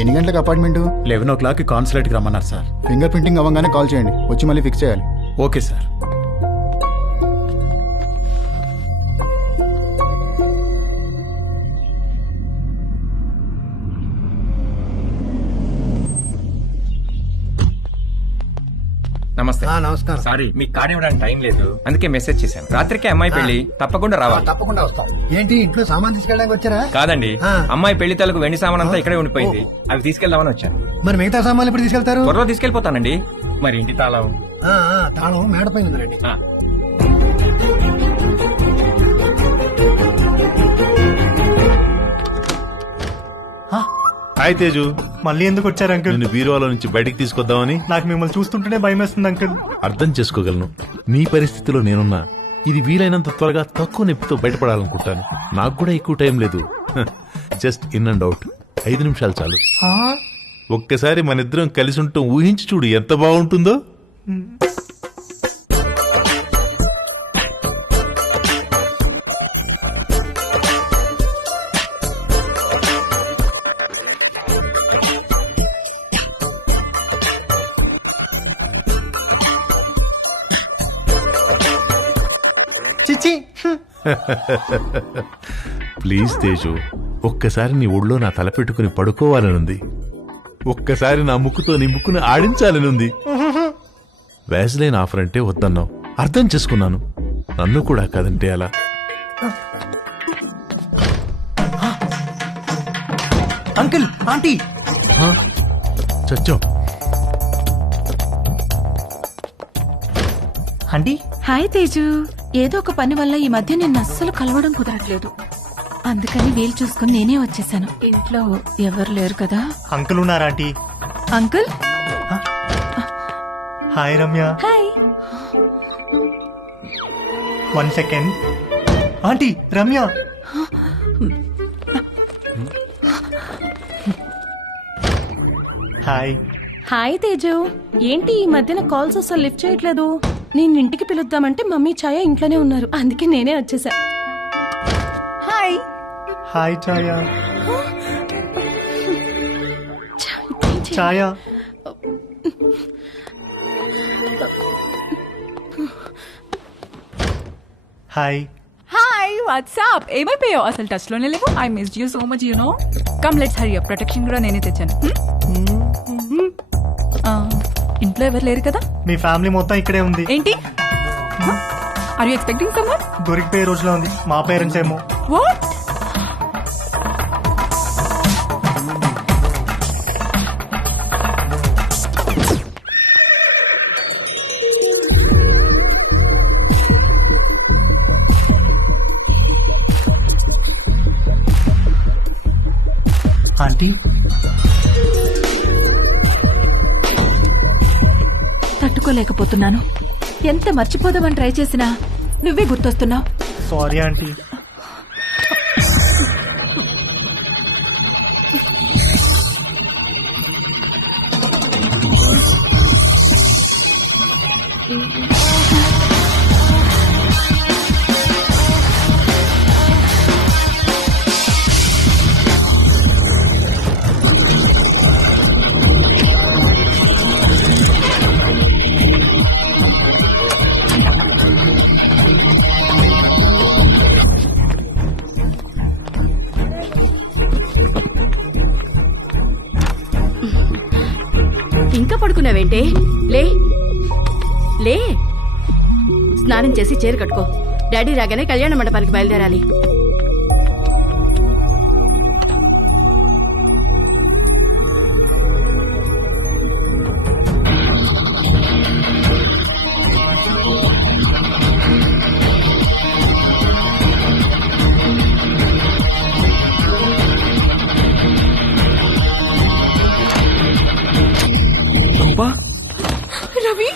ఎన్ని గంటలకు అపార్ట్మెంట్? 11 కాన్సులేట్కి రమ్మన్నారు సార్. ఫింగర్ ప్రింటింగ్ అవ్వగానే కాల్ చేయండి, వచ్చి మళ్ళీ ఫిక్స్ చేయాలి. Okay sir. నమస్తే. నమస్కారం. సారీ మీకు కార్డు ఇవ్వడానికి టైం లేదు, అందుకే మెసేజ్ చేశాను. రాత్రికి అమ్మాయి పెళ్లి, తప్పకుండా రావాలి. తప్పకుండా వస్తాం. ఏంటి ఇంట్లో సామాన్ తీసుకెళ్ళడానికి వచ్చారా? కాదండి, అమ్మాయి పెళ్లి తాలూకు వెండి సామాన్ అంతా ఇక్కడే ఉండిపోయింది, అవి తీసుకెళ్దామని వచ్చాను. మరి మిగతా సామాన్లు ఎప్పుడు తీసుకెళ్తారు? త్వరలో తీసుకెళ్లిపోతానండి. మరి ఇంటి తాళం? తాళం మేడపై ఉందండి. హాయ్ తేజు. మళ్ళీ ఎందుకు వచ్చారు అంకుల్? నిన్ను బీరువాలో నుంచి బయటికి తీసుకొద్దామని. నాకు మిమ్మల్ని చూస్తుంటేనే భయం వేస్తుంది అంకుల్. అర్థం చేసుకోగలను, నీ పరిస్థితిలో నేనున్నా. ఇది వీలైనంత త్వరగా తక్కువ నొప్పితో బయటపడాలనుకుంటాను. నాకు కూడా ఎక్కువ టైం లేదు. జస్ట్ ఇన్ అండ్ అవుట్ 5 నిమిషాలు చాలు. ఒక్కసారి మన ఇద్దరం కలిసి ఉంటాం ఊహించి చూడు ఎంత బాగుంటుందో. చిచి ప్లీజ్ తేజు, ఒక్కసారి నీ ఒళ్ళో నా తల పెట్టుకుని పడుకోవాలనుంది. ఒక్కసారి నా ముక్కుతో నీ ముక్కుని ఆడించాలనుంది. వ్యాజ్లైన్ ఆఫర్ అంటే వద్దన్నావు, అర్థం చేసుకున్నాను. నన్ను కూడా కాదంటే అలా. అంకుల్, ఆంటీ చచ్చో. ఆంటీ. హాయ్ తేజు. ఏదో ఒక పని వల్ల ఈ మధ్య నిన్ను అస్సలు కలవడం కుదరట్లేదు, అందుకని వీలు చూసుకుని నేనే వచ్చేసాను. ఇంట్లో ఎవరు లేరు కదా? అంకుల్ ఉన్నారా aunty? Uncle. Hi Ramya. Hi. 1 second. Aunty Ramya. Hi. Hi Teju. ఏంటి ఈ మధ్యన కాల్స్ అసలు లిఫ్ట్ చేయట్లేదు? నేను ఇంటికి పిలుద్దామంటే మమ్మీ ఛాయ ఇంట్లోనే ఉన్నారు, అందుకే నేనే వచ్చేసా. Hi. Hi Chhaya. Chhaya. Hi. Hi, what's up? ఏమైపోయావు? అసలు టచ్ లోనే లేవు. I missed you so much, you know. Come let's hurry up. Protection కూడా నేనే తెచ్చాను. ఇంట్లో ఎవరు లేరు కదా? మీ ఫ్యామిలీ మొత్తం ఇక్కడే ఉంది. ఏంటి? Are you expecting someone? దొరికిపోయే రోజులో ఉంది. మా పేరెంట్స్ ఏమో. వాట్? ఆంటీ. తట్టుకోలేకపోతున్నాను. ఎంత మర్చిపోదామని ట్రై చేసినా నువ్వే గుర్తొస్తున్నావు. Sorry aunty. స్నానం చేసి చీర కట్టుకో. డాడీ రాగానే కళ్యాణ మండపానికి బయలుదేరాలి. రవి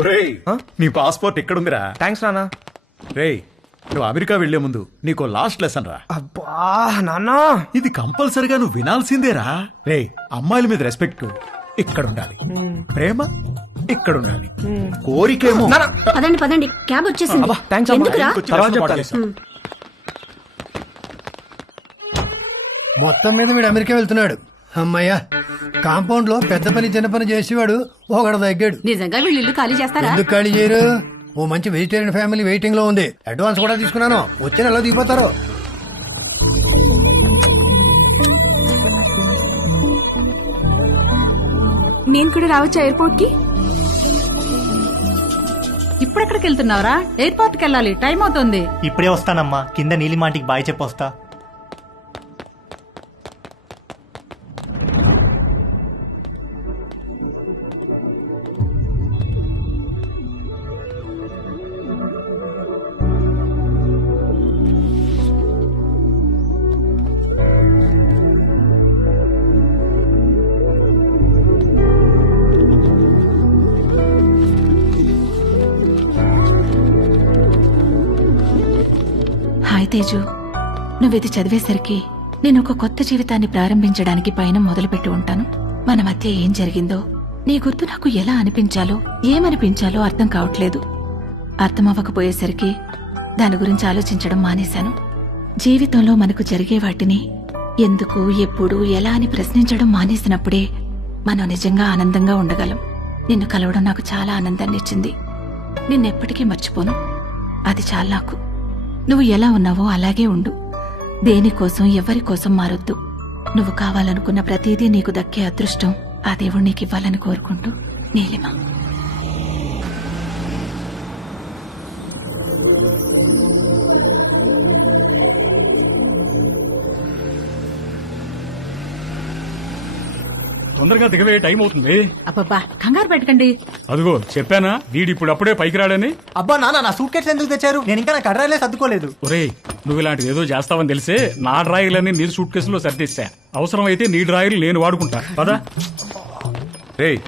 ఒరేయ్, నీ పాస్పోర్ట్ ఎక్కడుందిరా? థ్యాంక్స్ నాన్న. రేయ్, నువ్వు అమెరికా వెళ్లే ముందు నీకు లాస్ట్ లెసన్ రా. అబ్బా నాన్న, ఇది కంపల్సరిగా నువ్వు వినాల్సిందేరా. రేయ్, అమ్మాయిల మీద రెస్పెక్ట్ ఇక్కడ ఉండాలి, ప్రేమ ఇక్కడ ఉండాలి, కోరికేమో. పదండి పదండి, క్యాబ్ వచ్చేసింది. ఎందుకురా? మొత్తం మీద వీడు అమెరికా వెళ్తున్నాడు. అమ్మయ్యా, కాంపౌండ్ లో పెద్ద పని చిన్న పని చేసేవాడు ఒకడు తగ్గాడు. నిజంగా వీళ్ళు ఇల్లు ఖాళీ చేస్తారా? ఎందుకు ఖాళీ చేయరు? ఓ మంచి వెజిటేరియన్ ఫ్యామిలీ వెయిటింగ్ లో ఉంది. అడ్వాన్స్ కూడా తీసుకున్నాను, వచ్చి నెలలో దిగిపోతారు. నేను కూడా రావచ్చా ఎయిర్పోర్ట్ కి? ఇప్పుడెక్కడికి వెళ్తున్నావురా? ఎయిర్పోర్ట్ కి వెళ్ళాలి, టైం అవుతుంది. ఇప్పుడే వస్తానమ్మా, కింద నీలిమాంటికి బాయ్ చెప్పొస్తా. హాయ్ తేజు, నువ్విది చదివేసరికి నేను ఒక కొత్త జీవితాన్ని ప్రారంభించడానికి పైన మొదలుపెట్టి ఉంటాను. మన మధ్య ఏం జరిగిందో నీ గుర్తు నాకు ఎలా అనిపించాలో ఏమనిపించాలో అర్థం కావట్లేదు. అర్థమవ్వకపోయేసరికి దాని గురించి ఆలోచించడం మానేశాను. జీవితంలో మనకు జరిగే వాటిని ఎందుకు, ఎప్పుడు, ఎలా అని ప్రశ్నించడం మానేసినప్పుడే మనం నిజంగా ఆనందంగా ఉండగలం. నిన్ను కలవడం నాకు చాలా ఆనందాన్ని ఇచ్చింది. నిన్నెప్పటికీ మర్చిపోను. అది చాలా నాకు. నువ్వు ఎలా ఉన్నావో అలాగే ఉండు. దేనికోసం ఎవరి కోసం మారొద్దు. నువ్వు కావాలనుకున్న ప్రతిదీ నీకు దక్కే అదృష్టం ఆ దేవుడు నీకు ఇవ్వాలని కోరుకుంటూ, నీలిమ. తొందరగా దిగవే, టైం అవుతుంది. అబ్బబ్బా, కంగారు పెట్టకండి. అదిగో చెప్పానా, వీడి ఇప్పుడు అప్పుడే పైకి రాడని. అబ్బా నాన్న, నా సూట్ కేసు ఎందుకు తెచ్చారు? నేను ఇంకా నా కడ్రాయిలే సర్దుకోలేదు. ఒరేయ్, నువ్వు ఇలాంటిది ఏదో చేస్తావని తెలిసే నా డ్రాయిలన్నీ నీ సూట్ కేసులో సర్దిస్తా. అవసరం అయితే నీ డ్రాయిలు నేను వాడుకుంటా పదా. రేయ్,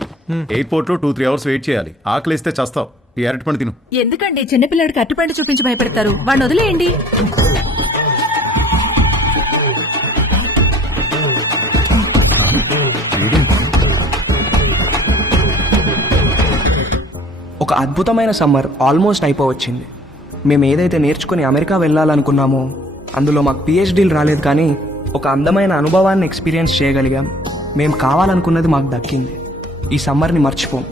ఎయిర్పోర్ట్ లో 2-3 అవర్స్ వెయిట్ చేయాలి. ఆకలిస్తే చస్తావు. ఈ అరటిపండు తిను. ఎందుకండి చిన్నపిల్లాడికి అట్టుపండు చూపించి భయపెడతారు? వాడిని వదిలేయండి. ఒక అద్భుతమైన సమ్మర్ ఆల్మోస్ట్ అయిపోవచ్చింది. మేము ఏదైతే నేర్చుకుని అమెరికా వెళ్ళాలనుకున్నామో అందులో మాకు పిహెచ్డీలు రాలేదు, కానీ ఒక అందమైన అనుభవాన్ని ఎక్స్పీరియన్స్ చేయగలిగాం. మేము కావాలనుకున్నది మాకు దక్కింది. ఈ సమ్మర్ని మర్చిపోం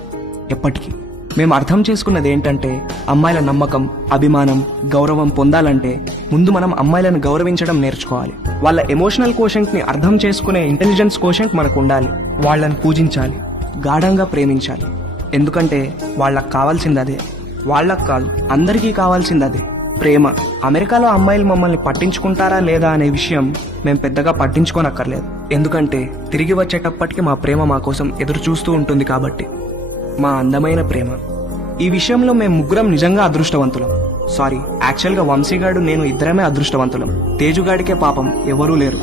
ఎప్పటికీ. మేము అర్థం చేసుకున్నది ఏంటంటే, అమ్మాయిల నమ్మకం, అభిమానం, గౌరవం పొందాలంటే ముందు మనం అమ్మాయిలను గౌరవించడం నేర్చుకోవాలి. వాళ్ళ ఎమోషనల్ కోషెంట్ని అర్థం చేసుకునే ఇంటెలిజెన్స్ కోషెంట్ మనకు ఉండాలి. వాళ్ళని పూజించాలి, గాఢంగా ప్రేమించాలి. ఎందుకంటే వాళ్ళకు కావాల్సింది అదే. వాళ్ళకు కాదు, అందరికీ కావాల్సింది అదే, ప్రేమ. అమెరికాలో అమ్మాయిలు మమ్మల్ని పట్టించుకుంటారా లేదా అనే విషయం మేము పెద్దగా పట్టించుకోనక్కర్లేదు. ఎందుకంటే తిరిగి వచ్చేటప్పటికి మా ప్రేమ మా కోసం ఎదురు చూస్తూ ఉంటుంది కాబట్టి. మా అందమైన ప్రేమ. ఈ విషయంలో మేము ముగ్గురం నిజంగా అదృష్టవంతులం. సారీ, యాక్చువల్గా వంశీగాడు నేను ఇద్దరమే అదృష్టవంతులం. తేజుగాడికే పాపం ఎవరూ లేరు.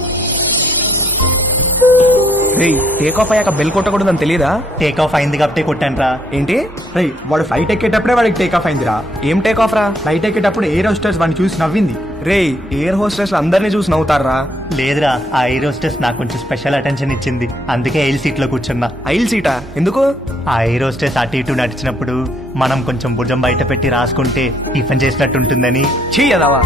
రేయ్, టేక్ ఆఫ్ అయ్యాక బెల్ కొట్టకూడదని తెలియదా? టేక్ ఆఫ్ అయింది కాబట్టి కొట్టాను రా. ఏంటి? రేయ్, వాడు ఫ్లైట్ ఎక్కేటప్పుడే వాడికి టేక్ ఆఫ్ అయిందిరా. ఏం టేక్ ఆఫ్ రా? ఫ్లైట్ ఎక్కేటప్పుడు ఎయిర్ హోస్టెస్ వాడిని చూసి నవ్వింది. రేయ్, ఎయిర్ హోస్టెస్ అందరినీ చూసి నవ్వుతారా? లేదురా, ఆ ఎయిర్ హోస్టెస్ నాకు కొంచెం స్పెషల్ అటెన్షన్ ఇచ్చింది. అందుకే ఐల్ సీట్ లో కూర్చున్నా. ఐల్ సీటా? ఎందుకు? ఆ ఎయిర్ హోస్టెస్ అటు ఇటు నడిచినప్పుడు మనం కొంచెం భుజం బయట పెట్టి రాసుకుంటే టిఫిన్ చేసినట్టు ఉంటుందని. చెయ్యదావా?